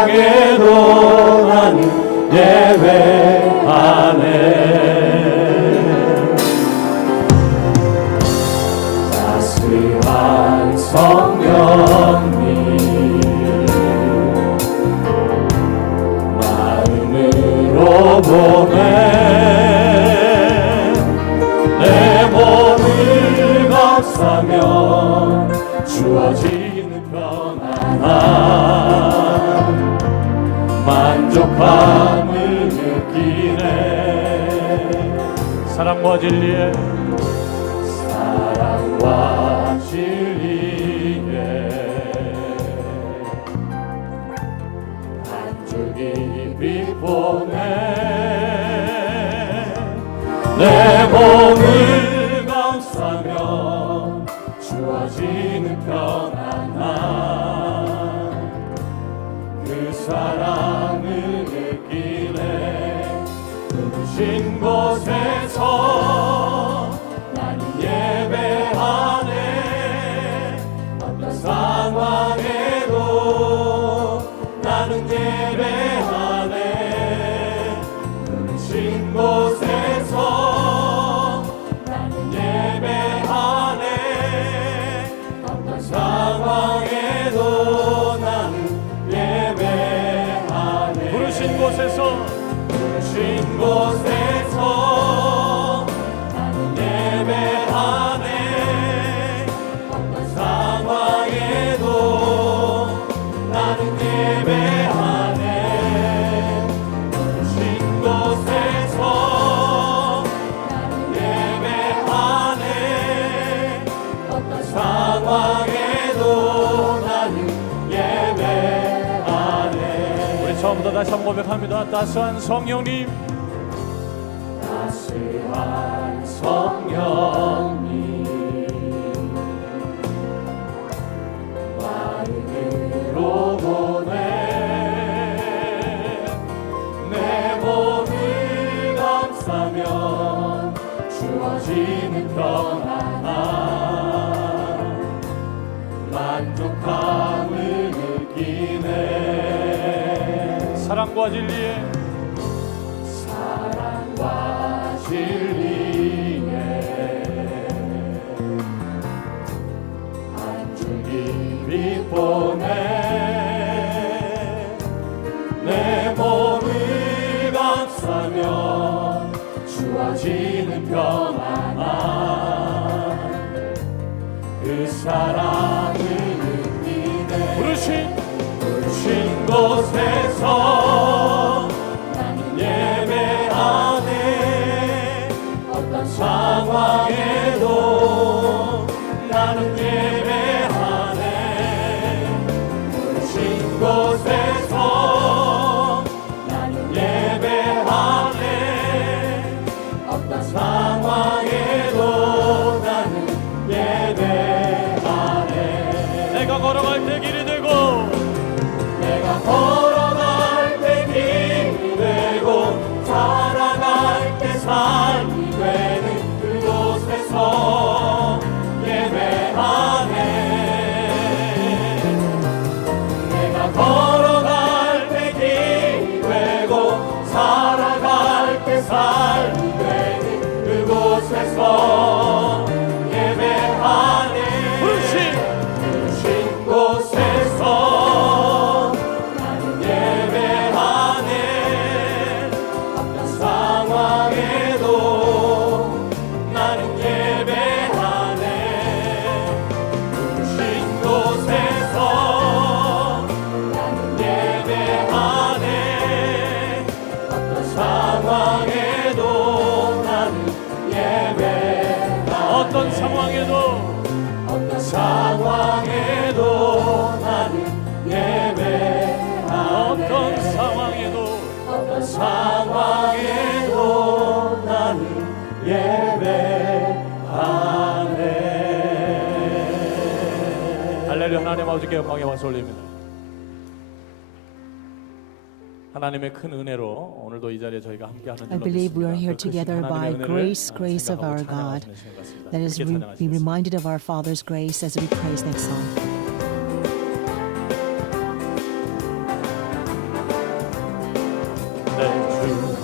상황에도 나는 예배하네. 따스한 성령님 마음으로 보내 내 몸을 감싸면 주어지는 편안함 만족함을 느끼네. 사랑과 진리에 사랑과 진리에 한 줄기 빛보내 내 몸을 감싸면 주어지는 편안함 그 사랑을 느끼네. 부르신 곳에서 나는 예배하네. 어떤 상황에도 나는 예배하네. 부르신 곳에서 나는 예배하네. 어떤 상황에도 나는 예배하네. 부르신 곳에서 나는 예배하네. 어떤 상황에도 나는 예배하네. 부르신 곳에서 나는 예배하네. 어떤 상황에도 나는 예배하네. 우리 처음부터 다시 한번 고백합니다. 따스한 성령님, 따스한 성령님 마음으로 보내 내 몸을 감싸면 주어지는 편안함 만족함을 느끼네. 사랑과 진리에 진리에 한 줄기 빛보내 내 몸을 감싸면 주어지는 편안함 그 사랑을 느끼네. 부르신 곳에서 나는 예배하네. 어떤 상황에도 나는 예배하네. 부르신 곳에서 나는 예배하네. 어떤 상황에도 나는 예배하네. 내가 걸어갈 때 길이 되고 내가 걸어갈 때 길이 되고 살아갈 때 삶이 되는 그곳에서 예배하네. 내가 걸어갈 때 길이 되고 살아갈 때 삶이 되는 그곳에서 예배하네. 부르신 곳에서 나는 예배하네. 어떤 상황에도 나는 예배하네. 부르신 곳에서 나는 예배하네. 어떤 상황에도 나는 예배하네. 어떤 상황에도 나는 예배하네. 어떤 상황에도 나는 예배하네. 할렐루야. 하나님 아버지께 영광의 박수 올립니다. 하나님의 큰 은혜로 오늘도 이 자리에 저희가 함께하는 I believe we are here together by grace of our God. Let us be reminded of our Father's grace as we praise next song.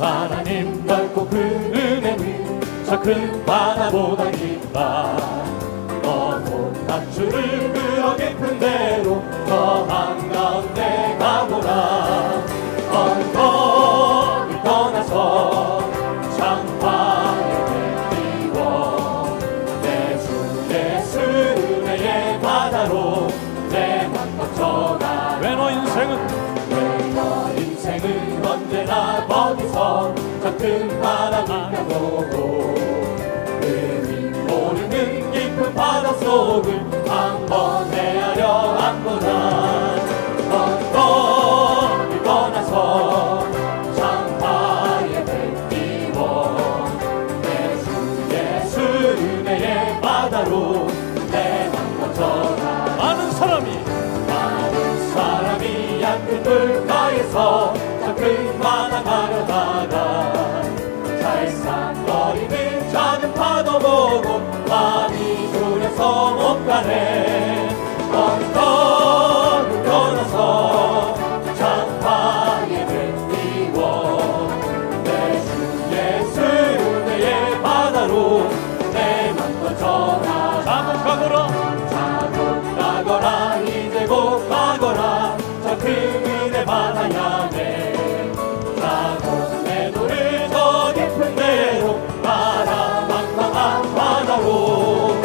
하나님 넓고 그 은혜는 저 큰 바다보다 깊다. 너무 낮추를 그러 깊은 대로 저 한가운데 가보라. 언덕을 떠나서 창파에 띄워 내 주 예수 은혜의 바다로 내 맘 걷혀가. 왜 너 인생은 언제나 거기서 저 큰 바람을 보고 의미 모르는 깊은 바닷속을 한번 헤아려 안보나. 언덕을 떠나서 창파에 뱉기워 내 주 예수 은혜의 바다로 내 맘 걷혀가. 많은 사람이 얕은 물가에서 저 큰 바다 가려다가 잘싹거리는 작은 파도 보고 마음이 졸여서 못 가네. 언덕을 떠나서 창파에 뱉기워 내 주 예수 은혜의 바다로 내 맘 걷혀가. 자국하거라 이제 곧 가거라. 저 큰 은혜 바다 향해 자국 내 노를 저 깊은 데로 바라망망한 바다로.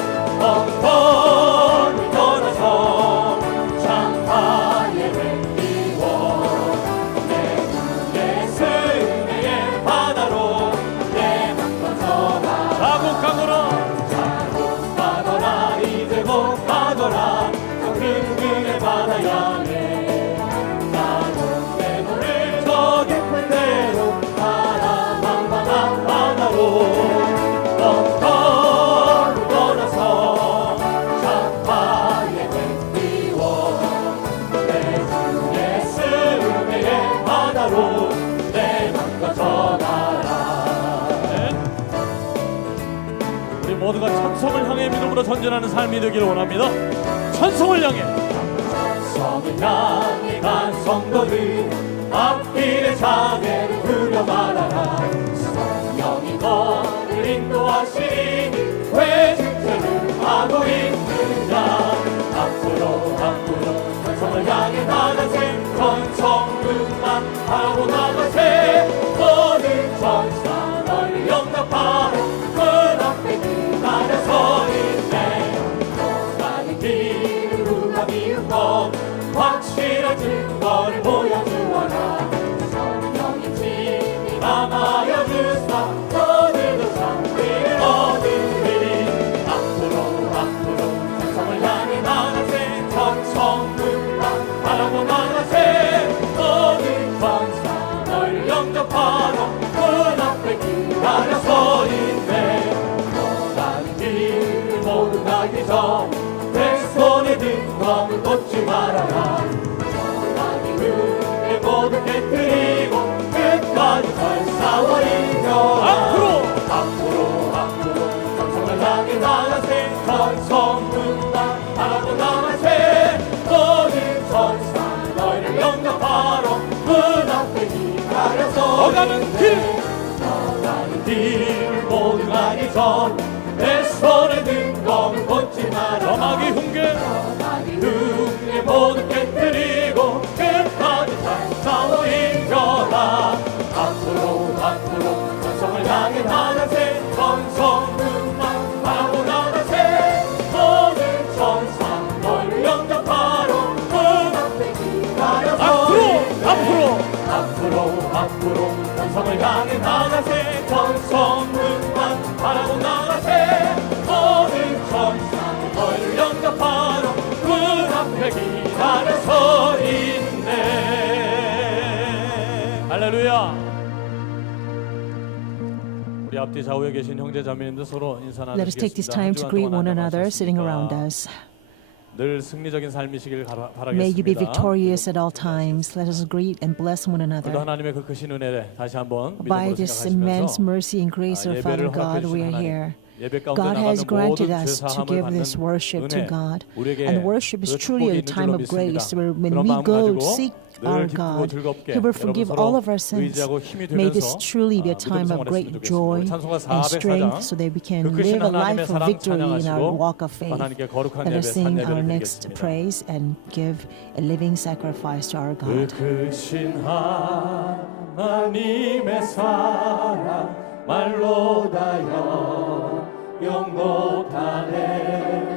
언덕을 떠나서 창파에 뱉기워 내 주 예수 은혜의 바다로 내 맘 걷혀가. 자국하거라 이제 곧 가거라. 저 큰 은혜 바다 향해 자국 내 노를 저 깊은 데로 바라망망한 바다로. 언덕을 떠나서 창파에 뱉기워 내 주 예수 은혜의 바다로 내 맘 걷혀가라. 우리 모두가 천성을 향해 믿음으로 전진하는 삶이 되기를 원합니다. 천성을 향해 간 성도들 앞길에 자네를 두려 말아라. 성령이 너를 인도하시니 왜 주체를 하고 있느냐. 앞으로 천성을 향해 나가세. 천성문만 하고 나가세. 너는 천사 널 영접하러 문 앞에 기다려서 있네. 너가는 길을 누가 비운 것 확실한 증거를 보여주어라. 성령이 남아여 주사 너희도 참기를 얻으리. 앞으로 천성을 향해 나가세. 천성문만 바라고 나가세. 너는 천사 널 영접하러 문 앞에 기다려서 있네. 너가는 길을 모두 가기 전 내 손에 든 검을 놓지 말아라. 너가는 은혜 모두 깨뜨리고 끝까지 잘 싸워 이겨라. 앞으로 천성을 향해 나가세. 천성문만 바라고 나가세. 너는 천사 너희를 영접하러 문 앞에 기다려서 너가는 길 모두 가기 전 내 손에 든 검을 꽂지 마라. 너마귀 흉계 모두 깨뜨리고 끝까지 잘 싸워 이겨라. 앞으로 천성을 향해 나가세. 천성문만 하고 나가세. 너는 천사 너를 영접하러 문 앞에 기다려서 앞으로 천성을 향해 나가세. 천성문만 바라고 나가세. 너는 천사 너를 영접하러 문 앞에 기다려서 있네. 할렐루야. 우리 앞뒤 좌우에 계신 형제 자매님들 서로 인사 Let us take this time to greet one another sitting around us. 늘 승리적인 삶이시길 바라겠습니다. May you be victorious at all times. Let us greet and bless one 우리도 another. 하나님의 그 크신 은혜를 다시 한번 By 믿음으로 this immense 생각하시면서 mercy and grace of Father 예배를 God, we 허락해 are 주신 here. 하나님, 예배 가운데 God has 나가는 granted 모든 us to 죄사함을 give 받는 this worship to 은혜, God. 우리에게 And worship is 그 truly 축복이 a 있는 time 줄로 of grace, 믿습니다. where when 그런 we 마음 go 가지고 seek 늘 our 기쁘고 God, 즐겁게 He will 여러분 forgive 서로 all of our sins. 의지하고 힘이 May 되면서 this truly be a 믿음 time of 생활했으면 great 좋겠습니다. joy 우리 찬송가 and strength, 404장 so that we 그 can 크신 live a 하나님의 life of 사랑 victory in our 찬양하시고 walk of 또 faith. 하나님께 거룩한 Let 예배 us sing 산 our 예배를 next 드리겠습니다. praise and give a living sacrifice to our 그 God. 크신 하나님의 사랑 말로 다여 영 못하네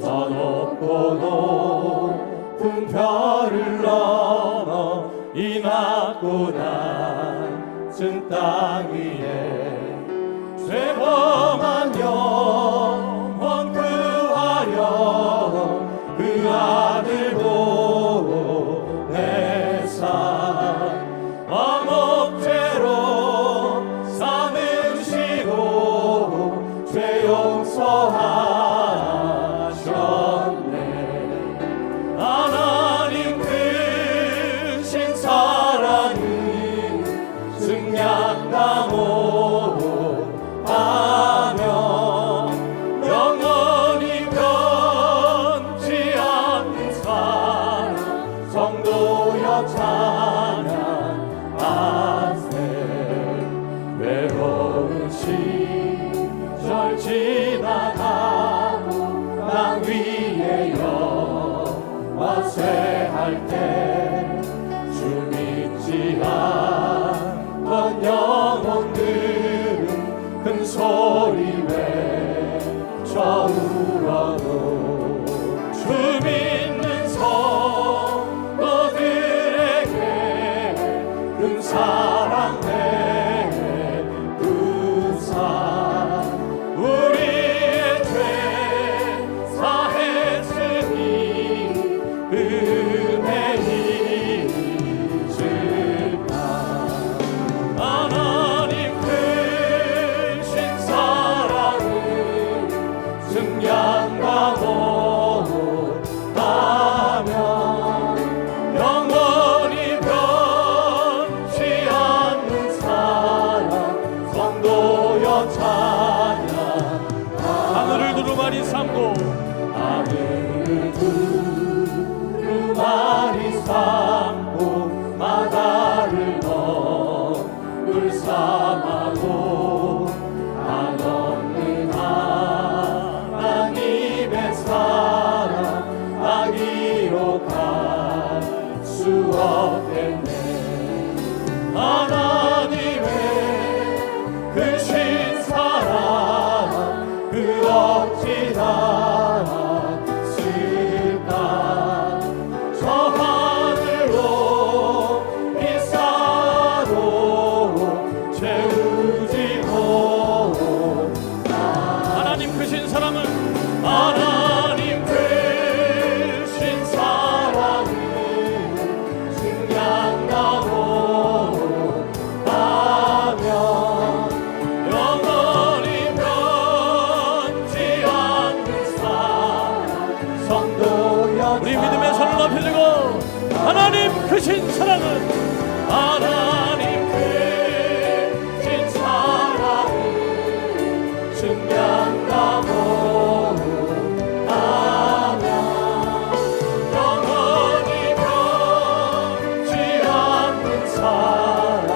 저 높고 높은 별을 넘어 이 낮고 낮은 땅 위에 죄범한 영혼 구하려 그 아들 보내사 왕업죄로 삼으시고 죄 용서하셨네 하나님 크신 사랑은 승량당하며 영원히 변치 않는 사랑 성도여 찬양하세 외로운 시절 지나가고 땅 위에 여와 쇠할 때 주 믿지 않던 영혼들은 큰 소리 외쳐 울어도 주 믿는 성도들에게 큰 사랑 베푸사 우리의 죄 사했으니 은혜 잊을까 하나님 크신 사랑은 승량하고 하며 영원히 변치 않는 사랑 성도여 찬양 하늘을 두루마리 삼고 하늘을 두루마리 삼고 바다를 너울 삼아도 한없는 하나님의 사랑 아기로 갈 수 없겠네 하나님의 크신 사랑 그 어찌 닿았을까 저 하늘로 비싸도 채우지 못하 하나님 크신 사랑은 하나님 크신 사랑은 승량나고 하며 영원히 변치 않는 사랑 성도여 우리 믿음의 손을 높여주고 하나님 크신 사랑은 하나님 크신 사랑은 승량나고 하며 영원히 변치 않는 사랑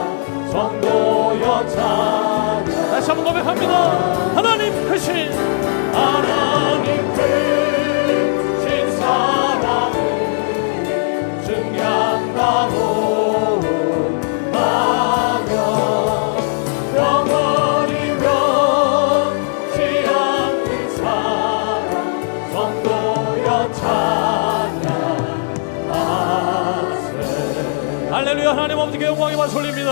성도여 찬양 다시 한번 고백합니다 하나님 크신 사랑은 승량나고 하며 영원히 변치 않는 사랑 성도여 찬양하세 할렐루야 하나님 아버지께 영광의 박수 올립니다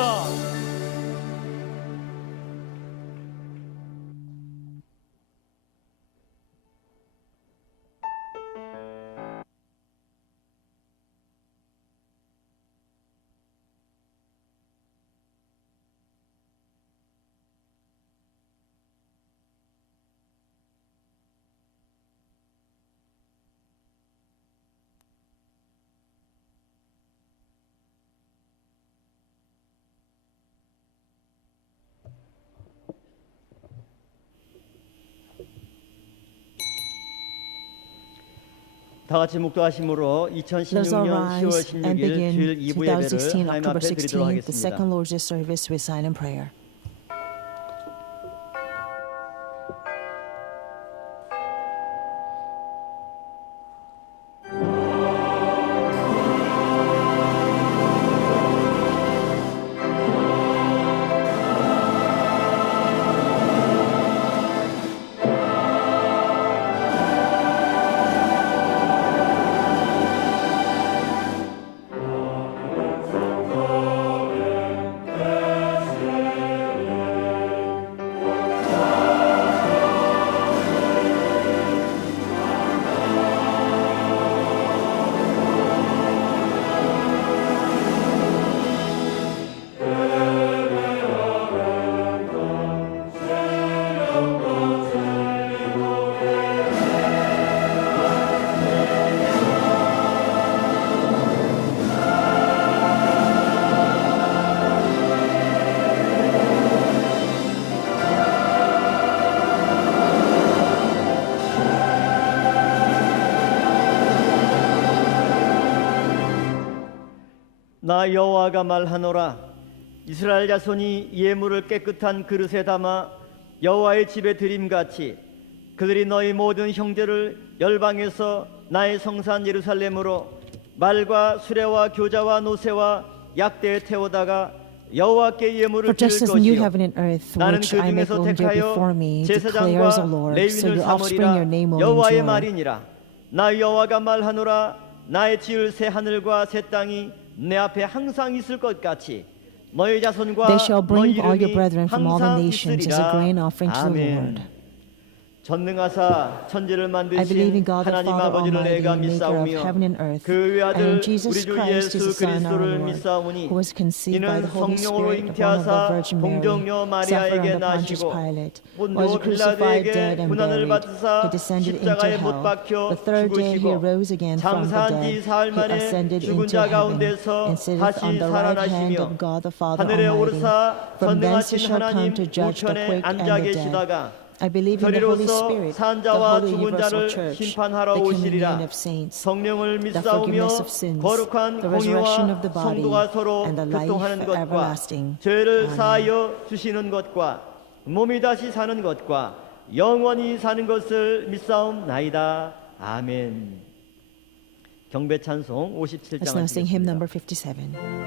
다 같이 묵도하심으로 Let us 2016년 10월 arise and 16일 begin 주일 2부 예배를 2016 하나님 October 앞에 드리도록 16th, the second 하겠습니다. Lord's Day service with silent prayer. 나 여호와가 말하노라. 이스라엘 자손이 예물을 깨끗한 그릇에 담아 여호와의 집에 드림같이 그들이 너희 모든 형제를 열방에서 나의 성산 예루살렘으로 말과 수레와 교자와 노새와 약대에 태우다가 여호와께 예물을 For 드릴 just as new 것이요 heaven and earth, 나는 which 그 I make 중에서 known there before 택하여 me, declares the 제사장과 Lord, so 레위인을 your offspring 삼으리라. your name will 여호와의 endure. 말이니라. 나 여호와가 말하노라. 나의 지을 새 하늘과 새 땅이 내 앞에 항상 있을 것 같이 너희 자손과 They shall 너희 bring all your 이름이 brethren from all the 항상 nations as a 있으리라. grain offering to the 아멘. Lord. 전능하사 천지를 I believe in 만드신 God the 하나님 Father 아버지를 Almighty, 내가 maker of 믿사오며 heaven and earth, 그 and 외아들 in 우리 Jesus 주 Christ, 예수 His Son, our 그리스도를 Lord, 믿사오니 who was conceived by 이는 the Holy 성령으로 Spirit, born of the 잉태하사 Virgin Mary, 동정녀 suffered 마리아에게 under Pontius 나시고 Pilate, 본도 was crucified, 빌라도에게 dead, and 고난을 buried. 받으사 He descended into 십자가에 못 hell. 박혀 The third day He 죽으시고 rose again from the 장사한 지 dead. 사흘 He 만에 ascended 죽은 into 자 heaven 가운데서 and sitteth 다시 on the right hand 살아나시며 of God the Father 하늘에 Almighty. 오르사 From thence 전능하신 He shall come 하나님 to judge the 우편에 quick and 앉아 the dead. 계시다가 I believe in the Holy 저리로서 Spirit, 산 the 자와 Holy 죽은 Universal 자를 Church, 심판하러 the 오시리라. communion of saints, 성령을 the 믿사오며 forgiveness of sins, 거룩한 the resurrection 공의와 of the body, 성도가 서로 and the life 교통하는 것과 everlasting. 죄를 Amen. 사하여 주시는 것과 몸이 다시 사는 것과 영원히 사는 것을 믿사옵나이다. 아멘. 경배 찬송 Let's 57장 now sing hymn 하시겠습니다. number 57.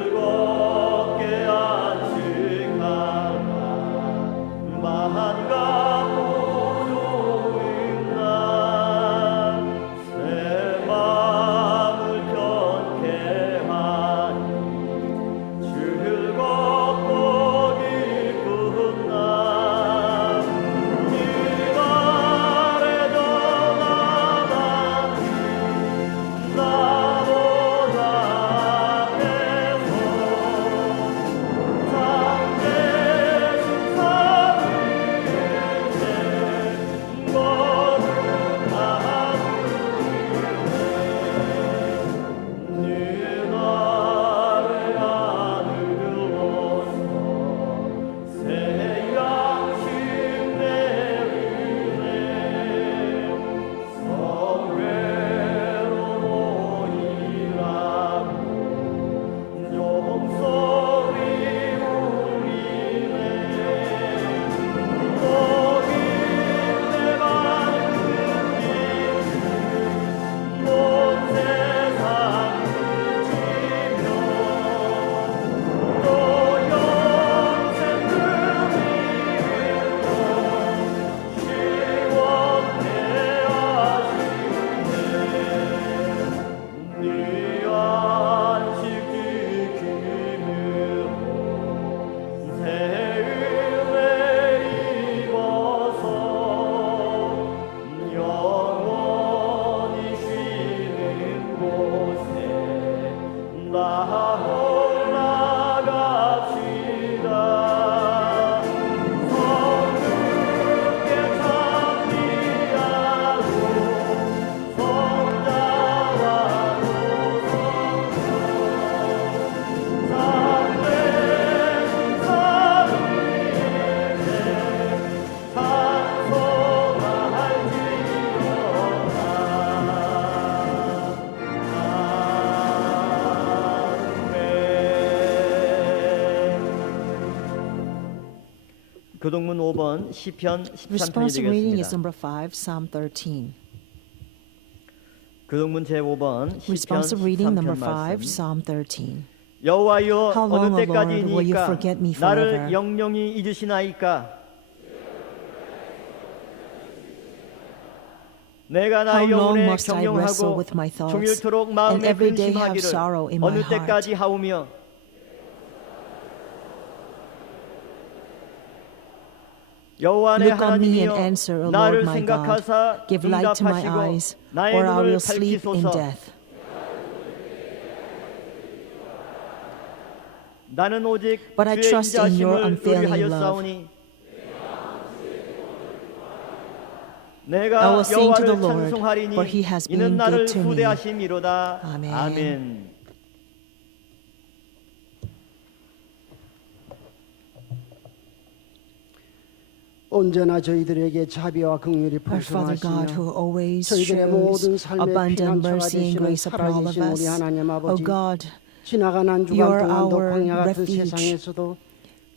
즐겁게 안식하라 마음과 모두인 날 새 마음을 편케 하니 즐겁고 기쁜 날 교동문 5번 시편 13편이 Responsive reading is 되겠습니다. number 5, Psalm 13. 교동문 제5번 시편 Responsive reading number 13편 5, 말씀. Psalm 13. 여호와여 How long, 어느 O Lord, will you 때까지이니까 forget me 나를 forever? 영영히 잊으시나이까. 내가 How 나의 long 영혼에 must I wrestle 경영하고 with my thoughts, 종일토록 and 마음에 every day have 근심하기를 sorrow in my 어느 heart? 때까지 하오며. 여호와 내 Look on me and 하나님이여 answer, O Lord 나를 my God. 생각하사 Give light to my 응답하시고 eyes, 나의 or I 눈을 will sleep in 밝히소서. death. 나는 오직 But I 주의 trust in your 인자심을 unfailing 의뢰하였사오니 I 내가 will sing to the 여호와를 Lord, 찬송하리니 for he has 이는 been 나를 good to me. 후대하심이로다. 아멘. 아멘. 언제나 저희들에게 자비와 긍휼이 Our Father God, who 풍성하시며 always 저희들의 모든 shows 삶의 abundant 피난처가 mercy and 되시는 grace upon all of 살아계신 우리 us, 하나님 O 아버지, God, 지나간 한 You are 주간 동안도 our 광야 같은 refuge. 세상에서도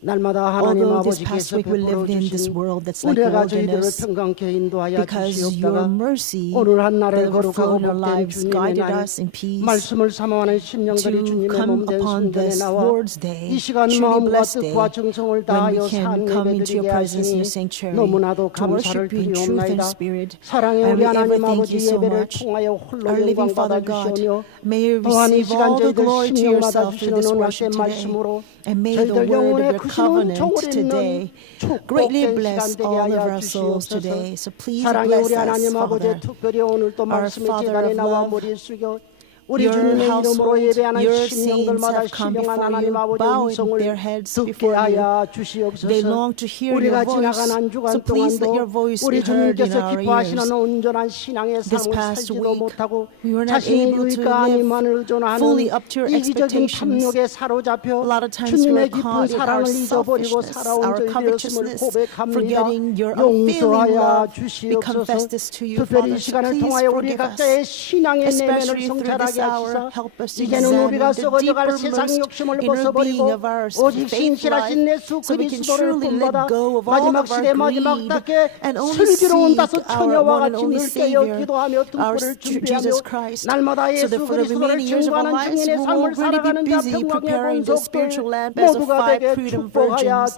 날마다 하나님 although this past 아버지께서 week we 베풀어 lived in this 주신 world that's like 은혜가 저희들을 wilderness, 평강케 인도하여 because your 주시옵다가 mercy 오늘 한 날을 that overflowed 거룩하고 in our 복된 lives 주님의 guided 날 us in peace 말씀을 사모하는 심령들이 to 주님의 come 몸된 upon 성전에 this 나와 Lord's Day, 이 시간 truly 마음과 blessed day, 뜻과 정성을 when we 다하여 can 산 come into your 예배드리게 presence in 하시니 your sanctuary 너무나도 to 감사를 worship you in truth and 드리옵나이다. spirit. 사랑의 And 우리 we ever 하나님 thank 아버지 you so 예배를 much. 통하여 홀로 Our living 영광 Father 받아 God, 주시오며 may you 또한 이 receive 시간 all the 저희들 glory to 심령마다 yourself through 주시는 this 오늘의 worship today. 말씀으로 And may the 저희들 word 영혼의 of your 크신 covenant 은총을 today 있는 greatly 축복된 bless 시간 되게 all of 하여 our souls 주시옵소서. today. So please 사랑의 bless 우리 us, 하나님 아버지 Father. 특별히 오늘도 Our 말씀의 Father 제단에 of 나와 love, 머리 숙여 우리 your 주님의 이름으로 household, 예배하는 your saints 심령들마다 have come 신령한 before 하나님 you, 아버지의 bowing 음성을 their heads 듣게 before you. 하여 They 주시옵소서. long to hear your 우리가 voice. 지나간 한 주간 So please let your 동안도 voice 우리 be heard in 주님께서 our 기뻐하시는 ears. 온전한 신앙의 This 삶을 past 살지도 week, 못하고 we were not 자신의 able to 유익과 아님만을 live 의존하는 fully up to your 이기적인 expectations. 탐욕에 사로잡혀 A lot of times we 주님의 were 깊은 caught in our 사랑을 잊어버리고 selfishness, 살아온 our 저희들이었음을 covetousness, 고백합니다. forgetting your unfailing 용서하여 love. We confess 주시옵소서. this to you, 특별히 Father. 이 So 시간을 please 통하여 우리 forgive 각자의 us. 신앙의 내면을 Especially through 성찰하게 this hour, 하시사 help us to 이제는 examine 우리가 the 썩어져갈 deeper 세상 most 욕심을 inner being 벗어버리고 of our 오직 faith 신실하신 life, 예수 so we can 그리스도를 truly let 본받아 go of all 마지막 of our 시대 마지막 greed 닭에 and only 슬기로운 seek 다섯 our 처녀와 one and 같이 only 늘 깨어 Savior, 기도하며 our 등불을 준비하며 Jesus Christ, 날마다 so 예수 that for the 그리스도를 remaining years of our 증거하는 lives, we 증인의 will 삶을 really be 살아가는 자 busy 평강의 preparing the spiritual 본속들 lamp as of 모두가 five 되게 prudent 축복하여 virgins.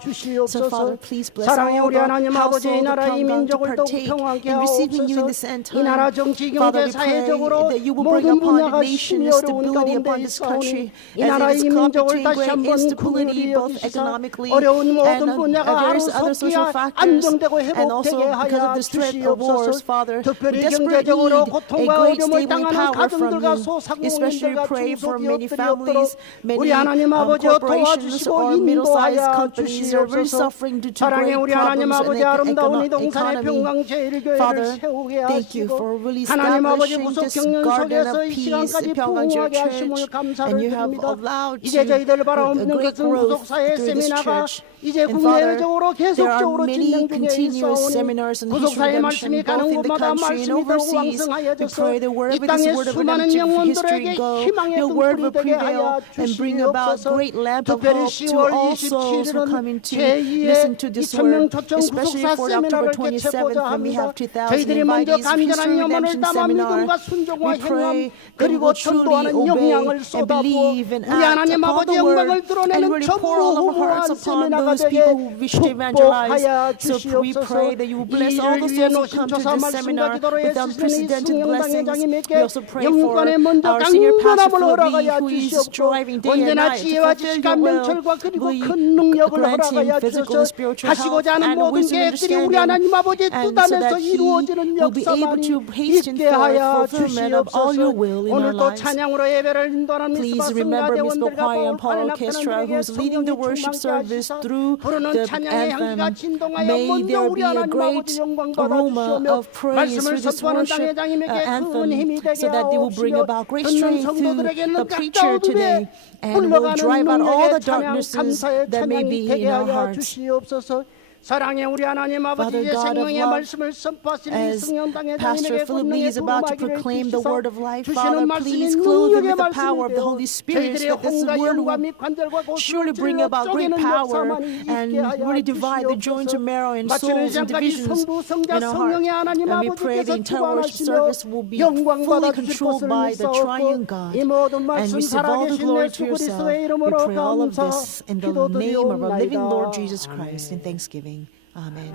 So Father, 주시옵소서. please bless 사랑의 all 우리 the 하나님 아버지 이 household of 나라 이 Pyongyang to 민족을 더욱 partake 평안케 in receiving you in 하옵소서. this end 이 나라 time. 정치 Father, 경제 we pray 사회적으로 that you will bring 모든 upon 분야가 the nation 심히 and 어려운 stability 가운데 upon this country 있사오니 이 as 나라 it 이 is caught 민족을 between 다시 great 한번 instability, 긍휼히 both 여기시사 economically 어려운 모든 and 분야가 하루 various other social 섞여 factors, 안정되고 and also 회복되게 because 하여 of this threat of wars, 주시옵소서. Father, we 특별히 desperately 경제적으로 need a 고통과 great 어려움을 stability 당하는 power from 가정들과 you. Especially 소상공인들과 pray for many 중소기업들이 families, 없도록 many 우리 하나님 아버지여 corporations 도와주시고 or middle-sized 인도하여 companies are very 주시옵소서. suffering due to 사랑의 great 우리 하나님 problems 아버지 in the 아름다운 이 동산의 economy. 평강 제일교회를 Father, 세우게 thank you 하시고 for really 하나님 아버지 establishing 구속 this 경륜 garden 속에서 of 이 peace, 시간까지 the Pyongyang 부흥하게 하심을 Church, 감사를 and you have 드립니다. allowed 이제 저희들 a 바라옵는 great 것은 growth 구속사회 through this 세미나가 church. 이제 And Father, 국내외적으로 there are 계속적으로 many 진행 중에 continuous 있사오니 seminars on history 구속사의 redemption, 말씀이 both 가는 in the 곳마다 country and 말씀이 더욱 overseas. We 왕성하여져서 pray that 이 wherever this 땅의 word of 수많은 redemptive 영혼들에게 history go, 희망의 your word 등불이 will 되게 prevail 하여 and bring about 주시옵소서. great lamp of 특별히 hope to 10월 all souls who come 27일은 in to listen 제2의 to this 2,000명 word, 초청 especially 구속사 for October 세미나를 27th 개최하고자 when we 합니다. have 2,000 저희들이 먼저 invitees 간절한 history 염원을 redemption 담아 seminar. 믿음과 순종과 We pray 행함 that we 그리고 will truly 전도하는 obey 영향을 and 쏟아부어 believe and 우리 act 하나님 upon 아버지 the 영광을 word and 드러내는 really pour all of our 전무후무한 hearts upon 세미나가 those 되게 people who wish to evangelize. 축복하여 So we 주시옵소서. pray that you will bless all the 이를 위해 souls who 노신 come to 조사 this 말씀과 seminar 기도로에 with 쓰시는 이 unprecedented blessings. 승영당회장님에게 We also pray for 영권의 먼저 our senior pastor 강건함을 Philip Lee, 허락하여 who is 주시옵고 striving day and 언제나 night to 지혜와 fulfill 지식과 your will. 명철과 그리고 We 큰 능력을 grant him 허락하여 physical and 주셔서 spiritual health 하시고자 하는 and 모든 wisdom and 계획들이 우리 understanding, 하나님 아버지의 뜻 and so 안에서 that he 이루어지는 will be able 역사만이 to hasten 있게 하여 forth fulfillment of all your 주시옵소서. will in our 오늘도 lives. 찬양으로 예배를 인도하는 Please 미스바 remember Miss 성가대원들과 Choir and Paul 보호하는 Orchestra, 학생들에게 who's leading the 성령이 worship 충만케 service 하시사 through 부르는 the 찬양의 향기가 anthem. 진동하여 May 먼저 there 우리 be a 하나님 great 아버지 영광 aroma 받아주시오며 of praise 말씀을 through this 선포하는 worship 당회장님에게 큰 anthem, 힘이 되게 so that they will bring 하옵시며 about great 듣는 strength through 성도들에게는 the preacher 가까운 today, 후에 and will 흘러가는 drive out all the 능력의 찬양 darknesses 감사의 that may 찬양이 be 되게 in our 하여 hearts. 주시옵소서. 사랑의 우리 하나님 아버지 Father 이제 God of 생명의 love, 말씀을 선포하시는 이 as 성령당의 Pastor 장인에게 Philip Lee 권능의 is about to 부음하기를 proclaim the 주시소 word of life, 주시는 Father, 말씀이 please clothe him 능력의 with the power of the 말씀이 Holy 되어 Spirit, 저희들의 so that this 혼과 word 영과 will 및 관절과 surely 고수를 bring 찔러 about great 쪼개는 power 역사만이 and 있게 하여 really divide the joints and marrow and 마치는 souls and 시간까지 divisions 성부 성자 in our heart. 성령의 하나님 And we pray the 아버지께서 entire worship 주관하시며 service will be 영광 fully 받아 주실 controlled 것을 by the triune 믿사옵고 God 이 모든 and 말씀 receive all the 살아계신 glory 예수 to yourself. 그리스도의 We 이름으로 pray all of 감사 this in the name of our living Lord Jesus 기도드리옵나이다. Christ in thanksgiving. Amen.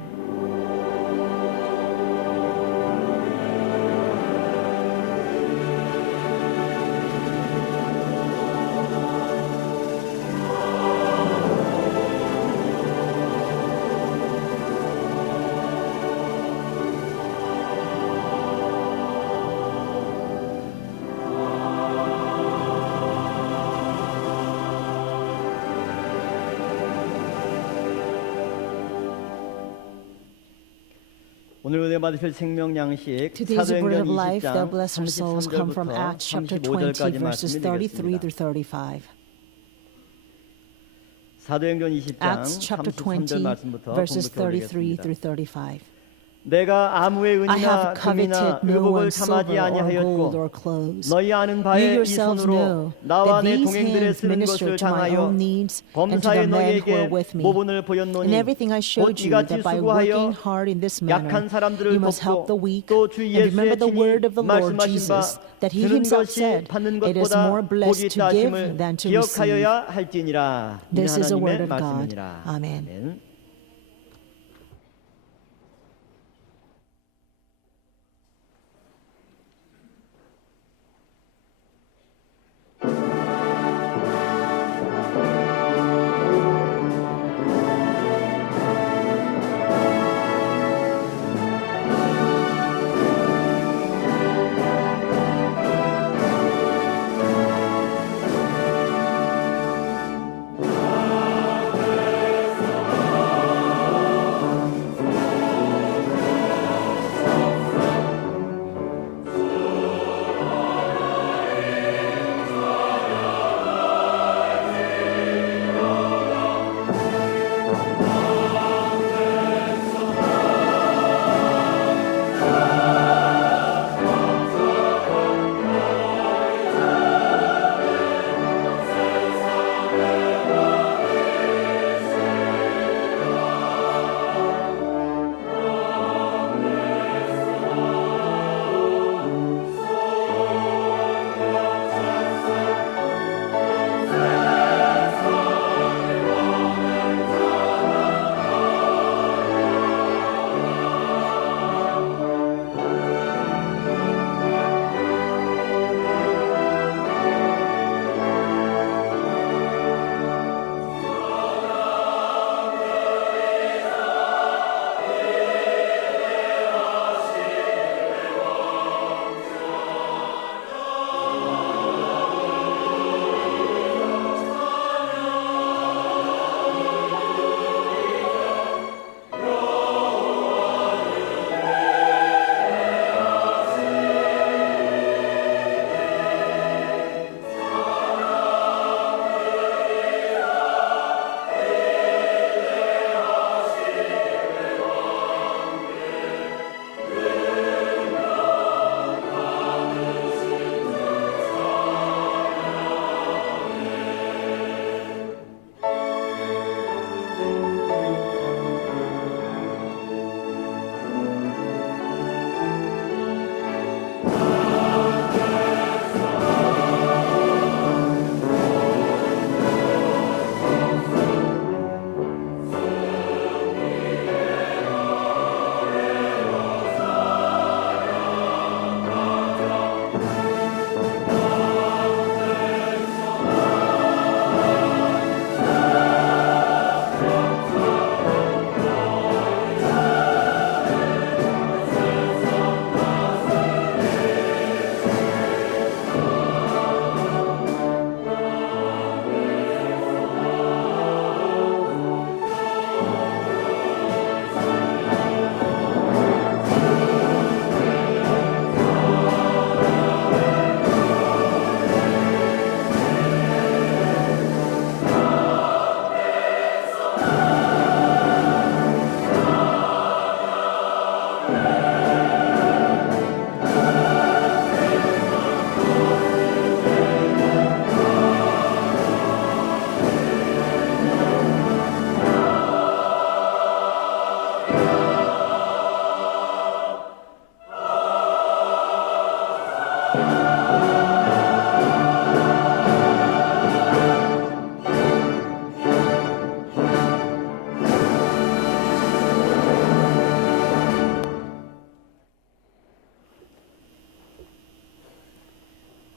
오늘 은혜 받으실 생명 양식 Today's bread of 사도행전 life, the 20장 blessed our souls come from 33절부터 Acts chapter 20, 35절까지 verses 33 말씀드리겠습니다. through 35. 사도행전 20장 Acts chapter 33절 20, 말씀부터 verses 봉독해 33 보겠습니다. through 35. 내가 아무의 I 은이나 have 금이나 coveted no 의복을 one's 탐하지 silver or gold 아니하였고 or clothes. 너희 아는 You 바에 이 yourselves 손으로 know 나와 that 내 these 동행들의 hands 쓰는 것을 ministered to my 당하여 own needs and to 범사에 the men who 너희에게 are with me. 모분을 In 보였노니 everything I 곧 showed you 이같이 that by 수고하여 working hard in this manner, 약한 사람들을 you must help the 돕고 weak, 또 주 and remember 예수의 the word of the 친히 Lord 말씀하신 Jesus, 바 that he 주는 himself 것이 said, 받는 it is 것보다 more 복이 blessed to 있다 give 하심을 than to receive. 기억하여야 할지니라. 이 This is a word 하나님의 of God. 말씀이니라. Amen. 아멘.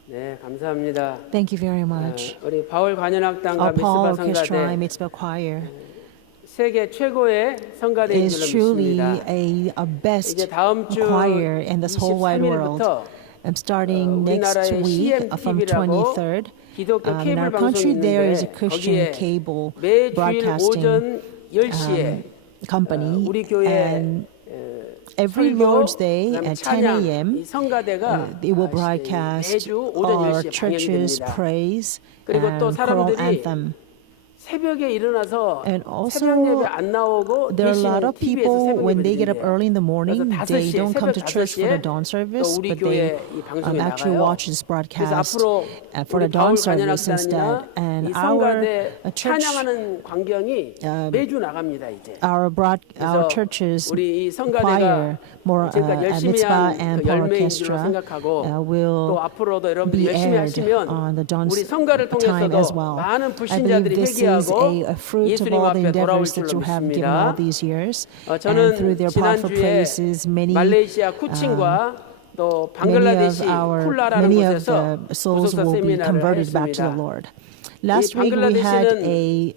네, 감사합니다. Thank you very much. 우리 바울 관현악단과 Our Paul 미스바 Orchestra and 성가대 Mitzvah Choir 세계 최고의 성가대인 is 줄로 truly 믿습니다. a best 이제 다음 주 choir in this whole wide world. 23일부터 Starting next 우리나라의 week from CMTV라고 23rd, 기독교 in 케이블 our 방송이 country there is a 있는데 Christian 거기에 cable 매주일 broadcasting 오전 10시에 company, 우리 교회 and every 설교, Lord's Day 그다음에 at 10 찬양, a.m. 이 성가대가 It will broadcast 매주 오전 our 10시에 church's 방영됩니다. praise 그리고 또 and choral 사람들이 anthem. 새벽에 일어나서 And also, 새벽 예배 안 나오고 There are a lot 대신 of TV에서 people 새벽 when 예배 they get up 드린대요. early in the morning, 그래서 they 5시에, don't come to 새벽 church for the 5시에 dawn service, 또 우리 but 교회 they 이 방송에 actually 나가요. watch this 그래서 broadcast 앞으로 for the 우리 dawn 바울 service instead. 관현악단이나 And 이 성가대 church, 찬양하는 광경이 매주 나갑니다 이제. our 그래서 churches 우리 이 성가대가 choir, more 지금까지 열심히 Mitzvah 한 and 그 Paul 열매인 줄로 Orchestra 생각하고 will 또 앞으로도 여러분들이 be 열심히 aired 하시면 on the dawn 우리 성가를 time as 통해서도 well. 많은 I believe 불신자들이 this is 회개하고 a fruit of 예수님 all the 앞에 돌아올 endeavors that 줄로 you have given all 믿습니다. these years. And 저는 through their powerful 지난주에 praises, 말레이시아 쿠친과 또 many 방글라데시 of 쿨라라는 many of 곳에서 the souls 구속사 will be 세미나를 converted back to the 했습니다. Lord. Last week we had a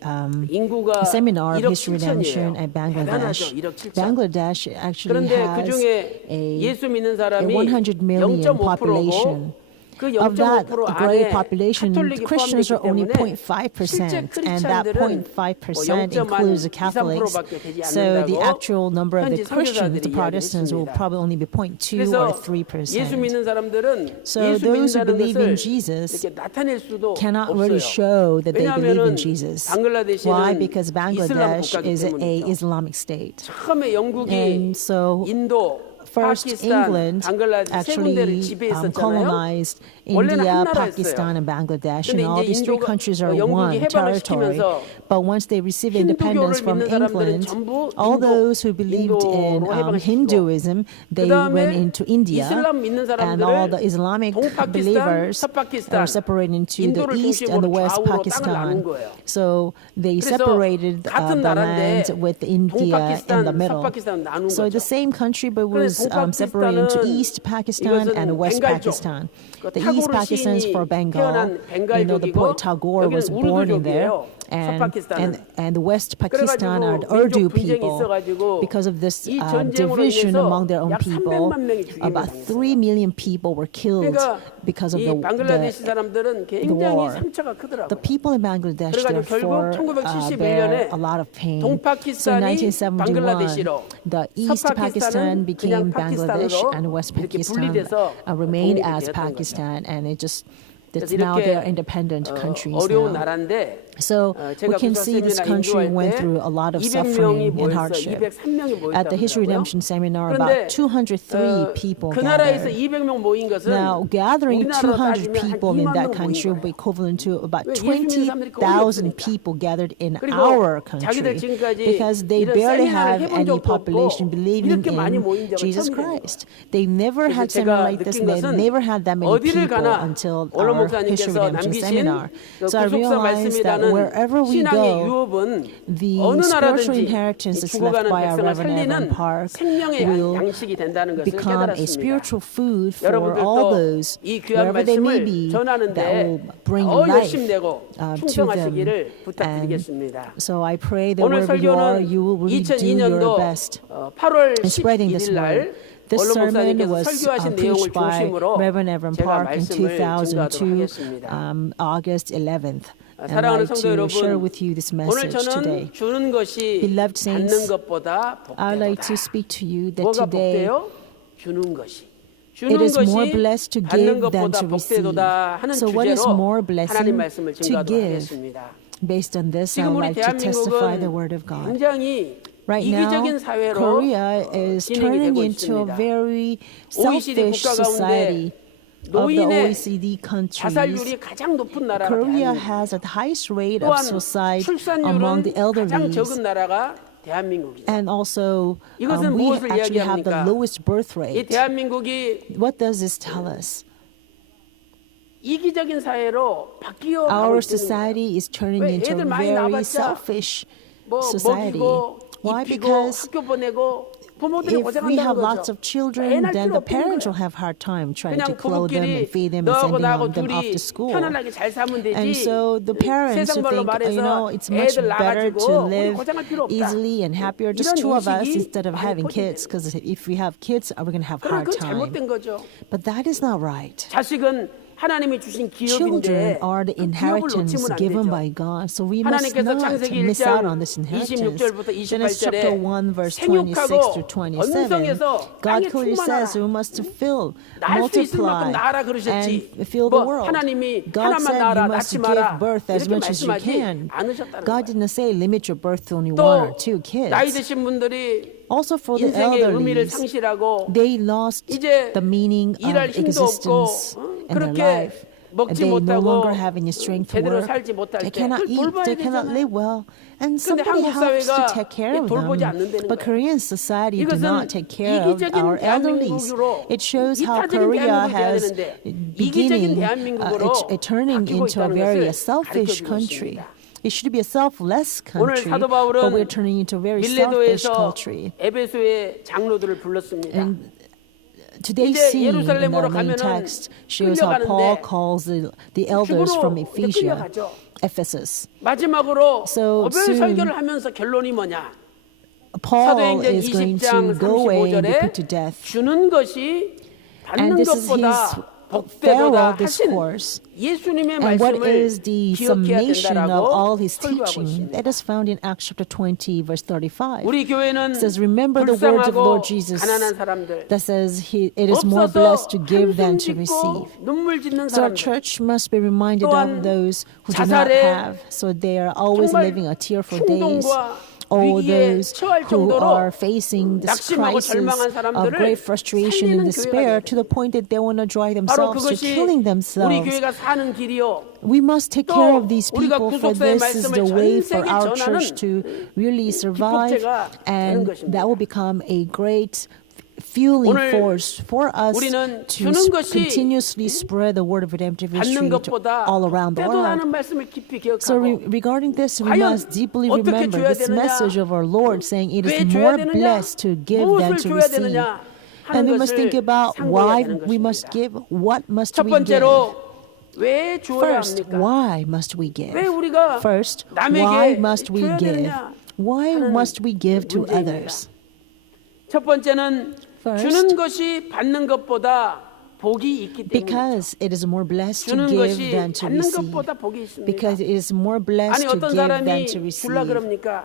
인구가 seminar of 1억 history redemption 7천이에요. at Bangladesh. 대단하죠. 1억 7천. Bangladesh actually 그런데 그 has 중에 a 예수 믿는 사람이 100 million 0.5%고 population. 그 Of that 0.5% great 안에 population, 카톨릭이 Christians are 포함되기 only 때문에 0.5%, and that 실제 크리스찬들은 0.5% includes the Catholics. 2~3%밖에 되지 So the 않는다고 actual number of the 현지 Christians, the 선교사들이 Protestants, will 이야기했습니다. probably only be 0.2 그래서 or 3%. 예수 믿는 사람들은 So 예수 those who 믿는다는 believe in 것을 Jesus 이렇게 나타낼 수도 cannot 없어요. really show that they believe in 왜냐하면 Jesus. 방글라데시는 Why? Because 이슬람 Bangladesh 국가이기 is a 때문이죠. Islamic state. 처음에 영국이 And so 인도, first 파키스탄, England 방글라데시 세 군데를 actually 지배했었잖아요. colonized 원래는 India, 한 나라였어요. Pakistan, and Bangladesh, and 근데 all 이제 these three 인도가 countries are 영국이 one 해방을 territory. 시키면서 But once they received 힌두교를 independence from 믿는 사람들은 England, 전부 all 인도, those who believed in 인도로 해방시키고 Hinduism, they 그다음에 went into India, 이슬람 믿는 and all the 사람들을 Islamic 동파키스탄, believers 서파키스탄, are separated into the 인도를 east 중심으로 and the west 좌우로 땅을 나눈 Pakistan. 거예요. So they 그래서 separated 같은 the 나라인데 land with India in the 동파키스탄, middle. 서파키스탄 나눈 So the 거죠. same country, but was 그래서 separated into 동파키스탄은 East Pakistan and West 벵갈족. Pakistan. 그 The East 타고르 Pakistan is for 시인이 Bengal. 태어난 You know, the poet 벵갈족이고 Tagore was 여기는 born in there. 우르두족이에요. And the West Pakistan are 그래가지고 Urdu 민족 분쟁이 people. 있어가지고 Because of this 이 전쟁으로 division 인해서 among their own 약 people, 300만 명이 죽임을 about 당했어요. 3 million people were killed 그러니까 because of 이 방글라데시 the 사람들은 war. 굉장히 상처가 The 크더라고요. people in Bangladesh, 그래가지고 therefore, 결국 bear 1971년에 a lot of pain. So in 동파키스탄이 1971, 방글라데시로 the East Pakistan 서파키스탄은 became 그냥 Bangladesh, 파키스탄으로 and West 이렇게 Pakistan 분리돼서 remained 독립이 as 되었던 Pakistan, and it's 그래서 now they're 이렇게 independent countries 어려운 now. 나라인데 So we 제가 can 부사 see this 세미나 country 인도할 went 때 through a lot of 200명이 suffering and 모였어요. hardship. 203명이 At the History 모였다고 Redemption Seminar, 그런데 about 203 people 그 나라에서 gathered. 200명 모인 것은 Now, gathering 우리나라로 200 따지면 한 people in 2만 that 명 모인 country would be 거예요. equivalent to about 왜? 예수 믿는 사람들이 거의 20,000 없으니까. people gathered in 그리고 our 자기들 country 지금까지 because they 이런 barely 세미나를 have 해본 any 적도 population 없고 believing 이렇게 많이 in 모인 적은 Jesus 처음이에요. Christ. They never 그래서 had seminar 제가 like this, 느낀 and they 것은 never had that many 어디를 people 가나 until 오로 our History 목사님께서 Redemption 남기신 seminar. 그 So I 구속사 realized that 말씀이라는 wherever we 신앙의 go, 유업은 the 어느 spiritual 나라든지 inheritance that's left 죽어가는 by our 백성을 Reverend 살리는 Evan Park 생명의 will 양식이 된다는 것을 become a 깨달았습니다. spiritual food for all 여러분들도 those, 이 귀한 wherever they may 말씀을 be, that 전하는데 will bring 더 life 열심히 내고 to them. 충성하시기를 And 부탁드리겠습니다. so I pray that 오늘 wherever you are, 설교는 you will really do your 2002년도 best 8월 in spreading this 11일 날 word. This 원로 sermon 목사님께서 was 설교하신 내용을 preached by 중심으로 Reverend Evan 제가 Park in 말씀을 증거하도록 2002, 하겠습니다. August 11th. And I'd 사랑하는 like 성도 to 여러분, share with you this 오늘 message today. 저는 주는 것이 Beloved saints, 받는 것보다 I'd like to 복되다. speak to you that 뭐가 today 복돼요? 주는 것이. it 주는 is more 것이 blessed to 받는 give than 것보다 to receive. 복되도다 하는 So what is 주제로 more 하나님 blessing 말씀을 to 증거하도록 give? 하겠습니다. Based on this, I'd 지금 우리 like to testify the word 대한민국은 of God. 굉장히 Right now, 이기적인 사회로 Korea is 진행이 turning 되고 into a 있습니다. very OECD selfish 국가 society of the 노인의 OECD countries. 자살률이 가장 높은 나라가 Korea 대한민국. has the highest rate of 또한 suicide among the 출산율은 가장 elderly. 적은 나라가 대한민국입니다. And also, 이것은 we 무엇을 actually have the 이야기합니까? lowest birth 이 rate. 대한민국이 What does this tell us? 이기적인 사회로 바뀌어 가고 Our 있는 거예요. society is turning 왜 into a 애들 많이 very 낳아봤자 selfish 뭐 society. 먹이고 Why? 입히고 Because 학교 보내고 부모들이 if we 고생한다는 have lots 거죠. of children, 애날 then 필요 the 없는 parents 거예요. will have hard time trying to 그냥 clothe them and 부부끼리 feed them and 너하고 sending 나하고 them off 둘이 to school. 편안하게 잘 살면 되지. And so the parents 세상 who 말로 think, 말해서 it's much 애들 better 낳아가지고 to 우리 live 고생할 필요 없다. easily and happier, just 이런 two of us 인식이 instead of 많이 having 퍼지게 kids, 돼요. because if we have kids, we're going to have 그러나 hard 그건 time. 잘못된 거죠. But that is not right. 자식은 하나님이 주신 Children 기업인데 are the 그 기업을 inheritance 놓치면 안 given 되죠. by God, so we must 하나님께서 not 창세기 miss out 1장 on this inheritance. 26절부터 Genesis chapter 28절에 1, verse 26 생육하고 to 27, 번성해서 God 땅에 clearly says we 충만하라. must fill, 낳을 수 있을 multiply, 만큼 낳아라 and 그러셨지. fill the 뭐 world. 하나님이 God 하나만 said 낳아라 you must 낳지 give 마라 birth as 이렇게 much as you 말씀하지 can. 않으셨다는 God 거예요. didn't say limit your birth to only 또 one or two kids. 나이 드신 분들이 Also for the 인생의 의미를 elderly, 상실하고 they lost 이제 the meaning 일할 of 힘도 existence 없고 in their 그렇게 life. 먹지 They no 못하고 longer have any strength to 제대로 work. 살지 못할 They 때 cannot 그걸 eat. 돌봐야 They cannot 되잖아요. live well. And 근데 somebody 한국 has to 사회가 take care of 돌보지 them. 않는다는 But 거예요. Korean society do 이것은 not take care of 이기적인 our elderlies. 대한민국으로 It shows how 이타적인 Korea 대한민국이 돼야 has 되는데 이기적인 beginning, 대한민국으로 turning 바뀌고 into a 있다는 very 것을 selfish 가르쳐주고 country. 있습니다. It should be a selfless 오늘 country, 사도 but we're 바울은 turning into a very selfish 밀레도에서 country. 에베소의 장로들을 불렀습니다. And today's 이제 scene in the 예루살렘으로 main 가면은 text shows how Paul calls the elders 죽으로 from 이제 Ephesus. 끌려가죠. Ephesus. 마지막으로 So 어별 soon, 설교를 하면서 결론이 뭐냐? Paul 사도행전 is going to 20장 go away and be 35절에 put to death. 주는 것이 And 받는 this is his 것보다 복되도다 farewell 하신 discourse. 예수님의 And what 말씀을 is the 기억해야 summation of 된다라고 all his 설교하고 teaching? 있습니다. That is found in Acts chapter 20, verse 35. 우리 교회는 It says, remember the words of 불쌍하고 Lord Jesus 가난한 사람들, that says it is more 없어서 blessed to give than to 한숨 짓고 receive. 눈물 짓는 So our 사람들, church must be reminded 또한 of those who do not 자살에 have, so they are always 정말 living a tearful days. 충동과 All 위기에 those 처할 who 정도로 are facing this 낙심하고 crisis 절망한 of 사람들을 great frustration and 살리는 despair 교회가 to the point that they want to drive 바로 themselves to 그것이 killing 우리 themselves. 교회가 사는 길이요. We must take 또 care of these 우리가 people, for 구속사의 this is 말씀을 the 전 way for 세계 our 전하는 church to really survive, 기폭제가 되는 and 것입니다. that will become a great fueling 오늘 force for us 우리는 to 주는 것이 continuously spread the word of redemptive 받는 history 것보다 all around the 복되도다 world. 하는 말씀을 깊이 So 기억하고 regarding this, we 과연 must deeply 어떻게 remember 줘야 this 되느냐, message of our Lord saying it 왜 is 줘야 more 되느냐, blessed to give than 무엇을 to 줘야 receive. 되느냐 And 하는 we must think 것을 about 상고해야 why 되는 we must 것입니다. give, what must 첫 we give. 번째로 왜 주어야 First, 합니까? why must we give? 왜 우리가 First, 남에게 why must we 줘야 give? 되느냐 Why 하는 must we give to 문제입니다. others? 첫 번째는 First, 주는 것이 받는 것보다 복이 있기 때문에 Because it is more blessed to 주는 give 것이 than to 받는 receive. 것보다 복이 있습니다. Because it is more blessed 아니 to 어떤 give than 사람이 to 줄라 receive. 그럽니까?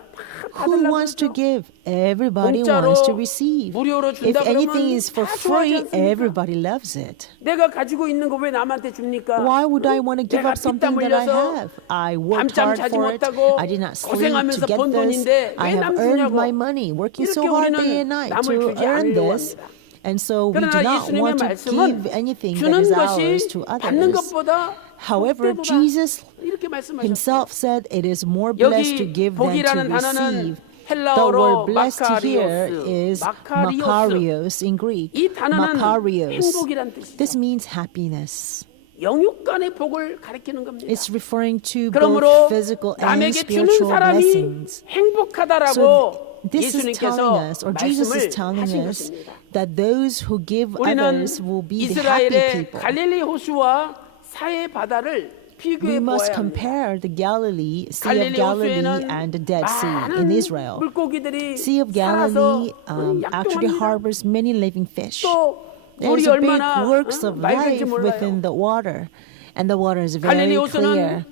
Who wants to give? Everybody 공짜로 wants to receive. 무료로 If 준다 anything 그러면 is for 다 free, 좋아하지 않습니까? everybody loves it. 내가 가지고 있는 거 왜 남한테 줍니까? Why would I want to give 내가 up something 피땀 that I 흘려서 have? I worked 밤잠 hard 자지 for it. 못하고 I did not sleep to 고생하면서 get 번 this. 돈인데 I 왜 have 남 earned 주냐고. my money, working so 이렇게 hard 우리는 day and night 남을 to 주지 earn 않으려고 this. 합니다. And so we do 그러나 not 예수님의 want to 말씀은 give anything that 주는 is 것이 ours to 받는 others. 것보다 However, 복되도다. Jesus 이렇게 말씀하셨어요. himself said it is more blessed to 여기 give than to 복이라는 단어는 receive. The 헬라어로 word blessed here 마카리오스, is 마카리오스. makarios in Greek. 이 단어는 Makarios. 행복이란 뜻이죠. This means happiness. 영육간의 복을 가리키는 겁니다. It's referring to 그러므로 both physical and 남에게 주는 spiritual 사람이 blessings. 행복하다라고 So this is 예수님께서 telling us, or Jesus is 말씀을 telling 하신 us, 것입니다. that those who give 우리는 others will be the happy 이스라엘의 people. 갈릴리 호수와 사해 바다를 We 비교해 must 보아야 합니다. compare the Galilee, Sea of 갈릴리 Galilee, 호수에는 and the Dead Sea 많은 in Israel. 물고기들이 Sea of 살아서 Galilee actually 약동합니다. harbors many living fish. 또 There's 물이 a big 얼마나 works of 맑은지 life 몰라요. within the water, and the water is 갈릴리 very 호수는 clear.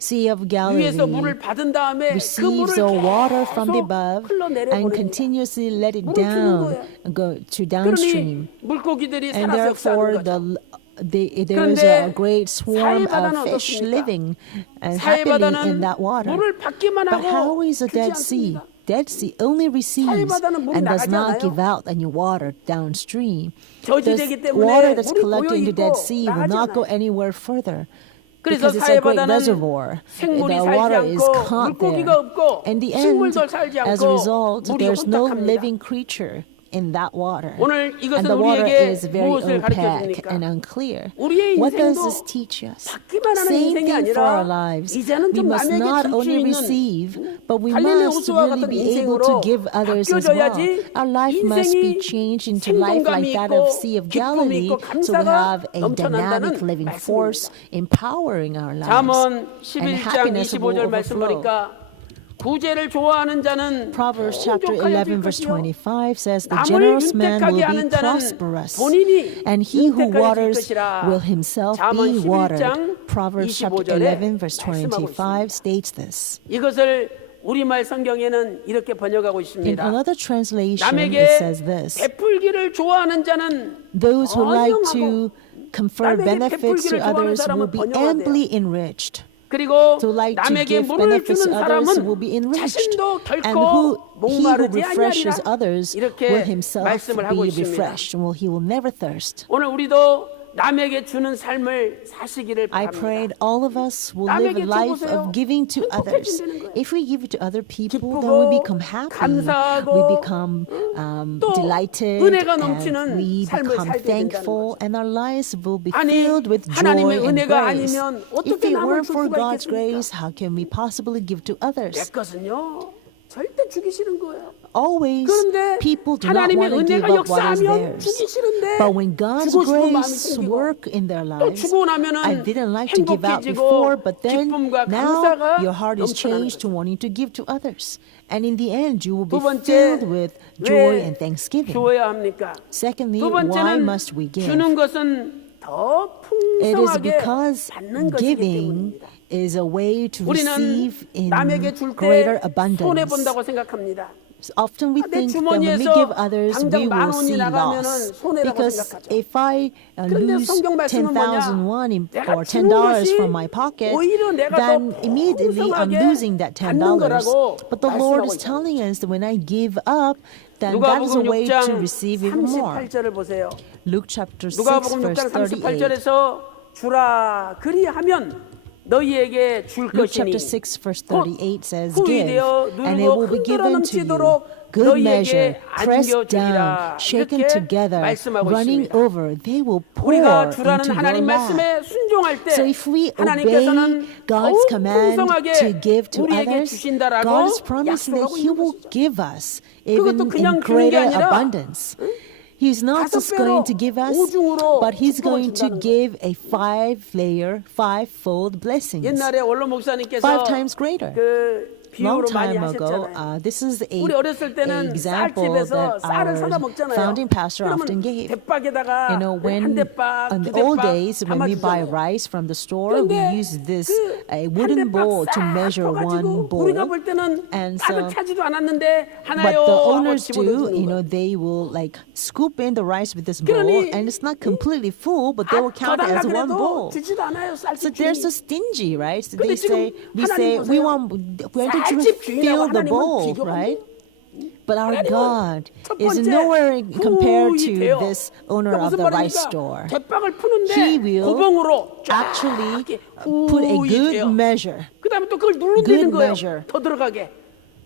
Sea of Galilee 위에서 물을 받은 다음에 그 receives 물을 the water from the 계속 above 흘러내려 and 보냅니다. continuously let it 물을 주는 down, 거예요. go to downstream. 그러니 물고기들이 And 살아서 therefore, 역사하는 거죠. there is 그런데 a great swarm 사해 of fish 바다는 living and 사해 happily 바다는 in that water. 물을 받기만 But how 하고 is the 주지 Dead Sea? 않습니다. Dead Sea only receives 바다는 물이 and does 나가지 not 않아요. give out any water downstream. 저지되기 The 때문에 water that's 물이 collected into 고여 Dead 있고 Sea will 나가지 not go 않아요. anywhere further. 그래서 Because it's a great 사해바다는 reservoir. 생물이 The 살지 water is 않고 caught 물고기가 there. 없고 In the end, 식물도 살지 as a 않고 result, 물이 there's no 혼탁합니다. living creature in that water. 오늘 And 이것은 the water 우리에게 is very 무엇을 opaque 가르쳐줍니까? and unclear. 우리의 What does 인생도 this teach us? 받기만 하는 Same 인생이 thing for our 아니라 lives. 이제는 We 좀 must 남에게 not 줄 수 only 있는 receive, but we 갈릴레 must 호수와 really 같은 be able 인생으로 to give others as well. 바뀌어져야지 Our life must be 인생이 changed into life like 생동감이 that 있고 of Sea of 기쁨이 Galilee, 있고 so we 감사가 have a 넘쳐난다는 dynamic living 말씀입니다. force empowering our lives. 잠언 And 11장 happiness will 25절 말씀 overflow. 보니까 구제를 좋아하는 자는 Proverbs chapter 풍족하여 11 verse 될 것이요. 25 says, The 남을 generous man 윤택하게 will be 하는 자는 prosperous, 본인이 and he who 윤택하게 될 waters 것이라. will himself 잠언 be watered. 11장 Proverbs chapter 25절에 11 verse 말씀하고 25 states this. 이것을 우리말 성경에는 이렇게 번역하고 In 있습니다. another translation, it 남에게 says this. 베풀기를 좋아하는 자는 Those who like 번영하고 to confer 남에게 benefits to 베풀기를 좋아하는 others will 사람은 be 번영하대요. amply enriched. 그리고 To like to 남에게 give 물을 benefits 주는 to others 사람은 will be enriched. 자신도 And 결코 he who 목마르지 refreshes 아니하리라. others will 이렇게 himself 말씀을 하고 be 있습니다. refreshed. Well, he will never thirst. 오늘 우리도 남에게 주는 삶을 사시기를 I 바랍니다. prayed all of us will live a 남에게 life 줘보세요. of giving to others. 행복해진다는 거예요. If we give it to other people, 기쁘고, then we become happy. 감사하고, We become 또 delighted, 은혜가 and 넘치는 we 삶을 become 살게 된다는 thankful, and our lives will be 아니, filled with joy 하나님의 and 은혜가 grace. 아니면 If 어떻게 it 남을 weren't 줄 for 수가 God's 있겠습니까? grace, how can we possibly give to 내 others? 것은요 절대 주기 싫은 거예요. Always, 그런데 people do not 하나님의 want to give 은혜가 up what is 역사하면 theirs. 주기 싫은데 But when God's 주고 싶은 마음이 grace 생기고 work in their 또 lives, 주고 나면은 I didn't like to give out 행복해지고 before, but then 기쁨과 now 감사가 your heart is 넘쳐나는 changed to 거죠. wanting to give to others. And in the end, you will be 두 번째, filled with joy 왜 and thanksgiving. 주어야 합니까? Secondly, 두 why 번째는 must we give? 주는 것은 더 It is 풍성하게 because 받는 것이기 giving 때문입니다. is a way to 우리는 receive in 남에게 줄 greater 때 abundance. 손해 본다고 생각합니다. Often we 내 think that when we 주머니에서 give others, 당장 we will 만 원이 see 나가면은 loss. 손해라고 Because 생각하죠. if I 그런데 lose 성경 말씀은 10,000 won 내가 or 주는 $10 것이 from my pocket, 오히려 내가 then 더 immediately I'm 풍성하게 losing that $10. 받는 거라고 But the Lord is 말씀하고 telling us that when I give up, then that is a 누가복음 way to 6장 receive even more. 38절을 보세요. Luke chapter 6, 누가복음 verse 6장 38. 38절에서 주라 그리하면 너희에게 줄 Luke 것이니 chapter 6, verse 곧 38 says, 후히 Give, 되어 and it 누르고 will be 흔들어 given to you. 넘치도록 Good measure, 너희에게 pressed 안겨주리라. down, shaken 이렇게 together, 말씀하고 running 있습니다. over, they will pour 우리가 주라는 into your 하나님 lap. 말씀에 순종할 때 So if we 하나님께서는 obey God's 더욱 command 풍성하게 to give to 우리에게 others, 주신다라고 God is promising that 약속하고 He 있는 will 것이죠. give us even 그것도 in 그냥 주는 게 greater 아니라 abundance. He's not 다섯 just going to 배로, give us, 오중으로 but He's 축복을 going to 준다는 give a five-fold blessings. 옛날에 원로 목사님께서 5 times greater. 그 Long 비유로 많이 time ago, 하셨잖아요. this is 우리 어렸을 때는 example 쌀집에서 that 쌀을 사다 our 먹잖아요. founding pastor often 그러면 gave. 대박에다가 You know, 한 when 대박, in 두 the old 대박 days, when we buy 담아주잖아요. rice from the store, we 그런데 use this 그 a 한 wooden 대박 bowl to 싹 measure one 퍼가지고 bowl. 우리가 볼 때는 And 싹을 so, 차지도 않았는데 but 하나요 the 하고 owners do, 집어넣어주는 you know, 거예요. they will like scoop in the rice with this bowl, 그러니 and it's not completely full, but they will 더 count it 달라 as one 그래도 bowl. 주지도 않아요. So 쌀집 they're 주인이. so stingy, right? So 근데 they say, 지금 we 하나님 say, we 보세요. want to 쌀집 주인하고 fill the 하나님은 bowl, 비교가 안 right? 돼요. But our 하나님은 God 첫 is 번째 nowhere compared 후이 to 돼요. this owner 그러니까 of 무슨 the rice 말입니까? store. 대박을 푸는데 He will 고봉으로 쫙 Actually, 이렇게 put a 후이 good 돼요. measure. 그다음에 또 그걸 누르면 good 되는 거예요. measure. 더 들어가게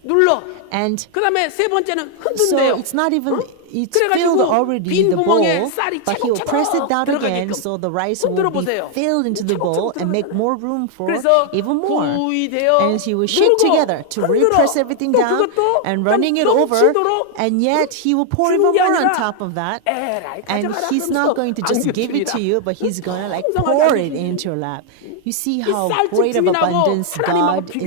눌러. And 그다음에 세 번째는 so 흔든대요. it's not even, it's 그래가지고 filled already, 빈 the 구멍에 bowl, 쌀이 but he'll press it down again 들어가게끔 so the rice will 흔들어 be 보세요. filled into the bowl and make 들어가잖아요. more room for 그래서 even more. 후이 되어 And he will shake 누르고 together to really 흔들어. press everything 또 down 그것도 and running it over, and yet he will pour even more on top of that. 에라이, And 가져가라 he's not going to just give it to you, but he's going to like pour it into your lap. You see how great of abundance God is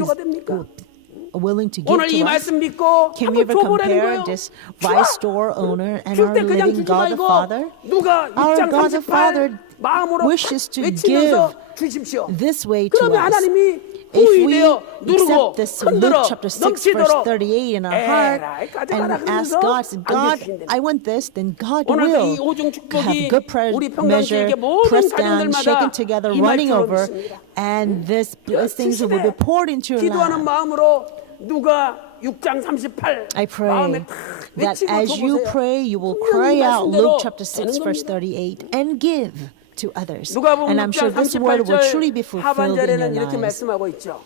willing to give 오늘 이 to us. 말씀 믿고 Can we 한번 ever 줘보라는 compare 거예요. this rice store owner and our 줄 때 그냥 living 주지 God the 말고 Father? 누가 Our 6장 God the Father 38 마음으로 wishes to 외치면서 주십시오. this way to 그러면 us. 하나님이 If 후이 we 되어 누르고 accept this 흔들어 Luke chapter 6 verse 넘치도록 38 in our heart 에라이, and 가져가라 ask 그러면서 God, God, 안겨주신다는 I want this, then God 오늘도 이 will 오중 have 축복이 good 우리 measure, 평강교회 모든 pressed down, 가정들마다 shaken together, 이 running 말처럼 over, 있습니다. and this blessings will be poured into your 기도하는 lap. 마음으로 누가 6장 38 I pray 마음에 탁 that 외치고 as you 줘보세요. pray, you will 분명히 cry out 말씀대로 Luke chapter 6, 되는 verse 겁니다. 38, and give to others. 누가복음 And I'm sure 6장 this word will truly be 38절 fulfilled in your 하반절에는 이렇게 lives. 말씀하고 있죠.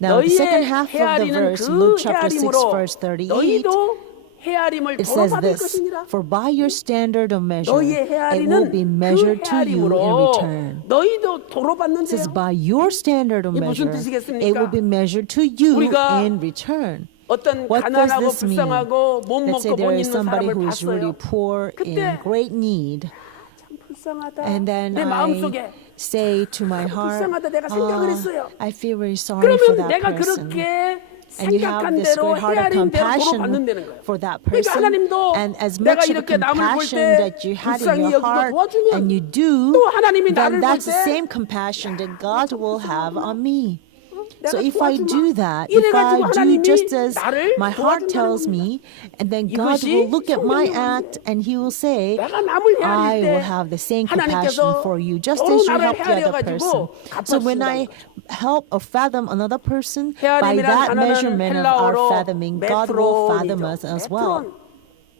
Now, the second 너희의 half of the 헤아리는 verse, 그 Luke chapter 6, 헤아림으로 verse 38, 너희도 헤아림을 it 도로 says 받을 this, 것이니라. for by your standard of measure, 너희의 it will be 헤아리는 measured 그 to you in 헤아림으로 return. 너희도 도로 It 받는데요. says, by your standard of 이게 무슨 measure, 뜻이겠습니까? it will be measured to you 우리가 in return. 어떤 What does 가난하고 this mean? 불쌍하고 못 Let's say 먹고 못 there is 입는 somebody 사람을 who is really 봤어요. poor, in 그때 great need, 참 불쌍하다. and then 내 I 마음속에 say to my heart, 불쌍하다 내가 생각을 했어요. I feel very sorry for 그러면 that 내가 person. 그렇게 And you have 생각한 this 대로 great heart of 헤아린 대로 도로 compassion 받는다는 거예요. for that 그러니까 person, 하나님도 and as 내가 much of a 이렇게 남을 볼 compassion 때 that you had in 불쌍히 your 여기고 heart, 도와주면 and you do, 또 하나님이 then 나를 볼 that's the 때 same compassion that God will have on me. So 내가 if I 도와주마. do that, if I 이래가지고 do 하나님이 just as 나를 my heart 도와준다는 tells 겁니다. me, and then God 이것이 will look at my 성령의 act and He will say, 내가 남을 헤아릴 I 때 will have the same compassion 하나님께서 for you, just 도로 as you 나를 help the other 헤아려가지고 person. So when I help or fathom another person, by 헤아림이란 that 단어는 measurement of our 헬라어로 fathoming, God will fathom us as well.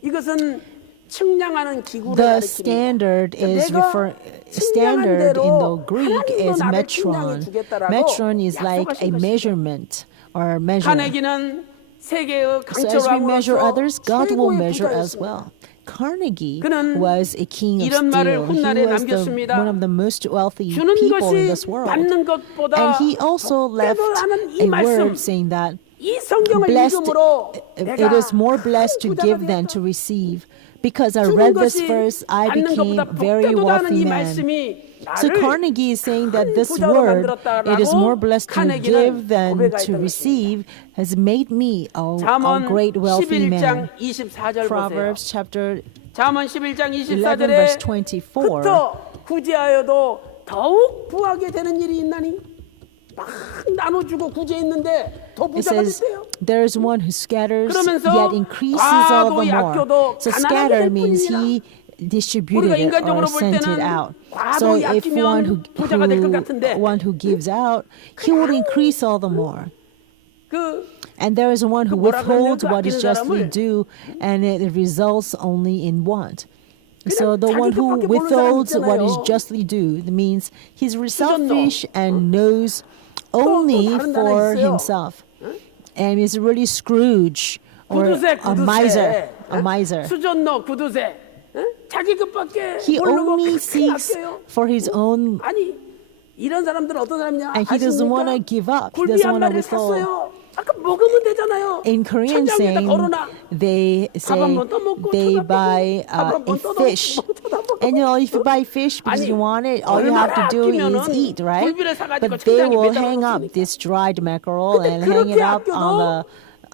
이것은 측량하는 기구를 The 가리킵니다. standard is 내가 standard in the 측량한 Greek 대로 is 하나님도 나를 metron. 측량해 주겠다라고 Metron is like a 약속하신 것입니다. measurement or measure. 카네기는 세계의 So as we measure others, 강철왕으로서 God will 최고의 measure as 부자였습니다. well. Carnegie 그는 was a king of 이런 말을 steel. He 훗날에 was 남겼습니다. one of the most wealthy 주는 people in 것이 this world. 받는 것보다 And he also left 하는 이 a 말씀, word saying that 이 성경을 blessed, 읽음으로 it 내가 is more blessed to 큰 부자가 give than 되었다. to receive. Because I 주는 read this 것이 verse, I 받는 became 것보다 very 복되도다 하는 wealthy 이 man. 말씀이 So 나를 Carnegie is saying that 큰 this 부자로 word, 만들었다라고 it is more blessed to 카네기는 give than 고백하였던 to 것입니다. receive, has made me a 잠언 great wealthy 11장 man. 24절 보세요. Proverbs chapter 잠언 11장 11 verse 24절에 24. 흩어 구제하여도 더욱 부하게 되는 일이 있나니 막 나눠주고 구제했는데 더 It 부자가 says, 됐대요. there is one who scatters 그러면서 yet increases all 과도 the more. 약교도 So 가난하게 scatter 될 means 뿐이니라. he distributed 우리가 it or 인간적으로 볼 sent it 때는 out. 과도 So if 약이면 부자가 될 것 같은데 one who gives out, he will increase all the more. 그 And there is one who 그 뭐라 withholds 그러냐면 그 what is 아끼는 justly 사람을 due, and it results only in want. So the 자기 one who 것밖에 모르는 사람 withholds what is 있잖아요. justly due means he's 수전노. selfish and knows only 다른 나라 for 있어요. himself, and is really Scrooge or 구두쇠 a miser. 구두쇠 A miser. 수전노 구두쇠 응? 자기 것밖에 He 모르고 only 그렇게 seeks 아껴요. for his own, 아니 이런 사람들은 어떤 사람이냐 and he doesn't want to 아십니까? give up. He 굴비 doesn't 한 want to 마리를 withhold. 샀어요. 아까 먹으면 되잖아요. In Korean 천장에다 saying, 걸어놔. they say 한번 떠먹고 they 쳐다보고, buy 밥 한번 a 떠먹고, fish. 쳐다보고. And if you buy fish because 아니, you want it, all you have to 얼마나 do is 아끼면은 eat, right? 굴비를 사가지고 But they 천장에 will 매달아 hang up 놓으니까. this dried mackerel 근데 and hang it 그렇게 up 아껴도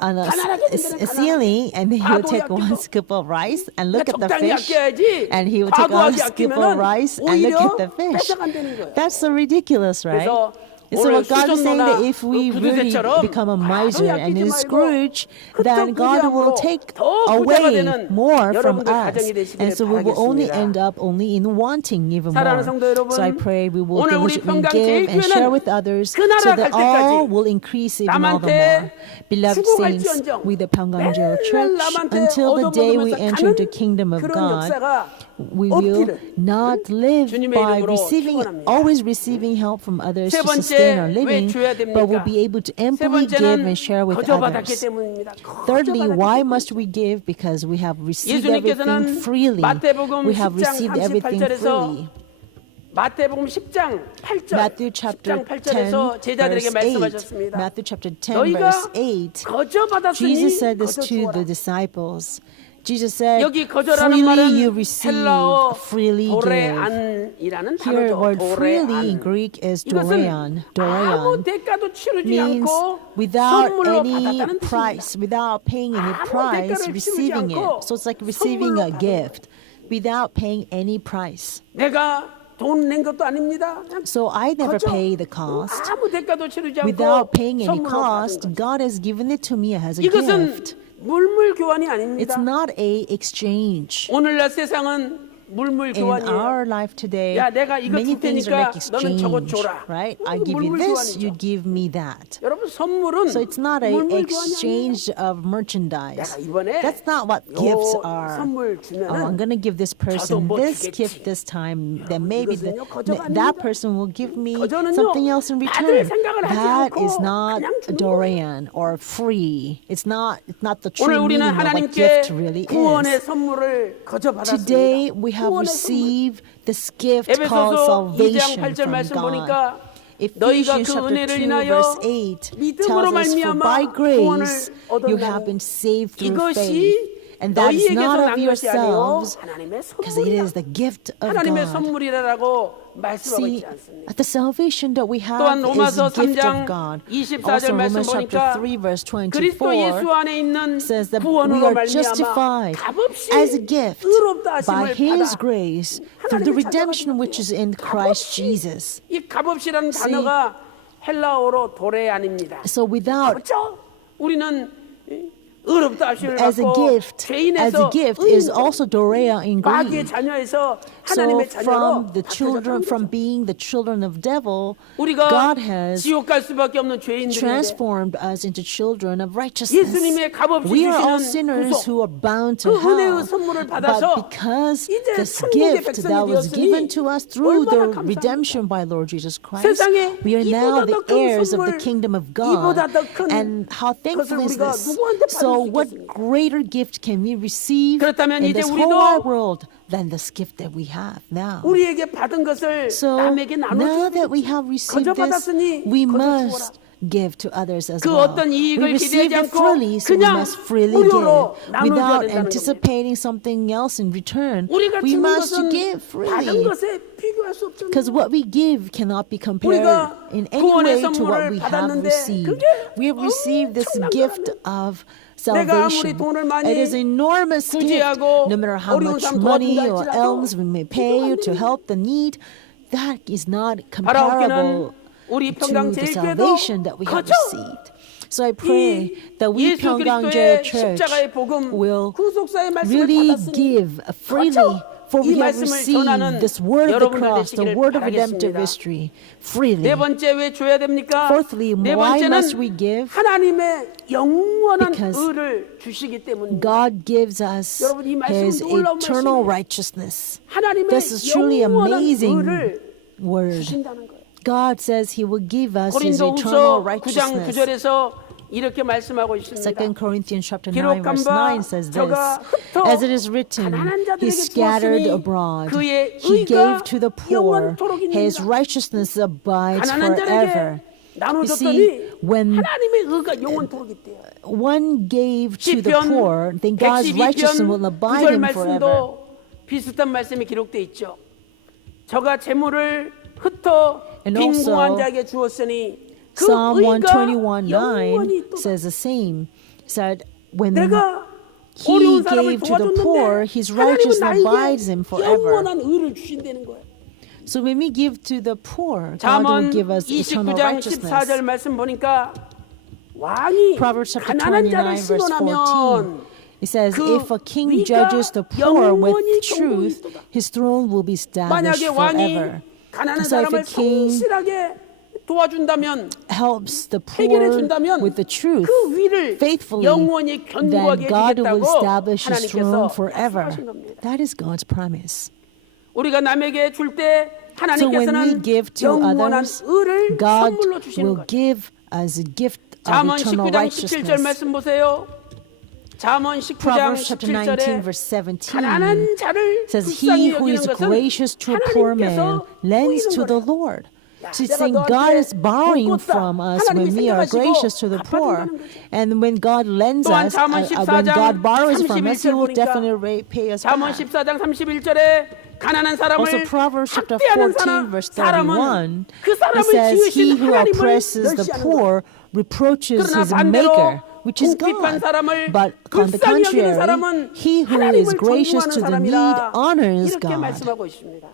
on a 가난하게 된 데는 ceiling, and then he will 과도하게 take one 아껴도 scoop of rice and look at the 적당히 fish, 아껴야지. and he will take one 과도하게 scoop of 아끼면은 rice and look 오히려 at the fish. 뺏어간다는 거예요. That's so ridiculous, right? 그래서 So 오늘 what God is saying that 수전노나 if we 그 really 구두쇠처럼 become a 과도 miser and 아끼지 a 말고 Scrooge, 흩어 then God will 구제함으로 take 더 부자가 away 되는 more from 여러분들 us. 가정이 되시기를 And so we will only 바라겠습니다. end up only in wanting even 사랑하는 more. 성도 여러분, So I pray we will 오늘 우리 diligently 평강 give and share 제일교회는 with others 그 나라 so 갈 that 때까지 all will increase even all the 남한테 more. Beloved saints, 죽어갈지언정 with the Pyeonggangjeo 맨날 Church, 남한테 until the day we 얻어먹으면서 enter the 가는 kingdom of 그런 God, 역사가 we will 없기를 not live 주님의 by 이름으로 receiving, 축원합니다. always receiving help from others 세 to sustain our 번째, 왜 living, 줘야 but will 됩니까? be able to 세 amply give 번째는 and share with 거저받았기 others. 때문입니다. Thirdly, 거저받았기 why 때문입니다. must we give? Because we have received 예수님께서는 everything freely. 마태복음 We have 10장 received everything 38절에서 freely. 마태복음 10장 8절 Matthew chapter 10장 8절에서 10, 제자들에게 verse 8. 말씀하셨습니다. Matthew chapter 10, 너희가 verse 8. 거저받았으니 Jesus said this 거저 to the 주어라. disciples. Jesus said, 여기 거저라는 freely you 말은 receive, 헬라어 freely give. 도레안이라는 Here, 단어죠. word freely in 도레안. Greek is 이것은 dorean. 아무 Dorean 대가도 치르지 means 않고 without 선물로 any 받았다는 뜻입니다. price, without paying any 아무 price, 대가를 치르지 receiving 않고 it. So it's like receiving 선물로 a gift without paying any price. 내가 돈 낸 것도 아닙니다. 그냥 So I never 거저. pay the cost. 아무 대가도 치르지 않고 Without paying any 선물로 cost, 받은 거죠. God has given it to me as a 이것은 gift. 물물 교환이 It's 아닙니다. not a exchange. 오늘날 세상은 물물 In 교환이에요. our life today, 야, 내가 이거 many 줄 things are 테니까 like 너는 저거 exchange, 줘라. right? I 이거 give you 물물 this, 교환이죠. you give me that. 여러분 선물은 So it's not an 물물 교환이 아니에요. exchange of merchandise. 내가 이번에 That's not what gifts 요 are. 선물 Oh, I'm 주면은 going to give this person 뭐 this 주겠지. gift this time. Then maybe 이것은요, 거저가 that 아닙니다. person will give me 거저는요, something else in 받을 return. 생각을 하지 That 않고 is not 그냥 주는 Dorian or free. It's not the true 오늘 우리는 meaning of what 하나님께 gift really 구원의 is. 선물을 거저 받았습니다. Today we have 구원의 선물. received this gift called 에베소서 2장 salvation 8절 from 말씀 God. 보니까 너희가 Ephesians 그 chapter 은혜를 2 인하여 verse 8 믿음으로 tells us, for 말미암아 by 구원을 grace you have 얻었나니 been saved through 이것이 faith. And that is 너희에게서 not of 난 것이 아니요 yourselves, 하나님의 because it is the 선물이라. gift of 하나님의 God. 선물이라고 말씀하고 See, 있지 않습니까? the salvation that we have 또한 is 로마서 a gift 3장 of God. 24절 Also, 말씀 Romans chapter 보니까 3 verse 그리스도 예수 24 안에 있는 says that we 구원으로 are 말미암아 justified 값없이 as a gift 의롭다 by 하심을 His 받아. grace through the 하나님이 redemption 찾아가신 which is in Christ Jesus. 이 값없이라는 단어가 헬라어로 도레안입니다. So without, 그렇죠? 우리는 의롭다 하심을 as a 받고 gift 죄인에서 is also Dorea in 마귀의 Greek. 자녀에서 So 하나님의 자녀로 from the 바뀌어서 children, 사는 from 거죠. being the children of devil, 우리가 God has 지옥 갈 수밖에 없는 죄인들인데 transformed us into children of righteousness. 예수님의 값없이 We are all 주시는 sinners 구속, who are bound to 그 은혜의 hell. 선물을 But 받아서 because 이제 this 천국의 gift 백성이 that was 되었으니 given to us through 얼마나 the 감사합니까? redemption by Lord Jesus Christ, 세상에 we are now 이보다 the 더 큰 heirs of the 선물, kingdom of 이보다 God. 더 큰 And how thankful 것을 is 우리가 this? 누구한테 받을 So 수 what 있겠습니까? greater gift can we receive 그렇다면 in 이제 this 우리도 whole wide world than this gift that we have now? 우리에게 받은 것을 So 남에게 now 나눠줘야 that we have received 거저 this, 받았으니 we 거저 must give to others as 그 well. 어떤 We 이익을 received 기대하지 it 않고 freely, so we 그냥 must freely 무료로 give 나눠줘야 without 된다는 anticipating something else in return. 우리가 We 주는 must 것은 give 받은 freely. 것에 비교할 수 없잖아요. Because what we give cannot be compared 우리가 in any 구원의 way to what 선물을 we have 받았는데 received. 그게 We have received this 엄청난 gift 거라면 of 내가 아무리 salvation. 돈을 많이 It is enormous gift. 구제하고 No matter how 어려운 much 사람 money 도와준다 or 할지라도 alms we may pay to help the need, that is not 바라옵기는 comparable 우리 to 평강 the 제일교회도 salvation that we have 거저 received. So I pray that we 예수 Pyongyang 그리스도의 Church 십자가의 복음 will 구속사의 말씀을 really 받았으니 give freely, 거저 for 이 we have 말씀을 received 전하는 this word of the 여러분들 cross, the 되시기를 word of redemptive 바라겠습니다. history, freely. 네 번째 왜 줘야 됩니까? Fourthly, 네 why 번째는 must we give? 하나님의 영원한 Because 의를 주시기 때문입니다. God gives us 여러분, 이 말씀은 His 놀라운 eternal 말씀이에요. righteousness. 하나님의 This is truly 영원한 amazing 의를 word. 주신다는 거예요. God says He will give us His 고린도후서 eternal 9장 righteousness. 9절에서 이렇게 말씀하고 있습니다. 2 Corinthians chapter 9 기록한 verse 바 9 says this, 저가 흩어 as it is written, 가난한 자들에게 He scattered 주었으니 abroad, 그의 He 의가 gave to the poor, 영원토록 His 있느니라. righteousness abides 가난한 forever. 자에게 나눠줬더니 see, when 하나님의 의가 영원토록 있대요. one gave to the 시편 poor, then God's righteousness will 112편 abide 9절 him forever. 말씀도 비슷한 말씀이 기록되어 있죠. 저가 재물을 흩어 And 빈궁한 also, 자에게 주었으니 그 Psalm 의가 121:9 영원히 있도다. says the same. Said when 내가 He 어려운 사람을 gave to the poor, 도와줬는데 His 하나님은 righteousness abides 나에게 him forever. 영원한 의를 주신다는 거예요. So when we give to the poor, God 잠언 will give us eternal 29장 righteousness. 14절 말씀 보니까 왕이 Proverbs chapter 가난한 29 자를 verse 14. 신원하면 It says, 그 if a king 위가 judges the poor with 영원히 truth, 경고있도다. his throne will be established 만약에 왕이 forever. 가난한 So if 사람을 a king 성실하게 도와준다면 helps the 해결해 poor 준다면 with the truth 그 위를 faithfully, 영원히 then 견고하게 God will 해주겠다고 establish His throne 하나님께서 forever. 말씀하신 겁니다. That is God's promise. 우리가 남에게 줄 때 So when we 하나님께서는 give to 영원한 others, 의를 God 선물로 주시는 will 거예요. give as a gift of 잠언 eternal 19장 17절 righteousness. 말씀 보세요. 잠언 19장 Proverbs chapter 19 17절에 verse 17 가난한 자를 says, 불쌍히 He who 여기는 is 것은 gracious to a poor man 하나님께서 lends 보이는 to the 거래요. Lord. 야, She's 내가 saying 너한테 God is borrowing 못 걷다. from us 하나님이 when we are 생각하시고 gracious to the poor. 갚아준다는 거죠. And when God lends 또한 us, 잠언 when 14장 God borrows from us, He will 31절 definitely pay us 잠언 back. 14장 31절에 가난한 사람을 Also, Proverbs chapter 학대하는 14, verse 사람은 31, 그 it 사람을 says, He 지으신 who 하나님을 oppresses the 멸시하는 거예요. poor reproaches 그러나 his 반대로 maker, which is 궁핍한 God. 사람을 But on the 불쌍히 여기는 contrary, 사람은 he who 하나님을 is gracious 존중하는 to the need 사람이라 honors 이렇게 God. 말씀하고 있습니다.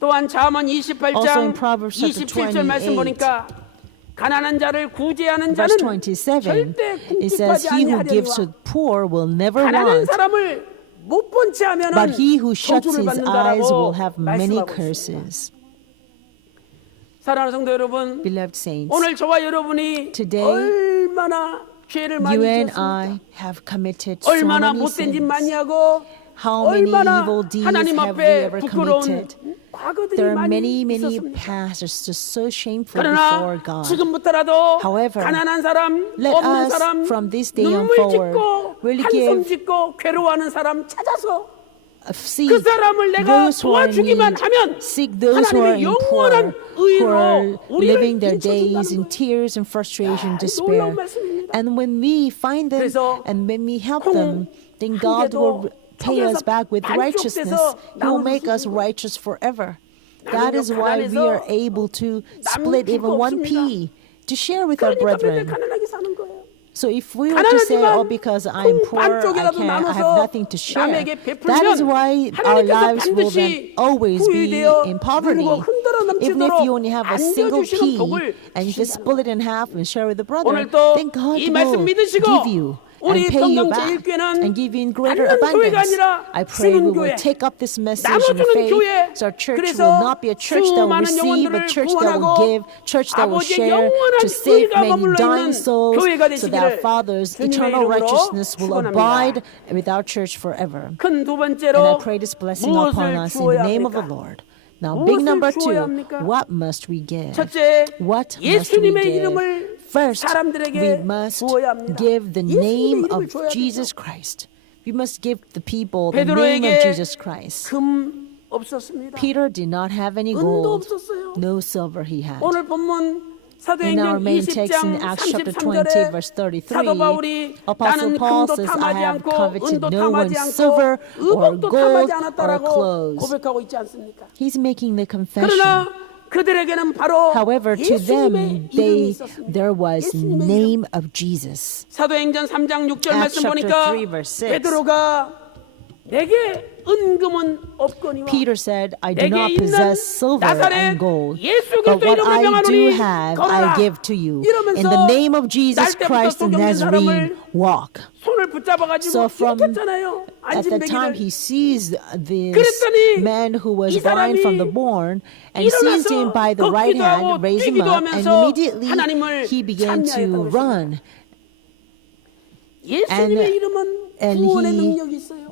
또한 잠언 Also 28장 in Proverbs chapter 27절 말씀 28, 보니까 가난한 자를 구제하는 verse 자는 27, 절대 it says, 궁핍하지 He who gives to 아니하려니와 the poor will never 가난한 want. 사람을 못 본 채 하면은 But he who shuts 저주를 his eyes will 받는다라고 have many 말씀하고 있습니다. curses. 사랑하는 성도 여러분, Beloved saints, 오늘 저와 여러분이 Today, 얼마나 죄를 많이 you and 지었습니까? I have committed so 얼마나 many 못된 짓 많이 sins. 하고 How many 얼마나 evil deeds 하나님 have we 앞에 ever 부끄러운 committed? 과거들이 There are 많이 many 있었습니다. pasts that's just so shameful 그러나 before God. 지금부터라도 However, 가난한 사람, let 없는 us 사람, from this day on 눈물 forward 짓고 really 한숨 give 짓고 괴로워하는 사람 찾아서 Seek 그 사람을 내가 those who are in 도와주기만 need. 하면 Seek those who are 하나님의 in 영원한 poor, who are 의로 우리를 living their 인쳐준다는 days in 거예요. tears and frustration, 야, despair. 놀라운 말씀입니다. And when we find them 그래서 and when we help 콩 them, then 한 God 개도 will pay us 턱에서 back with righteousness. 반쪽돼서 He will make us 나눠주시는 거예요. righteous forever. 나는요, That is why we are 가난해서 able to 남는 split 줄 even 거 one 없습니다. pea to share with our 그러니까 맨날 brethren. 가난하게 사는 거예요. So if we were to say, oh, 가난하지만 because I'm 콩 poor, I 반쪽이라도 can't, I 나눠서 have nothing to share. 남에게 That is 베풀면 why our 하나님께서 lives will then 반드시 always be 후회되어 in poverty. 누르고 흔들어 Even if you only 넘치도록 have a single 안겨주시는 pea 복을 and if you split it in half and share with the brother, 오늘도 then God 이 말씀 will 믿으시고 give you and 우리 pay you 평강 back 제일교회는 and give you in greater 받는 교회가 abundance. 아니라 I pray we 주는 will 교회, take up this message in 나눠주는 faith. 교회. So our church 그래서 will not be a church that will 수많은 receive, 영혼들을 but church that will 구원하고 give, church that will 아버지의 share 영원한 to save 의가 many 머물러 dying 있는 souls, 교회가 so that our 되시기를 Father's 주님의 eternal 이름으로 righteousness will 축원합니다. abide with our church forever. 큰 두 And I 번째로 pray this blessing upon 무엇을 us in the 주어야 name of the 합니까? Lord. Now, big 무엇을 number 주어야 2, 합니까? what must we give? 첫째, What must we 예수님의 give? 이름을 First, we 사람들에게 must 주어야 합니다. give the name 예수님의 이름을 of 줘야 Jesus 되죠. Christ. We must give the people the name of 베드로에게 Jesus Christ. 금 없었습니다. Peter did not have any 은도 gold, 없었어요. no silver he had. 오늘 본문 In our 사도행전 main text in 20장 Acts chapter 20, verse 33절에 33, 사도 바울이 Apostle 나는 Paul 금도 says, I 탐하지 have 않고 coveted 은도 no one's 탐하지 않고 silver or 의복도 gold 탐하지 or 않았다라고 clothes. 고백하고 있지 않습니까? He's making the confession. 그러나 그들에게는 바로 However, to them, 예수님의 이름이 있었습니다. there was 예수님의 이름. name of Jesus. 사도행전 3장 6절 Acts 말씀 chapter 보니까 3, verse 6. 베드로가 내게 은금은 없거니와 Peter said, I do 내게 not 있는 possess silver 나사렛 and gold, 예수 but 그리스도 what 이름을 I do 명하노니 have, 걸어라. I give to you. 이러면서 In the name of Jesus 날 때부터 Christ the 속였는 Nazarene, 사람을 walk. 손을 붙잡아가지고 So from 이렇게 했잖아요. at the time he 안진뱅이를 seized this 그랬더니 man who was 이 blind from the 사람이 born and seized him 일어나서 by the right 걷기도 하고 hand, raised him 뛰기도 up, and 하면서 immediately 하나님을 he began to 찬양했다고 run. 예수님의 이름은 and 구원의 he 능력이 있어요.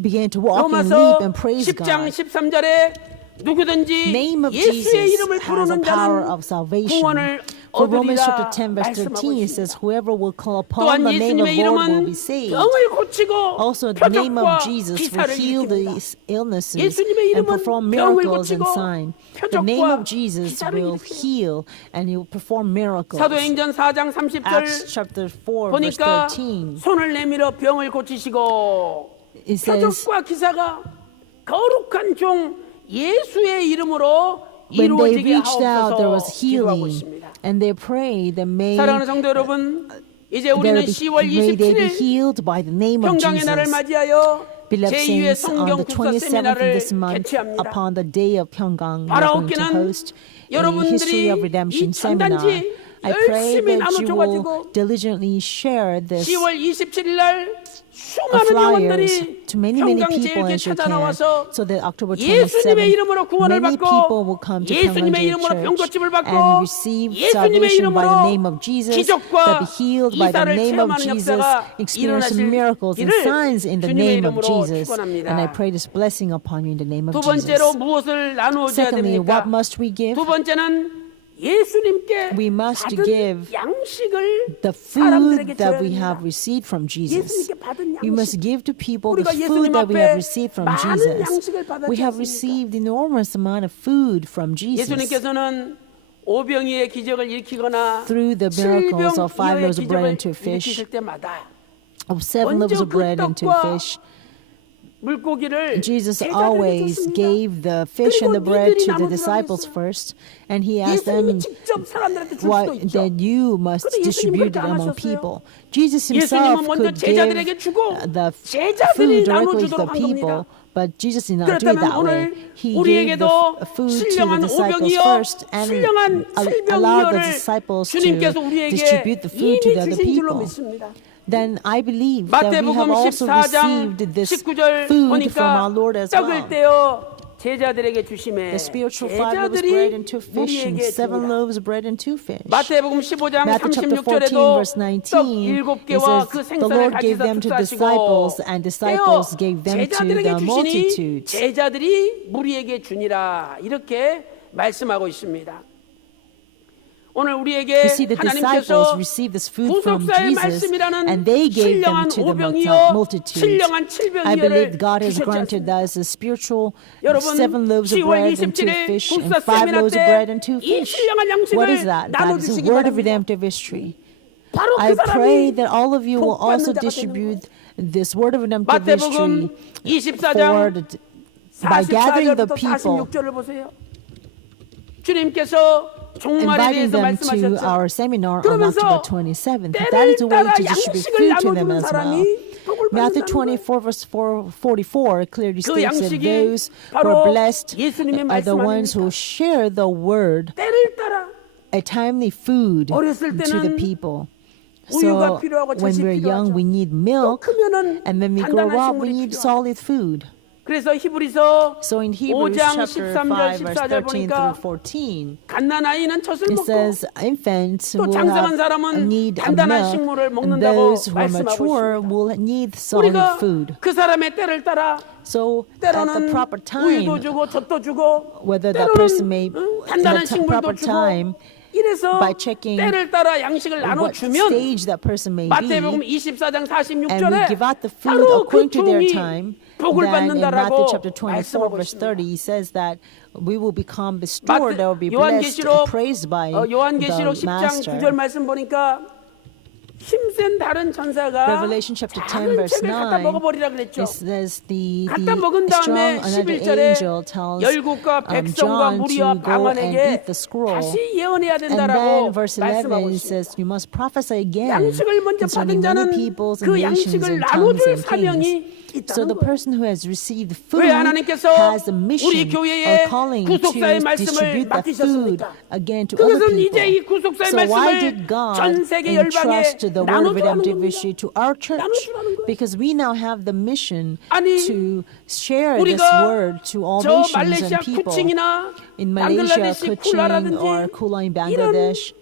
Began to walk and 로마서 leap and praise 10장 God. 13절에 누구든지 Name of 예수의 Jesus 이름을 has a 부르는 power 자는 of salvation. 구원을 For Romans 얻으리라 chapter 10 verse 13 말씀하고 it says, 있습니다. whoever will call upon 또한 the name of 예수님의 the Lord will 이름은 be saved. 병을 고치고 Also, the name 표적과 of Jesus will 기사를 heal 일으킵니다. these illnesses 예수님의 and 이름은 perform 병을 miracles and 고치고 signs. The name 표적과 of Jesus 기사를 will 일으켜요. heal and he will perform miracles. 사도행전 4장 Acts 30절 chapter 4 verse 보니까 13 손을 내밀어 병을 고치시고 it says, 표적과 기사가 거룩한 종 예수의 이름으로 when they 이루어지게 reached out there was 하옵소서 기도하고 healing 있습니다. and they prayed that may 사랑하는 성도 여러분, 이제 they 우리는 be, 10월 may they be 27일 healed by the name of 평강의 날을 Jesus. 맞이하여 Beloved 제2의 saints, on 성경 the 국사 27th of 세미나를 this month, 개최합니다. upon the day of Pyeonggang, we are going to 바라옵기는 host a History of 여러분들이 Redemption 이 seminar. 전단지 I pray 열심히 that you 나눠줘가지고 will diligently share this 10월 27일 날 수많은 flyers 영혼들이 to many people 평강제일교회 as you 찾아 can, 나와서 so that October 예수님의 27th, 이름으로 구원을 many people will 받고 come to 예수님의 Pyeonggang 이름으로 Church 병고침을 and 받고 receive 예수님의 salvation by the 이름으로 name of Jesus, that 기적과 be healed by the 이사를 name of 체험하는 Jesus, 역사가 experience 일어나실 miracles and 길을 signs in the 주님의 name of 이름으로 Jesus. 축원합니다. And I pray this blessing upon you in the name of 두 번째로 Jesus. 무엇을 나누어줘야 Secondly, 됩니까? what must we give? 두 번째는 예수님께 We must 받은 give 양식을 The 사람들에게 food that 줘야 we 됩니다. have received from Jesus. 예수님께 받은 We must 양식. give to people the 우리가 food 예수님 that we 앞에 have received from 많은 Jesus. 양식을 받았지 We have 않습니까? received enormous amount of food from Jesus. 예수님께서는 오병이의 기적을 일으키거나 Through the miracles of 5 7병이의 loaves of bread and 2 기적을 fish, 일으키실 때마다 of 7 먼저 loaves of 그 bread and 2 떡과 fish, 물고기를 Jesus 제자들에게 always 줬습니다. gave the fish and the 그리고 bread 니들이 to the 나눠주라고 disciples 했어요. first, and he asked them 예수님이 직접 사람들한테 줄 수도 what, 있죠. that you must 근데 예수님은 distribute 그렇게 it 안 among 하셨어요. people. Jesus himself 예수님은 먼저 could 제자들에게 give 주고 the 제자들이 food directly to the 나눠주도록 한 people, 겁니다. but Jesus did not do it 그렇다면 that way. 오늘 He gave the 우리에게도 food to the 신령한 disciples 오병이어 first and 신령한 allowed the 칠병이어를 disciples to 주님께서 우리에게 distribute the food to 이미 the other 주신 줄로 people. 믿습니다. then I believe that we have 마태복음 also 14장 received this 19절 food from our 보니까 Lord as 떡을 well. 떼어 제자들에게 주심에 The spiritual 5 loaves bread and 2 fish, and 우리에게 7 줍니다. loaves bread and 2 fish. 마태복음 15장 Matthew chapter 14, 36절에도 verse 떡 19, it 7개와 그 says, the 생선을 Lord 가지사 gave them to 축사하시고 disciples, and disciples 떼어 gave them to 제자들에게 the 주시니 multitudes. 제자들이 무리에게 주니라 이렇게 말씀하고 있습니다. 오늘 우리에게 You see, the disciples 하나님께서 received this food from 구속사의 Jesus, 말씀이라는 and they gave them 신령한 to the 오병이요 multitudes. 신령한 I believe 칠병이어를 God has 주셨지 granted 않습니까? us a spiritual 여러분 7 loaves of 10월 bread and 2 27일 fish, and 국사 5 세미나 loaves of bread and 2 때 이 fish. 신령한 What is 양식을 that? That is 나눠주시기 the word of 바랍니다. redemptive history. 바로 I 그 pray 사람이 that all of you will 복 받는 also 자가 되는 distribute 거예요. this word of redemptive history 마태복음 24장 forward by gathering the 44절부터 people, 46절을 보세요. 주님께서 종말에 inviting 대해서 them to 말씀하셨죠. our seminar on 그러면서 October 27th. That 때를 is a way 따라 to distribute 양식을 food to them 나눠주는 as well. 사람이 복을 Matthew 받는다는 거예요. 24 verse 44 clearly 그 states that 양식이 those who 바로 are blessed 예수님의 are the 말씀 ones who 아닙니까? share the word, 때를 따라 a timely food 어렸을 to the 때는 people. 우유가 So 필요하고 when 젖이 we're young, 필요하죠. we need 또 milk, 크면은 and when we grow 단단한 up, we 식물이 need 필요하죠. solid food. 그래서 히브리서 So in Hebrews 5장 chapter 13절 5 verse 14절 13 보니까 through 14, 갓난 아이는 젖을 it 먹고 says infants 또 will 장성한 have 사람은 need of 단단한 milk, 식물을 and 먹는다고 those who are 말씀하고 mature 있습니다. will need solid 우리가 food. 그 사람의 때를 따라 So at the 때로는 proper 우유도 time, 주고 젖도 주고 whether that person 때로는 may 단단한 at the 식물도 proper 주고 time, 이래서 by checking 때를 따라 양식을 what 나눠주면 stage that person may 마태복음 be, 24장 and we 46절에 give out the food 바로 그 according to their 종이 time, 복을 then in Matthew 받는다라고 chapter 24 말씀하고 verse 있습니다. 30 he says that we will become restored, that will be blessed, 요한계시록 praised by 요한계시록 the 10장 9절 Master. 말씀 보니까 힘센 다른 천사가 Revelation chapter 10 작은 verse 책을 갖다 9, 먹어버리라 그랬죠. it says the 갖다 먹은 strong 다음에 another 11절에 angel tells 열국과 백성과 John 무리와 to go and 방언에게 eat the scroll. 다시 예언해야 And 된다라고 then verse 말씀하고 11 있습니다. says you must prophesy again 양식을 먼저 concerning 받은 many 자는 peoples and 그 nations 양식을 and tongues 나눠줄 and 사명이 kings. So 있다는 the 거예요. person who has received food 왜 하나님께서 has a 우리 mission 교회에 or calling 구속사의 to 말씀을 distribute the food 맡기셨습니까? again to other 그것은 이제 이 people. 구속사의 So why 말씀을 did God 전 세계 열방에 entrust the word of 나눠주라는 redemptive 겁니다. issue to our church? 나눠주라는 거예요. Because we now have the mission 아니, to share this 우리가 word to all 저 nations 말레이시아 and people. 쿠칭이나 In Malaysia, 방글라데시 Kuching, 쿨라라든지 or Kula in 이런 Bangladesh,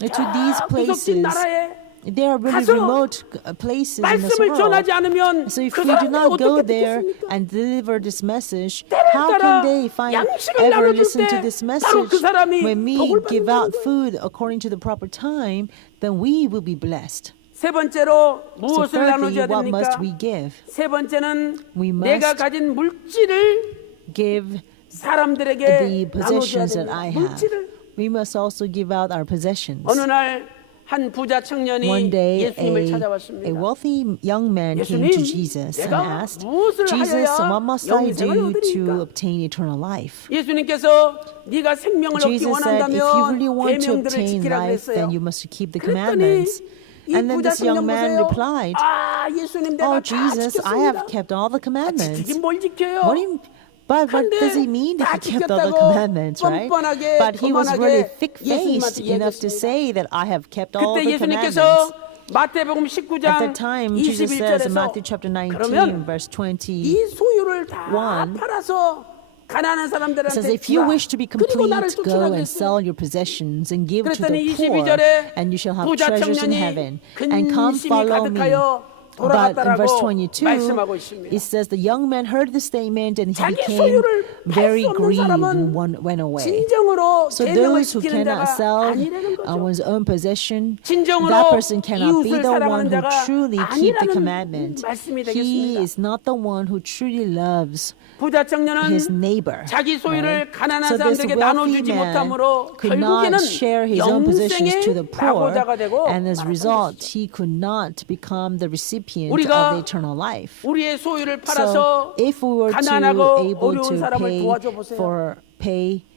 to these 구속진 places, 나라에 they are really 가서 remote places in this 말씀을 world. 전하지 않으면 So if 그 we do 사람들이 not go 어떻게 there 듣겠습니까? and deliver this message, 때를 how 따라 can they find 양식을 ever 나눠줄 listen to 때 this 바로 그 message? 사람이 When we 복을 give 받는다는 out 거예요. food according to the proper time, then we will be blessed. 세 번째로 So 무엇을 thirdly, 나눠줘야 what must 됩니까? we give? 세 번째는 We 내가 must 가진 물질을 Give 사람들에게 the 나눠줘야 possessions that 됩니다. I have. 물질을 We must also give out our possessions. 어느 날 한 부자 One 청년이 day, 예수님을 a 찾아왔습니다. wealthy young man came 예수님, to Jesus and 내가 asked, 무엇을 Jesus, 하여야 what must I 영생을 do to 얻으리까? obtain eternal life? 예수님께서 네가 생명을 얻기 Jesus said, if you really 원한다면 want to 계명들을 obtain 지키라 life, 그랬어요. then you must keep the 그랬더니 commandments. 이 And then 부자 this young 청년 man 보세요. replied, 아 예수님 내가 Oh, 다 Jesus, I have 지켰습니다. kept all the commandments. 지키긴 뭘 지켜요? What do you, but what 근데 does he mean that 다 he kept all the 지켰다고 commandments, right? 뻔뻔하게, But he was really 거만하게 thick-faced 예수님한테 enough to 얘기했습니다. say that I have kept all 그때 the commandments. 예수님께서 마태복음 At 19장 that time, Jesus says in 21절에서 Matthew chapter 19, 그러면 verse 20, 이 소유를 다 one, 팔아서 가난한 it 사람들한테 says, if you 주라. wish to be 그리고 나를 complete, 쫓으라 go and 그랬어요. sell your possessions and give to 그랬더니 the poor, 22절에 and you shall have 부자 treasures in 청년이 heaven. And come 근심이 follow me. 가득하여 But in verse 돌아갔다라고 22, 말씀하고 있습니다. it says the young man heard the statement and he 자기 became 소유를 very 팔 수 없는 grieved 사람은 and went away. 진정으로 So 계명을 those who 지키는 cannot 자가 sell 아니라는 거죠. one's own possession, 진정으로 that person cannot be 이웃을 the one 사랑하는 who 자가 truly keep the 아니라는 commandment. 말씀이 He 되겠습니다. is not the one who truly loves 부자 청년은 his neighbor. 자기 소유를 right? 가난한 So this 사람들에게 wealthy 나눠주지 man 못함으로 could 결국에는 not share his own possessions to the 영생의 poor, 낙오자가 되고 and as a 말았던 result, 것이죠. he could not become the recipient of 우리가 the eternal life. 우리의 소유를 So 팔아서 if we were to 가난하고 able 어려운 to 사람을 pay 도와줘 보세요.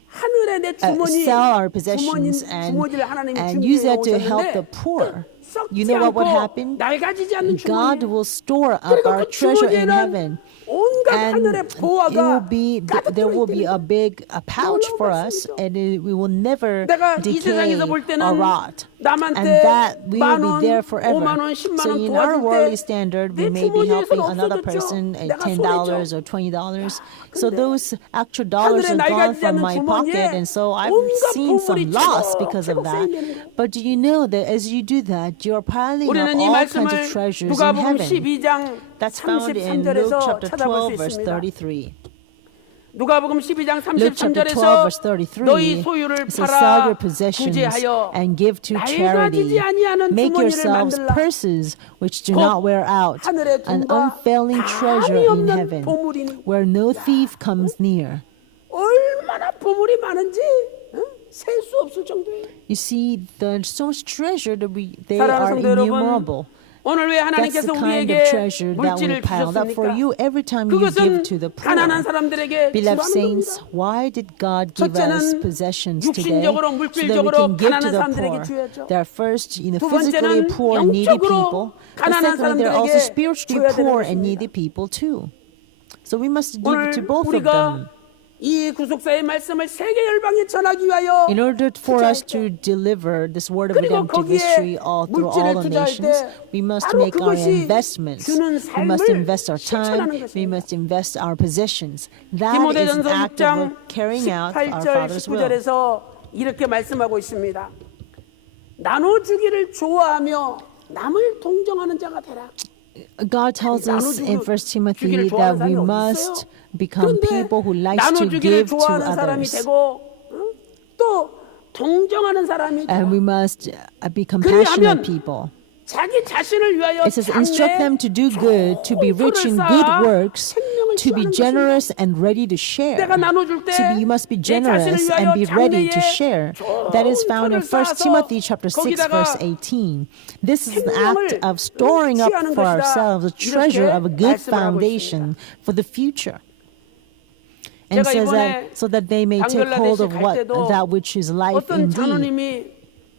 하늘에 내 주머니 sell our possessions and 주머니를 하나님이 use 준비해 that to help the 오셨는데 poor, you 썩지 know what would 않고 happen? 낡아지지 않는 God 주머니 will store up 그리고 our 그 treasure in 주머니에는 heaven. 온갖 And 하늘의 it 보화가 will be, 가득 there will be 들어있다는 a big pouch for us, 말씀이죠. and we will never 내가 이 decay 세상에서 볼 때는 or rot. 남한테 And that we 만 will 원, be there forever. 5만 원, 10만 So 원 in our worldly 도와줄 standard, 때 we 내 may be helping 주머니에서는 another 없어졌죠. person 내가 $10 손해죠. or $20. So 근데 those actual dollars 하늘에 are gone 낡아지지 from 않는 my 주머니에 pocket, and so I've 온갖 seen some 보물이 loss because of that. 차곡차곡 쌓이는 But do you know that as you do that, you're piling up 우리는 이 all kinds of 말씀을 treasures in 누가복음 heaven. 12장 That's found in Luke 33절에서 chapter 찾아볼 12, 수 verse 있습니다. 33. 누가복음 12장 Luke chapter 12, verse 33절에서 33, 너희 소유를 it says, sell your 팔아 possessions 구제하여 and give to charity. 낡아지지 아니하는 Make 주머니를 yourselves 만들라. purses which do 곧 not wear out, 하늘의 an 돈과 unfailing treasure 감이 in 없는 heaven, 보물이니. where no thief comes near. 얼마나 보물이 많은지 셀 수 없을 정도예요. You see, there's so much treasure that they 사랑하는 are 성도 여러분, innumerable. 오늘 왜 That's 하나님께서 the kind of 우리에게 treasure that we 물질을 piled up for 주셨습니까? you every time you 그것은 give to the 가난한 poor. 사람들에게 Beloved 주라는 saints, 겁니다. why did God give us 첫째는 possessions today 육신적으로, so that we 물질적으로 can give to 가난한 the 사람들에게 poor? 줘야죠. They are first, 두 physically 번째는 poor and needy 영적으로 people. But 가난한 secondly, they're also 사람들에게 spiritually 줘야 되는 poor and 것입니다. needy people too. So we must give 오늘 to both of them. 우리가 이 구속사의 말씀을 세계 열방에 전하기 위하여 In order for us 투자할 to deliver this word of 그리고 redemptive 거기에 history all through all 물질을 the 투자할 nations, 때 we must 바로 make our 그것이 investments. 주는 We must 삶을 invest our 실천하는 time. We 것입니다. must invest our possessions. That is 디모데전서 an act 6장 of carrying out our 18절 Father's will. 19절에서 이렇게 말씀하고 있습니다. 나눠주기를 좋아하며 남을 동정하는 자가 되라. God tells us in 1 Timothy 주기를 that 좋아하는 we 사람이 must 어디 있어요? become 그런데 people who likes to 나눠주기를 give to 좋아하는 사람이 others. 되고 또 동정하는 사람이 되라. And we must be 그리하면 compassionate people. 자기 자신을 위하여 It says, instruct them to do good, to be rich in good works, to be generous and ready to share. 내가 나눠줄 때 You must be 내 generous 자신을 and 위하여 be ready to 장래에 share. That is found in 1 Timothy chapter 6, verse 18. This is an act of storing up 취하는 for 것이다. ourselves a treasure of a good 말씀을 하고 foundation for the future. And 제가 says 이번에 that so that they may take hold of 방글라데시 갈 what 때도 that which is life 어떤 indeed. 장로님이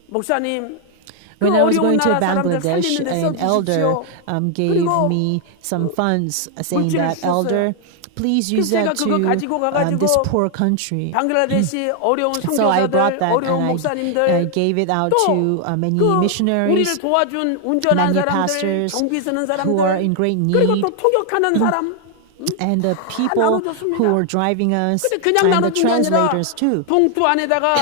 목사님 그 When I was 어려운 going to 나라 사람들 Bangladesh, 살리는 데 an elder 써주십시오. gave 그리고 me some funds, saying 물질을 that, elder, please use 그래서 that 제가 그거 가지고 to 가가지고 this poor country. 방글라데시 어려운 So I brought 선교사들, that 어려운 and I 목사님들 gave it out to 또 many 그 missionaries, 우리를 도와준 운전한 many 사람들, pastors 경비 쓰는 who are in 사람들, great 그리고 need, 또 통역하는 사람. and the people 나눠줬습니다. who are driving us, 근데 그냥 and the 나눠준 게 아니라 translators too. 봉투 안에다가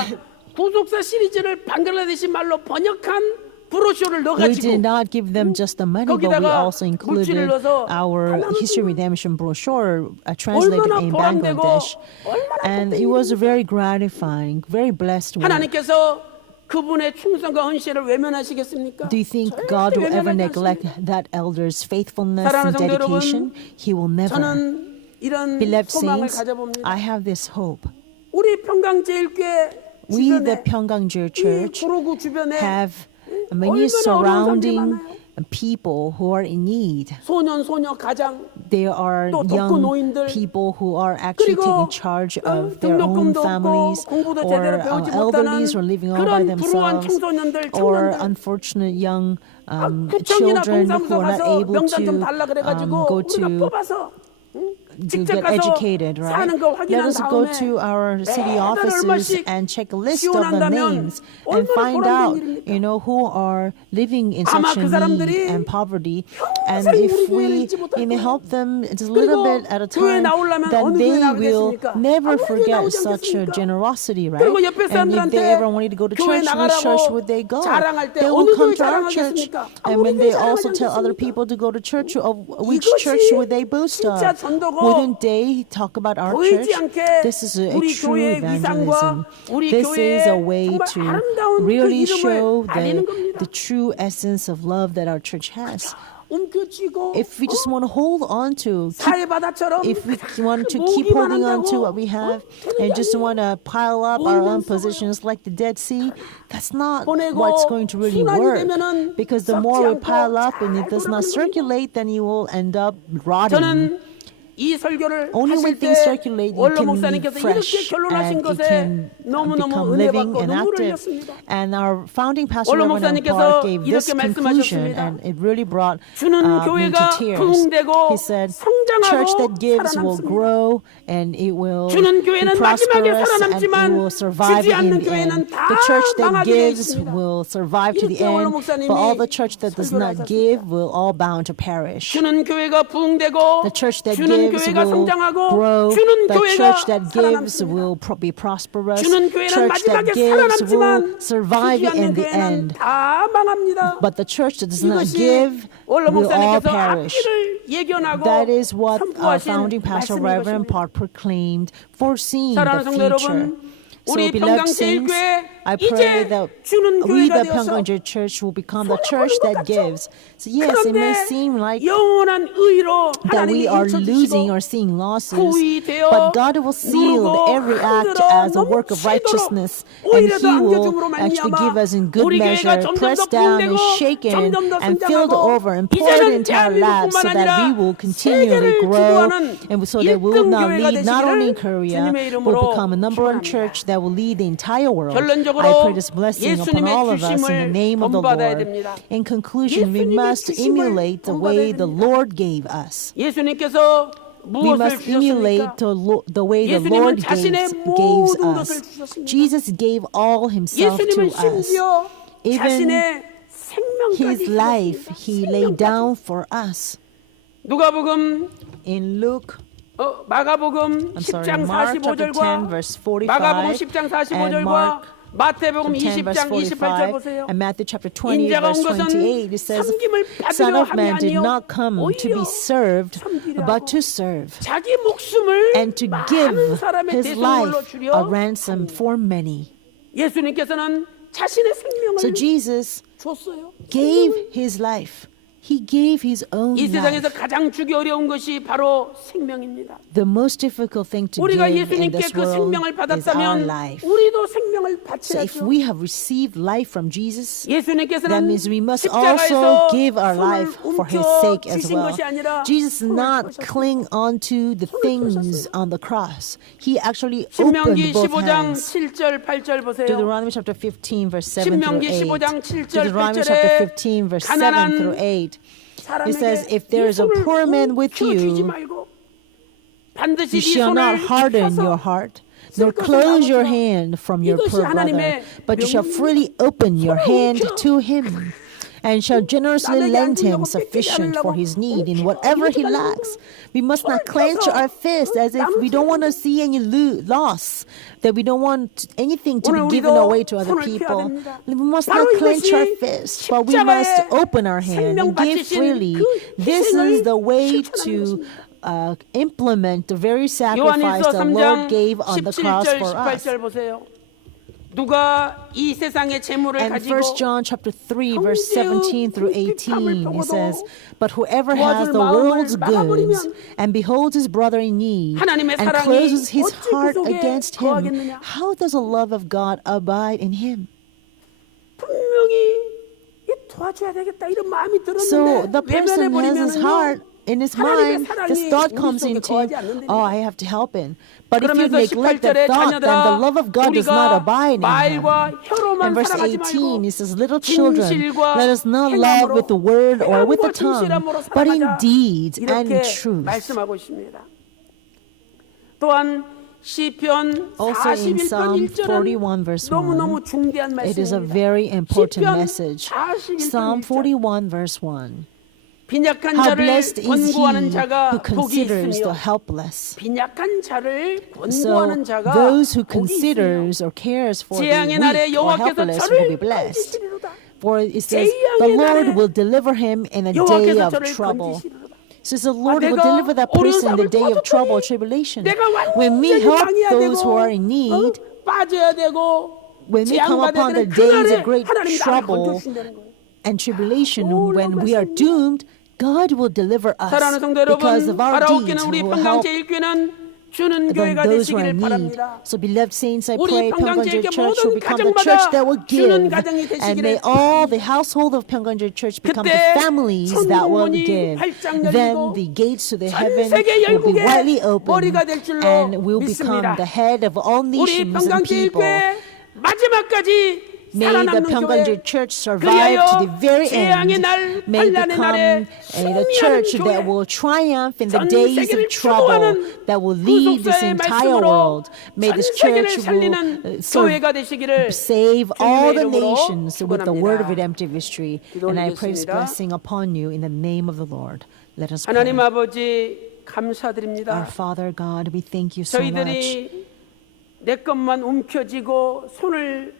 구속사 시리즈를 방글라데시 말로 번역한 브로셔를 We 넣어가지고 did not give them just the money, but we 거기다가 also included 물질을 넣어서 our 다 history 나눠주면 redemption brochure translated 얼마나 in 보람되고 Bangladesh. 얼마나 And 복된 it was a 일입니까? very gratifying, very blessed work. 하나님께서 그분의 충성과 헌신을 외면하시겠습니까? Do you think 절대 God will ever 외면하지 neglect 않습니다. that elder's faithfulness 사랑하는 and 성도 여러분, dedication? He will never. 저는 이런 Beloved 소망을 saints, 가져봅니다. I have this hope. 우리 평강제일교회 We, the 주변에 Pyeonggangjil 이 Church, 구로구 주변에 have 얼마나 many 어려운 surrounding 사람들이 people who are in need. 소년 소녀 가장 There are 또 young 독거노인들, people who are actually 그리고 taking charge of their own 등록금도 없고 families, 공부도 or 제대로 배우지 elderlies 못하는 who are living all by 그런 불우한 themselves, 청소년들, or 청년들 unfortunate young 구청이나 children who 동사무소 are not 가서 able 명단 좀 to 달라 그래가지고 go 우리가 to 뽑아서 to 직접 get 가서 educated, right? 사는 거 Let 확인한 us go 다음에 to our city 매달 offices 얼마씩 and check a list of the 지원한다면 names and 얼마나 find 보람된 out, 일입니까? who are living in 아마 such 그 a 사람들이 need and poverty. And 평생 if 우리 교회를 we 잊지 못할 help 거예요. them just a little 그리고 bit at a 교회 time, 나오려면 then 어느 they 교회 나오게 will 됐습니까? never 아무 교회 forget 나오지 such a 않겠습니까? generosity, right? 그리고 옆에 And if they 사람들한테 ever wanted to go to 교회 church, which church 나가라고 would they go? 자랑할 때 They 어느 will come 교회 to our church. 자랑하겠습니까? And 우리 when 교회 they also 자랑하지 tell other 않겠습니까? people to go to church, of which 이것이 church would they boast of? 진짜 전도고 Wouldn't they talk about our 보이지 church? 않게 This is a 우리 true 교회의 위상과 evangelism. 우리 This is a 교회의 way 정말 to 아름다운 그 really 이름을 show 알리는 겁니다. the true essence of love that our church has. 움켜쥐고 If we just want to hold on to, 사회 바다처럼 if we want to keep 모으기만 holding on to 한다고 what we have 되는 and 게 just 아니에요. want to pile up our own 모으면서 positions like the Dead Sea, that's not 보내고 what's going to really 순환이 work. 되면은 Because the 썩지 more we 않고 pile up and 잘 it does not 돌아가는 겁니다. circulate, then you will end up rotting. 저는 이 설교를 Only when 하실 things 때 circulate, it 원로 can be 목사님께서 이렇게 fresh 결론하신 and it 것에 can 너무너무 become 은혜 living 받고 and 눈물을 active. 흘렸습니다. And our founding pastor, 원로 Reverend 목사님께서 Park, gave this 이렇게 conclusion, 말씀하셨습니다. and it really brought 주는 me to 교회가 tears. 부흥되고 He said, 성장하고 church that gives will 살아남습니다. grow and it will 주는 be 교회는 마지막에 prosperous and it 살아남지만 will survive 주지 in 않는 the 교회는 end. 다 The church that 망하게 되어 gives 있습니다. will survive to the 이렇게 원로 end, 목사님이 but all the church that does 설교를 not 하셨습니다. give will all bound to perish. 주는 교회가 부흥되고 The church that 주는 gives 교회가 will 성장하고 grow. 주는 The 교회가 church that gives 살아남습니다. will be prosperous. 주는 교회는 Church that 마지막에 gives will 살아남지만 survive 주지 않는 in the 교회는 end. 다 망합니다. But the church that does not 이것이 give 원로 will all 목사님께서 perish. 앞길을 예견하고 That is what our 선포하신 founding pastor, 말씀인 Reverend 것입니다. Park, proclaimed, foreseeing 사랑하는 the 성도 future. 여러분, So, 우리 beloved saints, 평강제일교회 I pray 이제 that 주는 we, 교회가 the 되어서 Pyongyang Church, will become the 손해 church 보는 것 that 같죠? gives. So yes, it may 그런데 seem like 영원한 의로 that we 하나님이 are losing 인쳐주시고 or seeing losses, 후위되어 but God will seal 누르고 every act 흔들어 as a work of 넘치도록 righteousness, and 오히려 더 He will 안겨줌으로 actually 말미암아 give us in good 우리 measure, 교회가 점점 더 pressed down and 부흥되고 shaken 점점 더 and filled 성장하고 over and poured 이제는 into our laps, so 대한민국뿐만 that we 아니라 will continually 세계를 grow, 주도하는 and so that we will not 일등 lead not only in 교회가 Korea, 되시기를 but 주님의 이름으로 become a number one 축원합니다. church that will lead the entire world. 결론적으로 I pray this blessing upon 예수님의 all of us in the 주심을 name of the 본받아야 Lord. 됩니다. In conclusion, we 예수님의 must 주심을 emulate the way the 본받아야 Lord gave us. 예수님께서 We 무엇을 must emulate 주셨습니까? the way the 예수님은 Lord 자신의 gave 모든 것을 us. 주셨습니다. Jesus gave all himself to 예수님은 us. 심지어 Even 자신의 생명까지 his life 주셨습니다. he laid down for us. 누가복음 In Luke, 마가복음 I'm sorry, 10장 Mark chapter 10 45절과 verse 45 마가복음 10장 and 45절과 Mark 마태복음 10 verse 20장 28절 45 보세요. and Matthew chapter 20 인자가 온 verse 것은 28 it says, 섬김을 Son 받으려 of 함이 Man did 아니요 not come to 오히려 be served 섬기려 but 하고 to serve 자기 목숨을 and to 많은 give 사람의 his 대속물로 life 주려 a ransom for many. 예수님께서는 자신의 생명을 So Jesus 줬어요. gave his life. He gave his own 이 세상에서 life. 가장 주기 어려운 것이 바로 생명입니다. The most difficult thing to 우리가 give in 예수님께 this 그 world 생명을 is our 받았다면 life. 우리도 생명을 So if 바쳐야죠. we have received life from Jesus, that 예수님께서는 means we must 십자가에서 also give our 손을 life for his 움켜 sake as 주신 well. 것이 아니라 Jesus did 손을 not 펴셨습니다. cling onto the things 펴셨어요. on the cross. He actually opened 신명기 both 15장 hands. 7절 8절 보세요. Deuteronomy chapter 15 verse 7 through 신명기 15장 8. 7절 Deuteronomy chapter 8절에 15 verse 7 가난한 through 8. It says, 사람에게 if there is a 이 손을 poor man with 움켜쥐지 you, 말고 반드시 you 네 shall not 손을 harden your 펴서 heart, nor close your hand from your 이것이 poor brother, 하나님의 but you shall freely open your hand to him, and shall generously lend him sufficient for his need in whatever he lacks. We must not clench our fists as if we don't want to see any loss, that we don't want anything to be given away to other people. We must not clench our fists, but we must open our hand and give freely. This is the way to implement the very sacrifice 요한일서 the 3장 Lord gave on the cross 17절 for us. 18절 보세요. 누가 이 세상의 재물을 And 가지고 1 John chapter 3 verse 17 through 18 it says, but whoever has 도와줄 the world's 마음을 막아버리면 goods and beholds his brother in need 하나님의 and 사랑이 closes his 어찌 그 heart 속에 against him, 거하겠느냐? how does the love of God abide in him? 분명히 이 도와줘야 되겠다 이런 마음이 So 들었는데 the person has his heart, 외면해버리면은요 in his 하나님의 mind, 사랑이 this thought 우리 comes 속에 into, 거하지 않는다는 oh, I have to help him. But if you 그러면서 neglect 18절에 that thought, then the love of God does not 우리가 abide in him. 말과 혀로만 And verse 사랑하지 18, 말고 it says, little children, 진실과 let us not love with the word or with the 행함과 tongue, 진실함으로 but in 사랑하자. deeds and 이렇게 truth. 말씀하고 있습니다. 또한 시편 Also in 41편 Psalm 1절은 41 verse 1, 너무너무 중대한 it is a 말씀입니다. very important 시편 message. 41편 Psalm 1절. 41 verse 1. 빈약한 How 자를 blessed is he 권고하는 자가 who 복이 considers the 있으며 helpless. 빈약한 자를 So 권고하는 자가 those who 복이 있으며 considers or cares for the 재앙의 날에 weak or 여호와께서 helpless will be 저를 blessed. 건지시리로다. For it says, the 재앙의 Lord 날에 will deliver him in a day 여호와께서 of 저를 trouble. 건지시리로다. Says the Lord will 내가 deliver that person in the 어려운 day of 사람을 trouble or 도와줬더니 tribulation. 내가 When we 완전히 help 망해야 those who 되고, are in need, 빠져야 되고 when we come 재앙받아야 upon the 되는 days 그날에 of great 하나님 나를 trouble 건져주신다는 거예요. and tribulation, 놀라운 when we are 말씀입니다. doomed, God will deliver us 사랑하는 성도 because 여러분, of our deeds. 바라옵기는 Who 우리 will help 평강제일교회는 주는 than 교회가 those who are 되시기를 in need. 바랍니다. So, beloved saints, I 우리 pray 평강제일교 Pyeongganjil Church 모든 will become the 가정마다 church that will give, 주는 가정이 and 되시기를 may all the household of Pyeongganjil Church become the 그때 families that will 천문이 give. 활짝 Then 열리고 the gates to the 전 heaven 세계 will be 열국의 widely open, 머리가 될 줄로 and will become 믿습니다. the head of all 우리 nations and people. 평강제일교회 마지막까지 May the 살아남는 Pyeongganjil 교회 Church survive to the very 재앙의 end. 날, May 환난의 become 날에 the 승리하는 church 교회. that will triumph in the 전 days 세계를 of trouble, 주도하는 that will lead this 구속사의 entire 말씀으로 world. May 전 this 세계를 church 살리는 will 교회가 되시기를 save all the 주님의 이름으로 nations with the word of 축원합니다. redemptive history. And I pray this 기도 올리겠습니다. blessing upon you in the name of the Lord. Let us pray. 하나님 아버지 감사드립니다. Our Father God, we thank you so much. 저희들이 내 것만 움켜쥐고 손을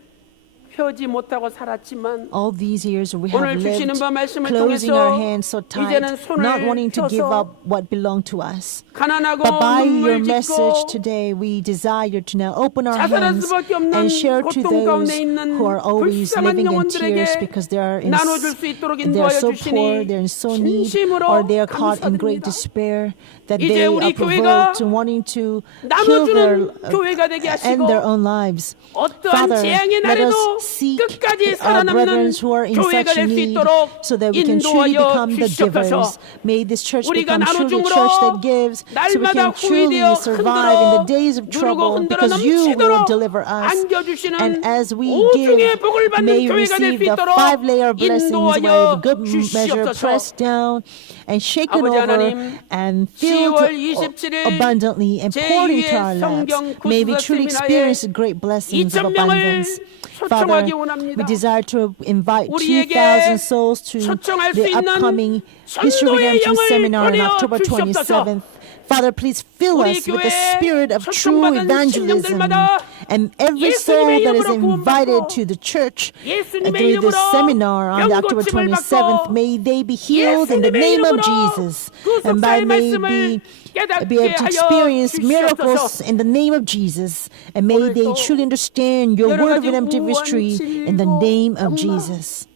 펴지 못하고 살았지만 All these years we 오늘 have 주시는 lived 바 말씀을 closing 통해서 our hands so tight, 이제는 손을 not wanting to give 펴서 up what belonged to us. 가난하고 But by your 눈물 message 짓고 today, we desire to now open our 자살할 hands 수밖에 없는 and share to 고통 가운데 those 있는 who are always 불쌍한 living in tears 영혼들에게 because they are 나눠줄 수 있도록 they are 인도하여 so poor, 주시니 they are in so need, 진심으로 or they are caught in great 감사드립니다. despair, that 이제 they 우리 are 교회가 provoked to wanting to kill 나눠주는 교회가 되게 end 하시고 their own lives. 어떠한 Father, 재앙의 let us 날에도 seek 끝까지 our brethren 살아남는 who are in 교회가 such 될 수 need 있도록 so that we can truly 인도하여 become the 주시옵소서. givers. May this church 우리가 become truly a 나눠줌으로 church that gives so we 날마다 can truly 후회되어 survive in the 흔들어 days of 누르고 trouble 흔들어 because you will 넘치도록 deliver us. 안겨주시는 And as we 오중의 복을 give, 받는 may you 교회가 될 receive 수 the 있도록 5-layer blessings where 인도하여 good measure 주시옵소서. pressed down and shaken 아버지 over 하나님, and filled 10월 27일 abundantly and poured into our lives. 성경 May we 구수사 truly 세미나에 experience the great blessings of 2,000 명을 abundance. Father, 초청하기 원합니다. we desire to invite 우리에게 2,000 souls to 초청할 수 the 있는 upcoming History 전도의 Redemption 영을 Seminar on 보내어 October 주시옵소서. 27th. Father, please fill 우리 us with the 교회에 spirit of true 초청받은 evangelism, 신령들마다 and every 예수님의 soul that is 이름으로 invited 구원받고 to the church 예수님의 through this 이름으로 seminar on October 병고침을 27th, 받고 may they be healed in the 예수님의 name of 이름으로 Jesus, and by 구속사의 may 말씀을 be able to 깨닫게 하여 experience 주시옵소서. miracles in the name of Jesus, and may they 오늘도 truly understand your 여러 word of 가지 redemptive history in the 우한 name of 질고 Jesus.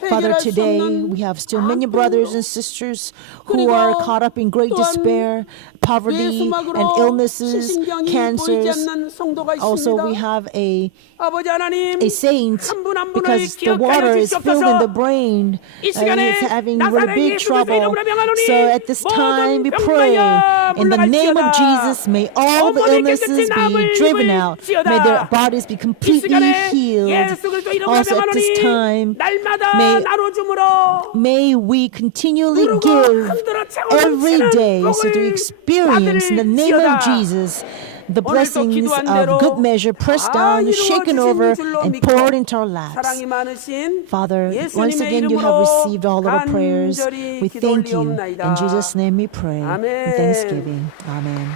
Father, 해결할 수 today 없는 we have still many 아픔으로 brothers and sisters who 그리고 are caught up in great 또한 despair, poverty, and 뇌수막으로 illnesses, 시신경이 보이지 cancers. 않는 성도가 Also, we 있습니다. have a 아버지 하나님, saint 한 분 한 분을 because the water 기억하여 is filled in the 주시옵소서. brain. 이 시간에 He's having 나사렛 really big 예수 그리스도의 trouble. 이름으로 명하노니 So at this time we 모든 pray 병마여 in the name of 물러갈지어다. Jesus, may all the 온몸이 illnesses 깨끗이 남을 be driven out. 입을지어다. May their bodies be 이 completely 시간에 healed. 예수 그리스도 이름으로 Also at this 명하노니 time, 날마다 may 나눠줌으로 May we continually 누르고 give 흔들어 채워 every 넘치는 day so to 복을 experience in the name of 받을지어다. Jesus the 오늘도 blessings 기도한 of 대로 good measure pressed 다 down, shaken 이루어지신 over, 줄로 and 믿고 poured into our laps. 사랑이 많으신 Father, once 예수님의 again you have 이름으로 received all of our prayers. 간절히 We 기도 thank you. 올리옵나이다. In Jesus' name we pray. 아멘. In thanksgiving. Amen.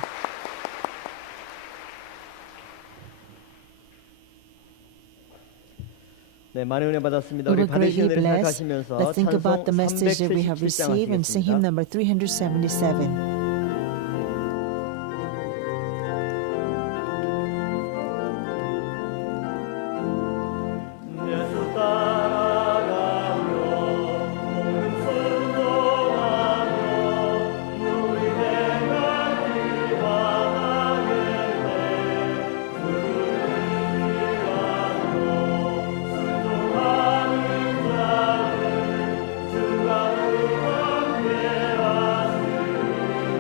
네, 많은 은혜 받았습니다. We 우리 were 받으신 greatly 은혜를 blessed. 생각하시면서 Let's think about the 찬송 message that we have 377장 received and sing hymn 하시겠습니다. number 377. 예수 따라가며 모든 순종하며 누리 행하기 바라겠네. 순종하는 자를 주가 함께 하시니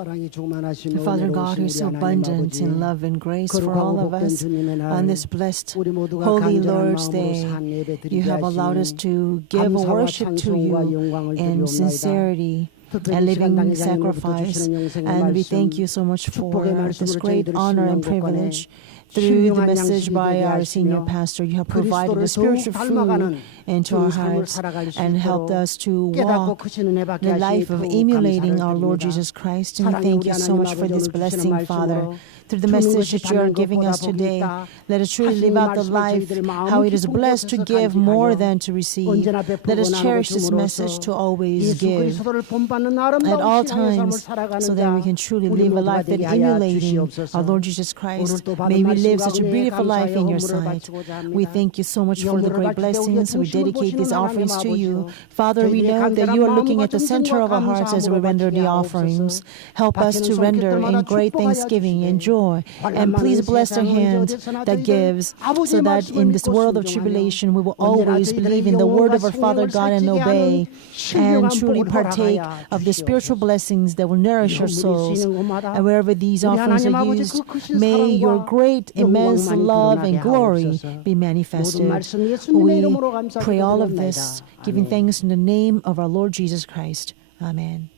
사랑이 충만하시며 Father God, who is so 은혜로우신 우리 하나님 abundant 아버지, in love and grace for all 거룩하고 of 복된 us 주님의 날 on this blessed 우리 모두가 Holy 간절한 Lord's 마음으로 Day, 산 예배 you 드리게 have allowed us 하시니 to give a 감사와 worship to 찬송과 you 영광을 in 드리옵나이다. sincerity 특별히 and 시간 living 당장님으로부터 sacrifice. 주시는 영생의 And we 말씀, thank you so much for 축복의 this 말씀으로 great 저희들을 honor and 신령 곳간에 privilege. Through the 신령한 message 양식이 by 되게 our senior 하시며 pastor, you have provided 그리스도를 the spiritual 더욱 food 닮아가는 into 그 our 삶을 hearts 살아갈 수 and 있도록 helped us to 깨닫고 walk 크신 은혜 받게 the 하시니 life of 더욱 emulating 감사를 our Lord 드립니다. Jesus Christ. And we 사랑의 thank 우리 you so 하나님 much for 아버지, this 오늘 주시는 blessing, Father. 말씀으로 Through the 주는 message 것이 that you are 받는 giving 것보다 us 복이 today, 있다. let us truly 하시는 live out the 말씀을 life 저희들이 마음 how it is 깊은 blessed to 곳에서 give more 간직하여 than to receive. 언제나 Let 베풀고 us 나누고 cherish this message 줌으로써 to always 예수 give 그리스도를 본받는 at all 아름다운 신앙의 삶을 times 살아가는 so that we can truly 우리 live a 모두가 life that 되게 하여 emulating 주시옵소서. our Lord Jesus Christ. 오늘 또 받은 May we live 말씀과 such a 은혜에 beautiful life in 감사의 your 헌물을 sight. 바치고자 합니다. We thank you so much for the great blessings. We dedicate these offerings to you. Father, we know that you are looking at the center of our hearts as we render the offerings. Help us to render in great thanksgiving and joy. And please bless our hand that gives, so that in this world of tribulation we will always believe in the word of our Father God and obey, and truly partake of the spiritual blessings that will nourish our souls. And wherever these offerings are used, may your great, immense love and glory be manifested. We pray all of this, giving thanks in the name of our Lord Jesus Christ. Amen.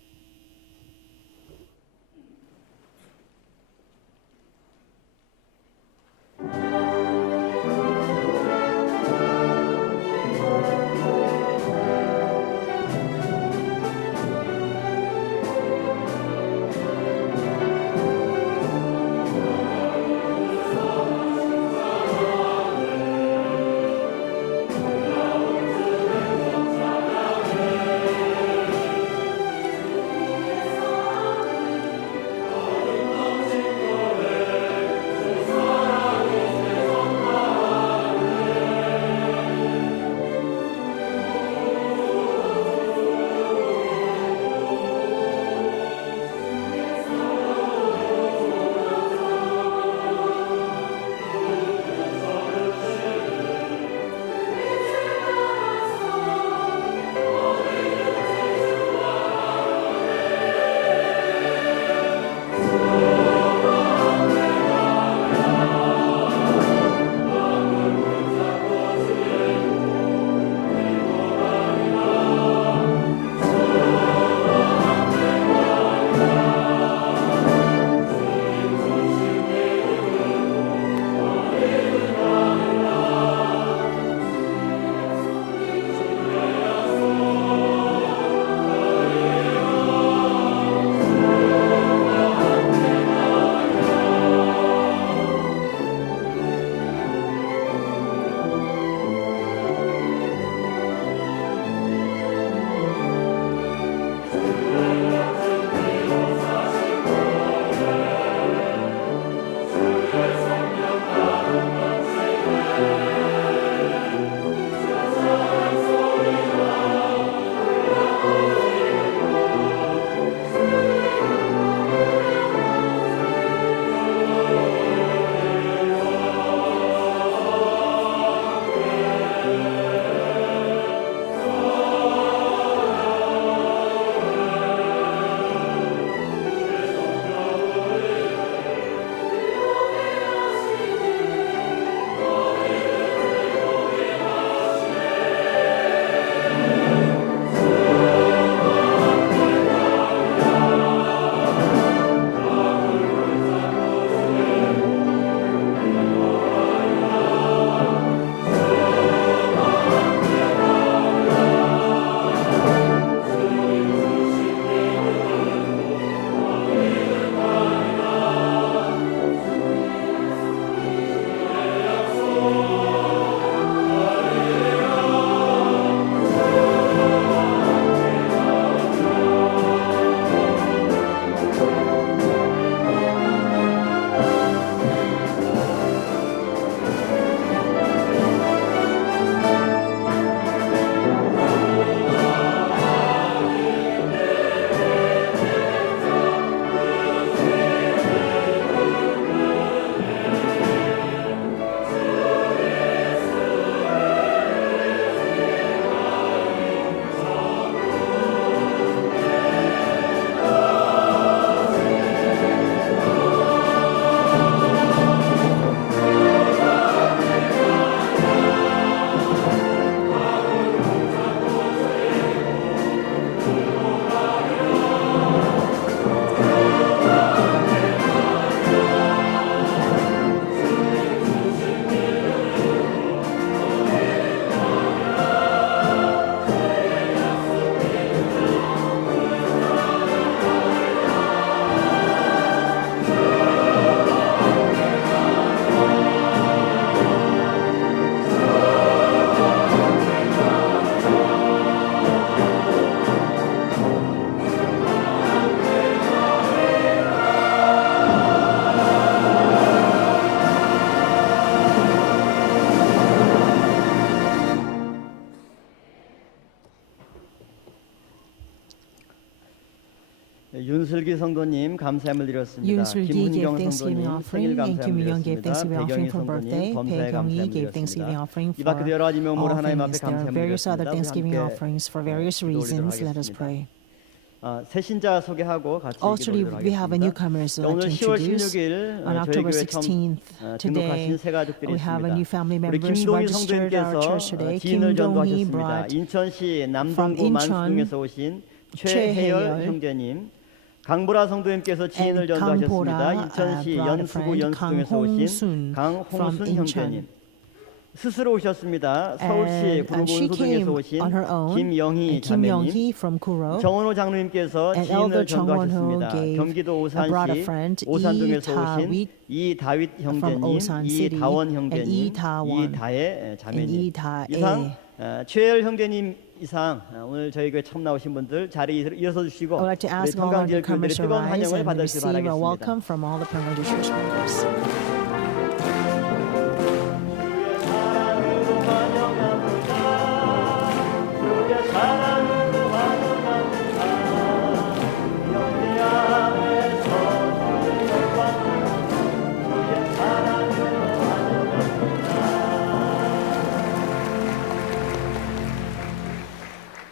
윤슬기 성도님 감사함을 드렸습니다. Yoonsul Gi gave 김훈경 Thanksgiving 성도님 offering, 생일 and Kim Young gave 감사함을 Thanksgiving 드렸습니다. offering 배경희 for birthday. 성도님 범사에 Bae Kyung-hee 감사함을 gave Thanksgiving 드렸습니다. offering 이 for 밖에도 여러 가지 명목으로 all 하나님 앞에 things. There are 감사함을 various other 드렸습니다. 우리 Thanksgiving 함께 offerings for various 기도 올리도록 reasons. Let us 하겠습니다. pray. 새신자 소개하고 같이 Also, 기도하도록 we have a 하겠습니다. newcomers I'd like 오늘 to 10월 introduce. 16일 On 저희 October 교회 처음 16th, today, 등록하신 새 가족들이 we have a new 있습니다. family 우리 members 김동희 registered at our church 성도님께서 today. 지인을 Kim Dong-hee 전도하셨습니다. brought 인천시 from 남동구 Incheon, 만수동에서 오신 최혜열 최혜열 형제님, 강보라 성도님께서 지인을 and 전도하셨습니다. Kangpora, 인천시 brought a 연수구 friend, 연수동에서 오신 Kang-hong-sun 강홍순 from 형제님, 스스로 오셨습니다. 서울시 and she 구로구 came 은소동에서 오신 on her own. 김영희 And Kim 자매님, Young-hee from Kuro. 정원호 장로님께서 And 지인을 Elder Jung Won-ho 전도하셨습니다. gave 경기도 brought a 오산시 friend, 오산동에서 오신 이다윗 이다윗 from 형제님, Osan City, 이다원 and 형제님, 이다원, 이다혜 and 자매님, 이다혜. 이상 최혜열 형제님 이상 오늘 저희 교회 처음 나오신 분들 자리 일어서 주시고 I would like to 우리 ask all our 평강지역 교인들의 newcomers to 뜨거운 rise 환영을 and 받으시기 receive a 바라겠습니다. welcome from all the Pyongyang church members.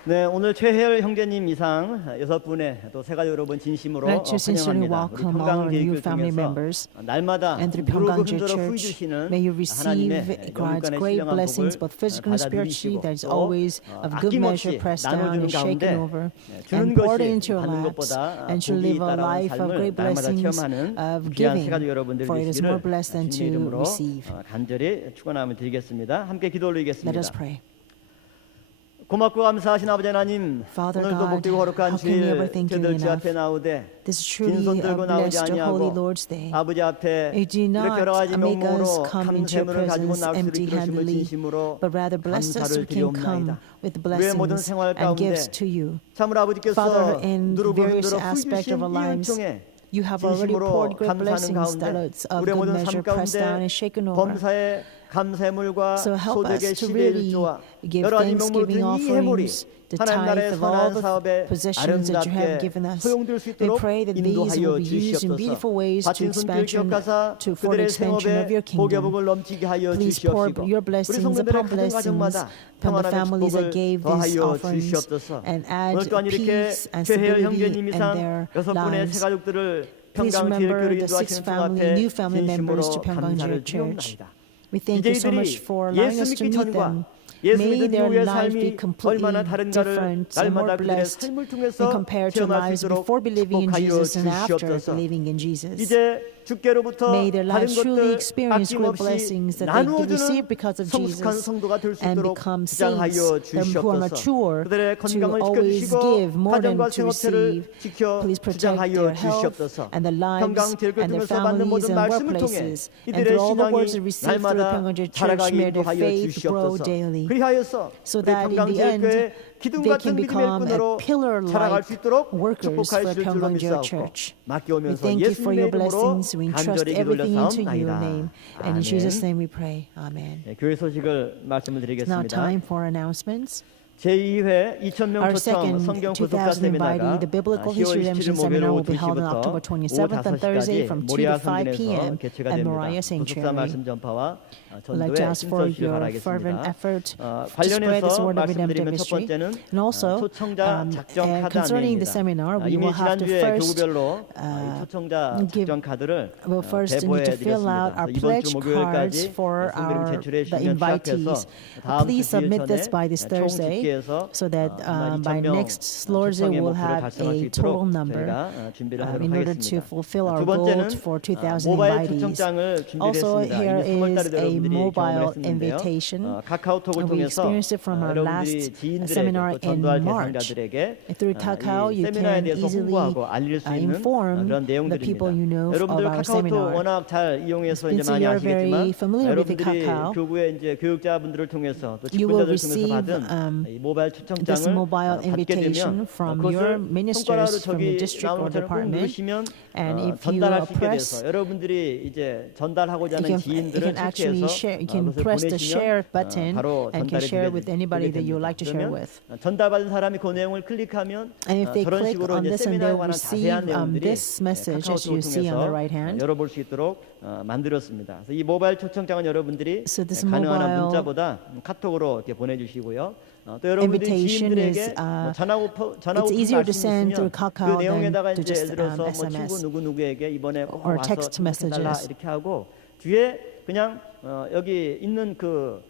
네, 오늘 최혜열 형제님 이상 6분의 또 세 가족 여러분 진심으로 I'd like to sincerely 환영합니다. 우리 welcome all our new 평강제일교회 family 통해서 members 날마다 and through 무릎을 Pyongyang 흔들어 후이 Church. 주시는 May you receive 하나님의 God's 영육간의 great 신령한 blessings, 복을 both physical and spiritually, 받아들이시고 that is 또 always of good measure, 아낌없이 pressed down 나눠주는 and shaken 가운데 over, 주는 and poured 것이 into your 받는 laps, 것보다 and shall 복이 live a 따라오는 life of 삶을 great 날마다 blessings, 체험하는 of 귀한 세 가족 giving, 여러분들 for it is more 되시기를 blessed than 주님의 to 이름으로 receive. 간절히 축원함을 드리겠습니다. 함께 기도 Let 올리겠습니다. us pray. 고맙고 감사하신 아버지 하나님, Father 오늘도 God, 복되고 거룩한 how can we 주일 ever thank you 저희들 주 enough? 앞에 나오되 This is truly 빈손 a 들고 나오지 blessed Holy 아니하고 Lord's Day. 아버지 앞에 You do 이렇게 여러 not 가지 make us 명목으로 come into your 감사함을 가지고 presence 나올 수 있도록 이끄심을 empty-handedly, 진심으로 but rather bless us 감사를 we can come 드리옵나이다. with 우리의 모든 blessings 생활 and gifts 가운데 to you. 참으로 아버지께서 Father, in 누르고 various 흔들어 aspects 후주신 of our 이 lives, 은총에 you have already 진심으로 poured great 감사하는 blessings that 가운데 is of 우리의 good 모든 삶 measure, pressed down 가운데 and shaken over. 범사의 감사물과 So help us 소득의 to 10의 really 1조와 give 여러 가지 명목으로 thanksgiving 든 이 해물이 offerings, the 하나님 나라의 tithe of all 선한 the 사업에 possessions that you have 아름답게 given us. 소용될 수 We 있도록 pray that these will 인도하여 be used in beautiful 주시옵소서. ways to 바친 손길 expansion, 기억하사 for the 그들의 expansion of your 생업에 복의 kingdom. 복을 넘치게 하여 Please pour 주시옵시고 your 우리 blessings 성도들의 upon 가정 blessings 가정마다 from the 평안한 families that 축복을 gave these 더하여 offerings 주시옵소서. and add 오늘 또한 이렇게 peace and 최혜열 stability 형제님 in 이상 their 6분의 새 lives. 가족들을 Please 평강제일교회로 remember the six 인도하시는 주 앞에 new family members to 진심으로 Pyongyang 감사를 Church. 드리옵나이다. We thank you so much for allowing 예수 us to 믿기 meet them. 전과 예수 May 믿은 their 이후의 lives be 삶이 completely 얼마나 다른가를 different and more 날마다 그들의 blessed 삶을 and 통해서 compared to 체험할 lives 수 있도록 before believing in 축복하여 Jesus and after 주시옵소서. believing in Jesus. 이제 주께로부터 May their 받은 lives truly 것들 experience great 아낌없이 blessings that they receive 나누어주는 because of 성숙한 Jesus 성도가 될 수 and 있도록 become 주장하여 saints who are 주시옵소서. mature 그들의 to 건강을 always 지켜주시고 give more than 가정과 to 생업체를 receive. 지켜 Please protect 주장하여 their health 주시옵소서. and their lives 평강제일교회 and their 통해서 받는 families 모든 and 말씀을 통해 workplaces. And 이들의 through all the words 신앙이 they receive through 날마다 Pyongyang Church, 자라가게 may their 인도하여 faith grow 주시옵소서. daily. 그리하여서 So 우리 that in the end, 평강제일교회 기둥 they 같은 can 믿음의 become 끈으로 a pillar-like 자라갈 수 있도록 workers 축복하여 for 주실 줄로 Pyongyang 믿사옵고 Church. We 맡겨오면서 thank you for your 예수님의 이름으로 blessings. We entrust 간절히 everything into your 기도올렸사옵나이다. name. And in Jesus' name we pray. Amen. 네, 교회 소식을 말씀을 It's now 드리겠습니다. time for announcements. 제2회 2000명 Our 초청 second 성경 구속사 2000 세미나가 invited, the Biblical 10월 History 27일 Redemption 목요일 Seminar 오후 will be held on 2시부터 October 27th and Thursday from 2 모리아 to 5 성전에서 p.m. 개최가 at 됩니다. Moriah 구속사 Sanctuary. 말씀 전파와 I'd like to 전도에 ask for 힘써주시길 your fervent 바라겠습니다. effort to spread this 관련해서 word of redemptive 말씀드리면 첫 history. 번째는 And also, 초청자 작정 and 카드 concerning the 안내입니다. seminar, we 이미 will have to 지난주에 first 교구별로 이 초청자 give- 작정 카드를 we'll first need to fill out 배포해 our 드렸습니다. 이번 주 pledge 목요일까지 cards for 성명 제출해 the 주시면 invitees. 취합해서 다음 Please 주 주일 submit this 전에 by this 총 Thursday 집계해서 so that by 2,000명 next Thursday 초청의 we'll 목표를 have 달성할 수 a 있도록 total number 저희가 준비를 하도록 in order to 하겠습니다. fulfill our 두 goal 번째는 for 2,000 모바일 invitees. 초청장을 Also, 준비했습니다. here 이미 3월 달에 is a 여러분들이 mobile 경험했는데요. invitation. 카카오톡을 We 통해서 experienced it from our 여러분들이 last 지인들에게 seminar 또 in 전도할 March. 대상자들에게 Through Kakao, 이 you 세미나에 can 대해서 easily 홍보하고 알릴 수 있는 inform 그런 the people you 내용들입니다. know of 여러분들 our 카카오톡 seminar. 워낙 잘 이용해서 이제 Since 많이 you're 아시겠지만 very familiar with the 여러분들이 Kakao, 교구의 이제 교육자분들을 통해서 또 you will 직분자들 통해서 receive 받은 이 모바일 this 초청장을 mobile 받게 invitation 되면 from your 그것을 ministers 손가락으로 from the 저기 district 나오는 or 것처럼 꾹 department. 누르시면 And if you 전달할 수 있게 press, 돼서 여러분들이 이제 전달하고자 you 하는 can 지인들을 actually 체크해서 share. You can 그것을 press the share 보내시면 button 바로 and can 전달이 share with 되게 anybody that you would 됩니다. like to share 그러면 with. 전달받은 사람이 그 내용을 클릭하면 And if they 저런 click 식으로 on 이제 this and 세미나에 they 관한 receive 자세한 내용들이 this message as you 카카오톡을 see on the 통해서 right hand. 열어볼 수 있도록 만들었습니다. 그래서 이 모바일 초청장은 여러분들이 So this 가능한 한 mobile 문자보다 카톡으로 이렇게 보내주시고요. 또 여러분들이 invitation is, 지인들에게 뭐 전화고 it's easier to 말씀이 send through 있으면 그 Kakao than 내용에다가 to 이제 just 예를 들어서 뭐 SMS 친구 누구 누구에게 이번에 꼭 or 와서 text 참석해달라 messages. 이렇게 하고 뒤에 그냥 여기 있는 그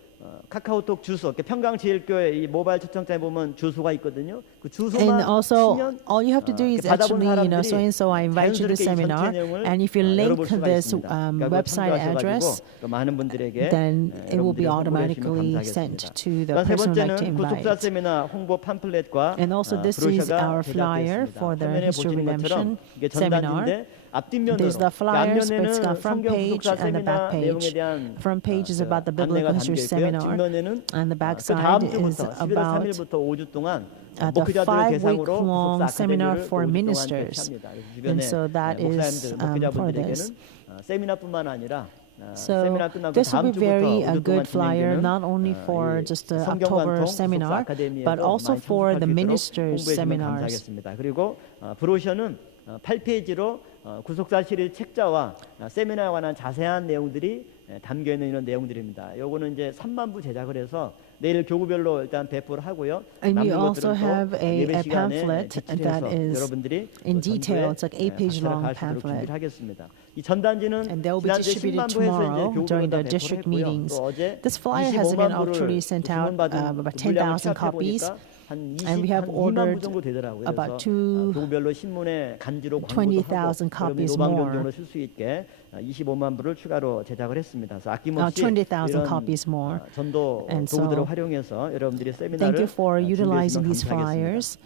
카카오톡 주소, 이렇게 평강제일교회 이 모바일 초청장에 보면 주소가 있거든요. 그 And 주소만 also, 치면 all you have to do is 받아본 actually, 사람들이 so and so, I invite you to the 자연스럽게 이 전체 seminar, 내용을 and if you link 열어볼 수가 this 있습니다. 그러니까 그걸 website 참조하셔가지고 address, 또 많은 분들에게 then it will be 여러분들이 홍보를 해주시면 automatically 감사하겠습니다. sent to the 그다음 세 person who'd like to 번째는 구속사 invite. 세미나 홍보 팜플렛과 And also, this is 브로셔가 our flyer 제작되었습니다. for the 화면에 History 보시는 것처럼 Redemption 이게 seminar. 전단지인데 앞뒷면으로 There's the flyers, but it's 앞면에는 got front 성경 page 구속사 and the 세미나 back 내용에 page. 대한 Front page is about the 안내가 biblical history 담겨 있고요. seminar, 뒷면에는 and the back 그 side 다음 is 주부터 11월 about 3일부터 5주 동안 the 목회자들을 5-week 대상으로 long 구속사 seminar 아카데미를 for 5주 동안 ministers. 개최합니다. 그래서 And 주변에 so that is 목사님들, for 목회자분들에게는 this. 세미나뿐만 아니라 So 세미나 끝나고 this will 다음 be very 주부터 5주 동안 good flyer, 진행되는 not only for 이 just the 성경관통 October seminar, 구속사 아카데미에도 but also 많이 for 참석할 the 수 있도록 ministers' 홍보해 주시면 seminars. 감사하겠습니다. 그리고 브로셔는 8페이지로 구속사 시리즈 책자와 세미나에 관한 자세한 내용들이 담겨 있는 이런 내용들입니다. 요거는 이제 3만 부 제작을 해서 내일 교구별로 일단 배포를 하고요. And we 남은 also 것들은 또 have a 예배 시간에 pamphlet 제출해서 that is 여러분들이 in 또 detail. 전주에 It's like 8-page long 박사를 갈 수 있도록 pamphlet. 준비를 하겠습니다. 이 전단지는 And they will be 지난주에 distributed 10만 부에서 이제 tomorrow 교구별로 during 다 the 배포를 district 했고요. meetings. 또 어제 This flyer has been 25만 already 부를 sent out 주문받은 about 그 물량을 10,000 copies. 시합해 보니까 한 And we have 2만 부 ordered 정도 되더라고요. about 그래서 교구별로 신문에 간지로 광고도 20,000 하고 여러분이 copies 노방정정으로 쓸 수 있게 25만 부를 추가로 제작을 했습니다. 그래서 아낌없이 20,000 이런 copies more. 전도 And 도구들을 so 활용해서 여러분들이 Thank 세미나를 you for utilizing 준비해주시면 these 감사하겠습니다. flyers.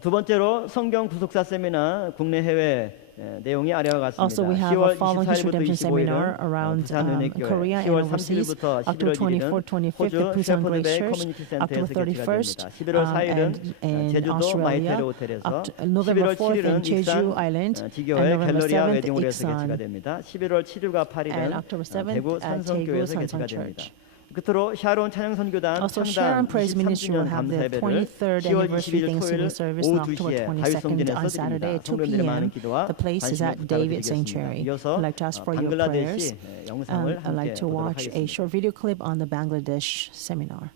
두 번째로 성경 구속사 세미나 국내 해외 내용이 아래와 같습니다. Also, we have 10월 a following History 24일부터 Redemption seminar 25일은 around 부산 은혜교회, Korea and 10월 overseas. 30일부터 October 11월 1일은 24th, 25th, 호주 the Busan 셰퍼드 베이 Grace Church. 커뮤니티 센터에서 October 개최가 31st, 됩니다. 11월 4일은 and 제주도 Australia. 마이테르 호텔에서 November 11월 4th in 7일은 Jeju 익산 Island, 지교회 and November 갤러리아 7th, 웨딩홀에서 개최가 Iksan. 됩니다. 11월 7일과 8일은 And October 7th 대구 at Daegu 산성교회에서 Sansan 개최가 됩니다. Church. 끝으로 샤론 찬양선교단 Also, 창단 Sharon Praise Ministry will 23주년 have the 감사예배를 23rd 10월 anniversary 20일 토요일 Thanksgiving service on 오후 October 2시에 22nd 다윗성전에서 on Saturday 드립니다. at 2 성도님들의 많은 p.m. 기도와 The place is 관심을 at David 부탁드리겠습니다. Sanctuary. 이어서 I'd like to ask for your prayers. 방글라데시 영상을 I'd 함께 like to 보도록 watch a 하겠습니다. short video clip on the Bangladesh seminar.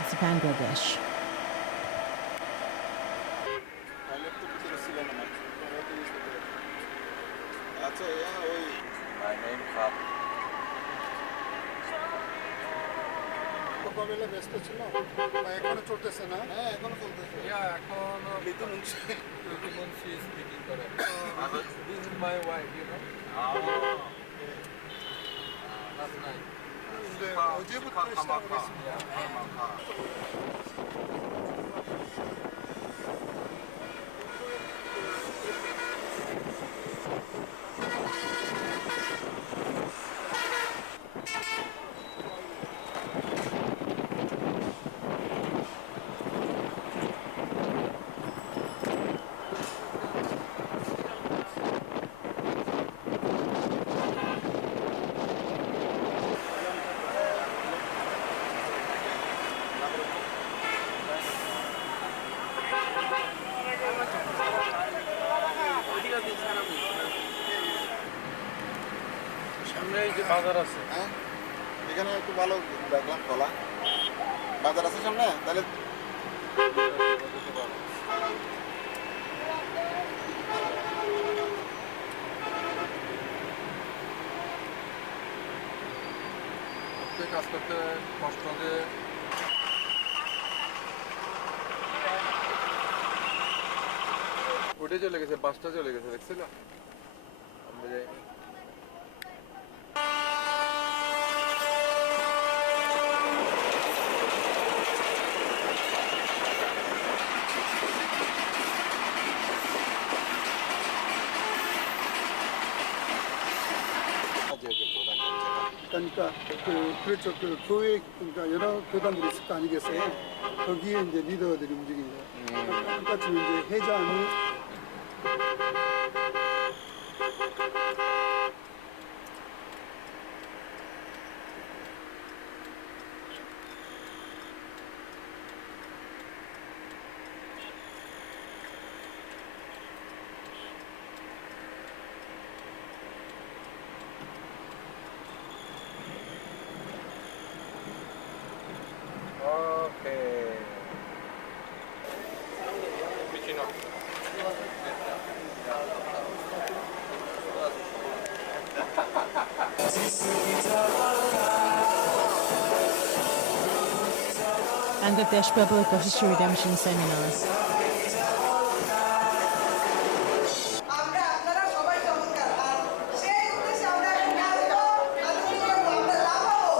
It's Bangladesh. আচ্ছা ওই মোকাবেলা ব্যস্ত ছিল বা এখনো চলতেছে না হ্যাঁ এখনো চলতেছে এখনো লিটু মুন্সি স্পিকিং করে this is my wife you know that's nice 어제부터 시작했습니다. সামনে এই যে বাজার আছে হ্যাঁ এখানে একটু ভালো দেখলাম কলা বাজার আছে সামনে তাহলে কাজ করতে কষ্ট হবে উঠে চলে গেছে বাসটা চলে গেছে দেখছিল 그러니까 그렇죠. 교회 그러니까 여러 교단들이 있을 거 아니겠어요? 거기에 이제 리더들이 움직이는 거예요. 똑같이 이제 회장이 오케이 미치노 Bangladesh Biblical History Redemption Seminar. আমরা আপনারা সবাই চমৎকার আর সেই উদ্দেশ্যে আমরা এখানে আসবো আধুনিক আমরা লাভ পাবো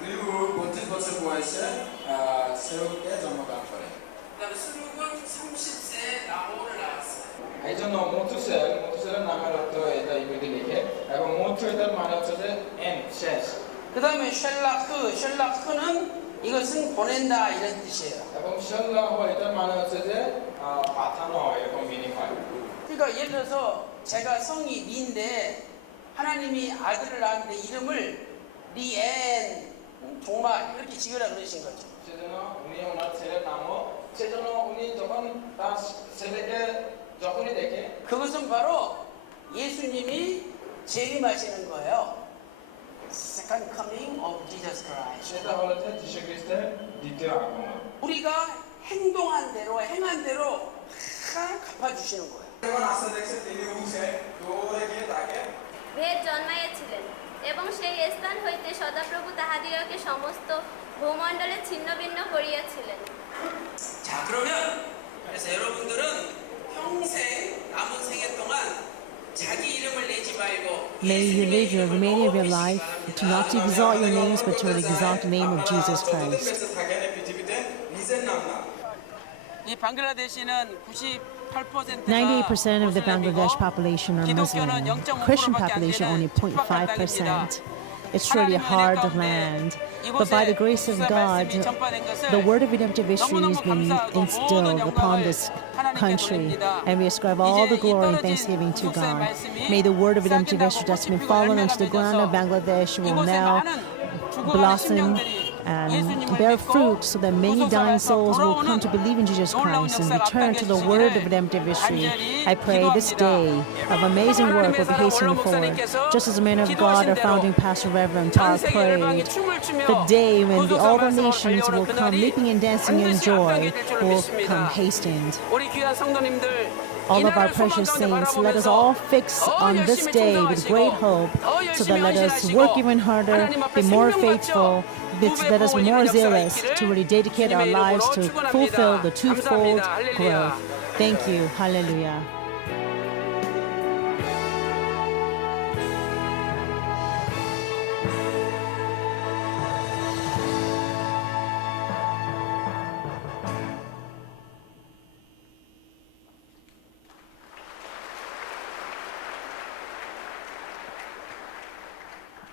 그리고 32 বয়সে 세우게 জন্মগ্রহণ করে 그다음에 수륙은 30세에 나홀을 낳았어요. এই জন্য মথুসেলের নামের অর্থ এটা ইহুদি লিখে এবং মথু এটার মানে হচ্ছে যে এন্ড শেষ 그다음에 쉘라크는 이것은 보낸다 이런 뜻이에요. এবং শেল্লাহ এটার মানে হচ্ছে যে পাঠানো এরকম মিনিং হয় 그러니까 예를 들어서 제가 성이 리인데 하나님이 아들을 낳았는데 이름을 리엔 정말 이렇게 지으라 그러신 거죠. সেজন্য উনি ওনার ছেলের নামও সেজন্য উনি যখন তার ছেলেকে যখনই দেখে 그것은 바로 예수님이 재림하시는 거예요. Second coming of Jesus Christ. সেটা হলো যে যীশু খ্রিস্টের দ্বিতীয় আগমন 우리가 행동한 대로 행한 대로 다 갚아주시는 거예요. যখন আসতে দেখছে তিনি উঠে দৌড়ে গিয়ে তাকে ভেদ জন্মাইয়াছিলেন এবং সেই স্থান হইতে সদাপ্রভু তাহাদিগকে সমস্ত ভূমণ্ডলে ছিন্ন ভিন্ন করিয়াছিলেন। 자 그러면 그래서 여러분들은 평생 남은 생애 동안 자기 이름을 내지 말고 May you live your remaining of your life to not to exalt your names, but to exalt the name of Jesus Christ. থাকেন এই পৃথিবীতে নিজের নাম না 이 방글라데시는 98%가 98% of the Bangladesh population are Muslim. Christian population only 0.5%. It's really a hard land. But by the grace of God, the word of redemptive history has been instilled upon this country, and we ascribe all the glory and thanksgiving to God. May the word of redemptive history that's been fallen into the ground of Bangladesh will now blossom and bear fruit so that many dying souls will come to believe in Jesus Christ and return to the word of redemptive history. I pray this day of amazing work will be hastening forward. Just as the man of God, our founding pastor, Reverend Tar, prayed, the day when all the nations will come leaping and dancing in joy will come hastened. All of our precious saints, let us all fix on this day with great hope, so that let us work even harder, be more faithful, let us be more zealous to really dedicate our lives to fulfill the twofold growth. Thank you. Hallelujah.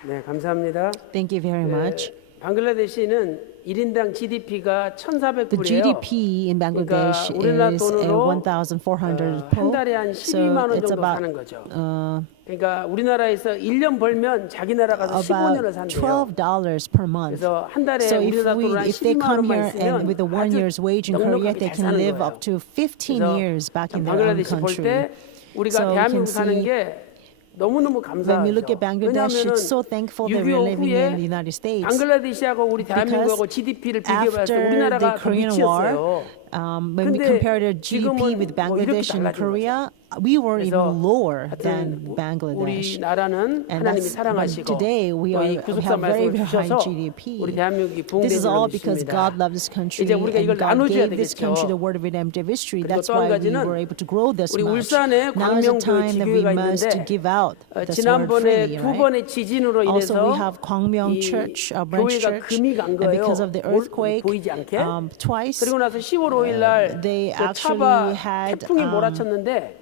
네, 감사합니다. Thank you very much. 방글라데시는 1인당 GDP가 The 1,400불이에요. GDP in Bangladesh 우리나라 is 돈으로 1,400 한 달에 한 12만 원 it's 정도 about 사는 거죠. 그러니까 우리나라에서 1년 벌면 자기 나라 가서 15년을 about 산대요. $12 per month. 그래서 한 달에 So 우리나라 돈으로 한 if they 12만 come 원만 here and 있으면 with a 1 year's wage in Korea, they can live up to 15 years back in their own 방글라데시 볼 country. 때 우리가 So you 대한민국 can 사는 see 게 너무너무 when we look 감사하죠. at Bangladesh, it's so thankful that we're living in the United States. 방글라데시하고 우리 대한민국하고 GDP를 비교해봤을 때 After the 우리나라가 더 Korean 미치였어요. War, when we 근데 compared our GDP 지금은 with 뭐 이렇게 Bangladesh and 달라진 Korea, we were 그래서 even lower 하여튼 than Bangladesh. 우리나라는 And 하나님이 but 사랑하시고 today we 또 이 have 구속사 very, 말씀을 very high 주셔서 GDP. 우리 대한민국이 This is all 부흥되는 because 것입니다. God loved this country 이제 우리가 이걸 and God 나눠줘야 gave this country 되겠죠. the word of redemptive history. 그리고 That's 또 한 why we 가지는 were able to grow this 우리 much. 울산에 Now is the 광명교회 time that we 지교회가 must 있는데 give out this word 지난번에 freely, 두 right? 번의 지진으로 Also, we 인해서 have Kwangmyeong 이 Church, branch 교회가 church, 금이 간 and 거예요. because of the earthquake, 보이지 않게. twice 그리고 나서 10월 5일 날 they 저 actually 차바 had 태풍이 몰아쳤는데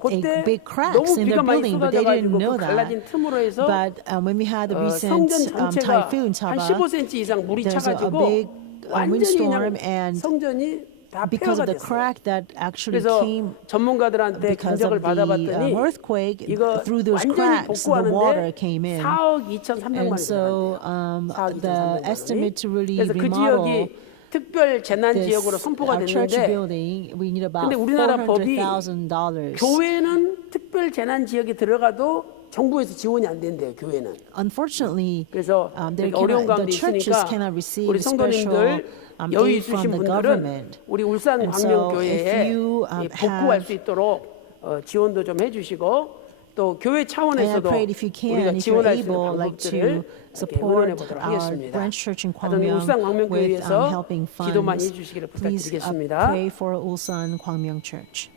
그때 big cracks 너무 in their 비가 많이 building, but they didn't 쏟아져가지고 know 그 that. 갈라진 틈으로 해서 But when we had the recent 성전 전체가 typhoon 한 Chaba, 15cm 이상 물이 there's a 차가지고 big 완전히 windstorm, 그냥 and 성전이 다 because 폐허가 of the 됐어요. crack that actually 그래서 came 전문가들한테 because 견적을 of the 받아봤더니 earthquake, 이거 through those 완전히 cracks, the water 복구하는데 came in. 4억 2,300만 And 원이 so 들어간대요. 4억 the 2,300만 estimate to really 그래서 그 remodel 지역이 특별 재난 지역으로 this 선포가 church 됐는데 building, we need about 근데 우리나라 법이 $400,000. 교회는 특별 재난 지역에 들어가도 정부에서 지원이 안 된대요. 교회는. Unfortunately, 그래서 there 어려운 cannot, 가운데 the churches 있으니까 cannot receive 우리 special 성도님들 여유 aid from 있으신 the 분들은 government. 우리 울산 And so 광명교회에 if you 복구할 have, 수 있도록 지원도 좀 해주시고 또 교회 and I 차원에서도 prayed if you 우리가 can, if you're 지원할 수 있는 able, like 방법들을 to 이렇게 support 응원해 보도록 our 하겠습니다. branch church in 하여튼 울산 Gwangyang with 광명교회에서 helping 기도 많이 funds. 해주시기를 Please 부탁드리겠습니다. pray for Ulsan Gwangyang Church.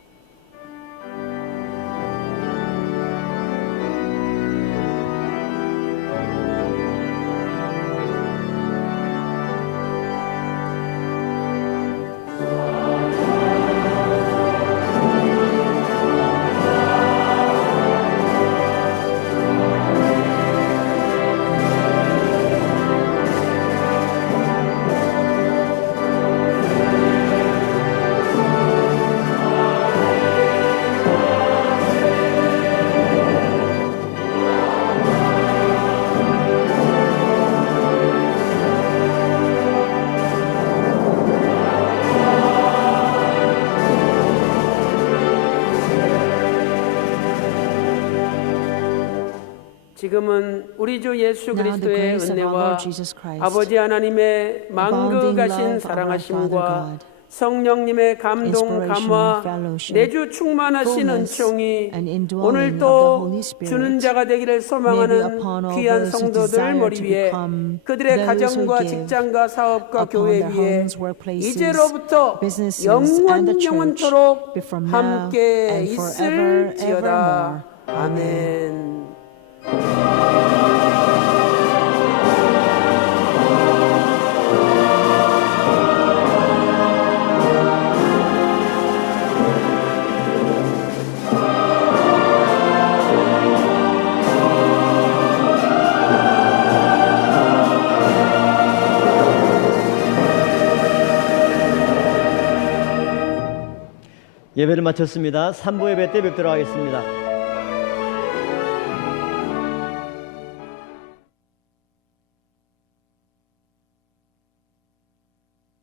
지금은 우리 주 예수 Now the 그리스도의 grace of our 은혜와 Lord Jesus Christ, 아버지 하나님의 abounding 만극하신 love of our Father 사랑하심과 God, 성령님의 감동 inspiration, 감화 fellowship, 내주 충만하신 fullness, 은총이 and indwelling 오늘 of the 또 Holy Spirit 주는 자가 되기를 may be 소망하는 upon all 귀한 those who 성도들 desire 머리 to 위에 become 그들의 those who 가정과 give 직장과 사업과 upon 교회 their 위에 homes, workplaces, 이제로부터 businesses, and the church, 영원토록 be from now 함께 and forever, 있을지어다. evermore. 아멘. 예배를 마쳤습니다. 3부 예배 때 뵙도록 하겠습니다.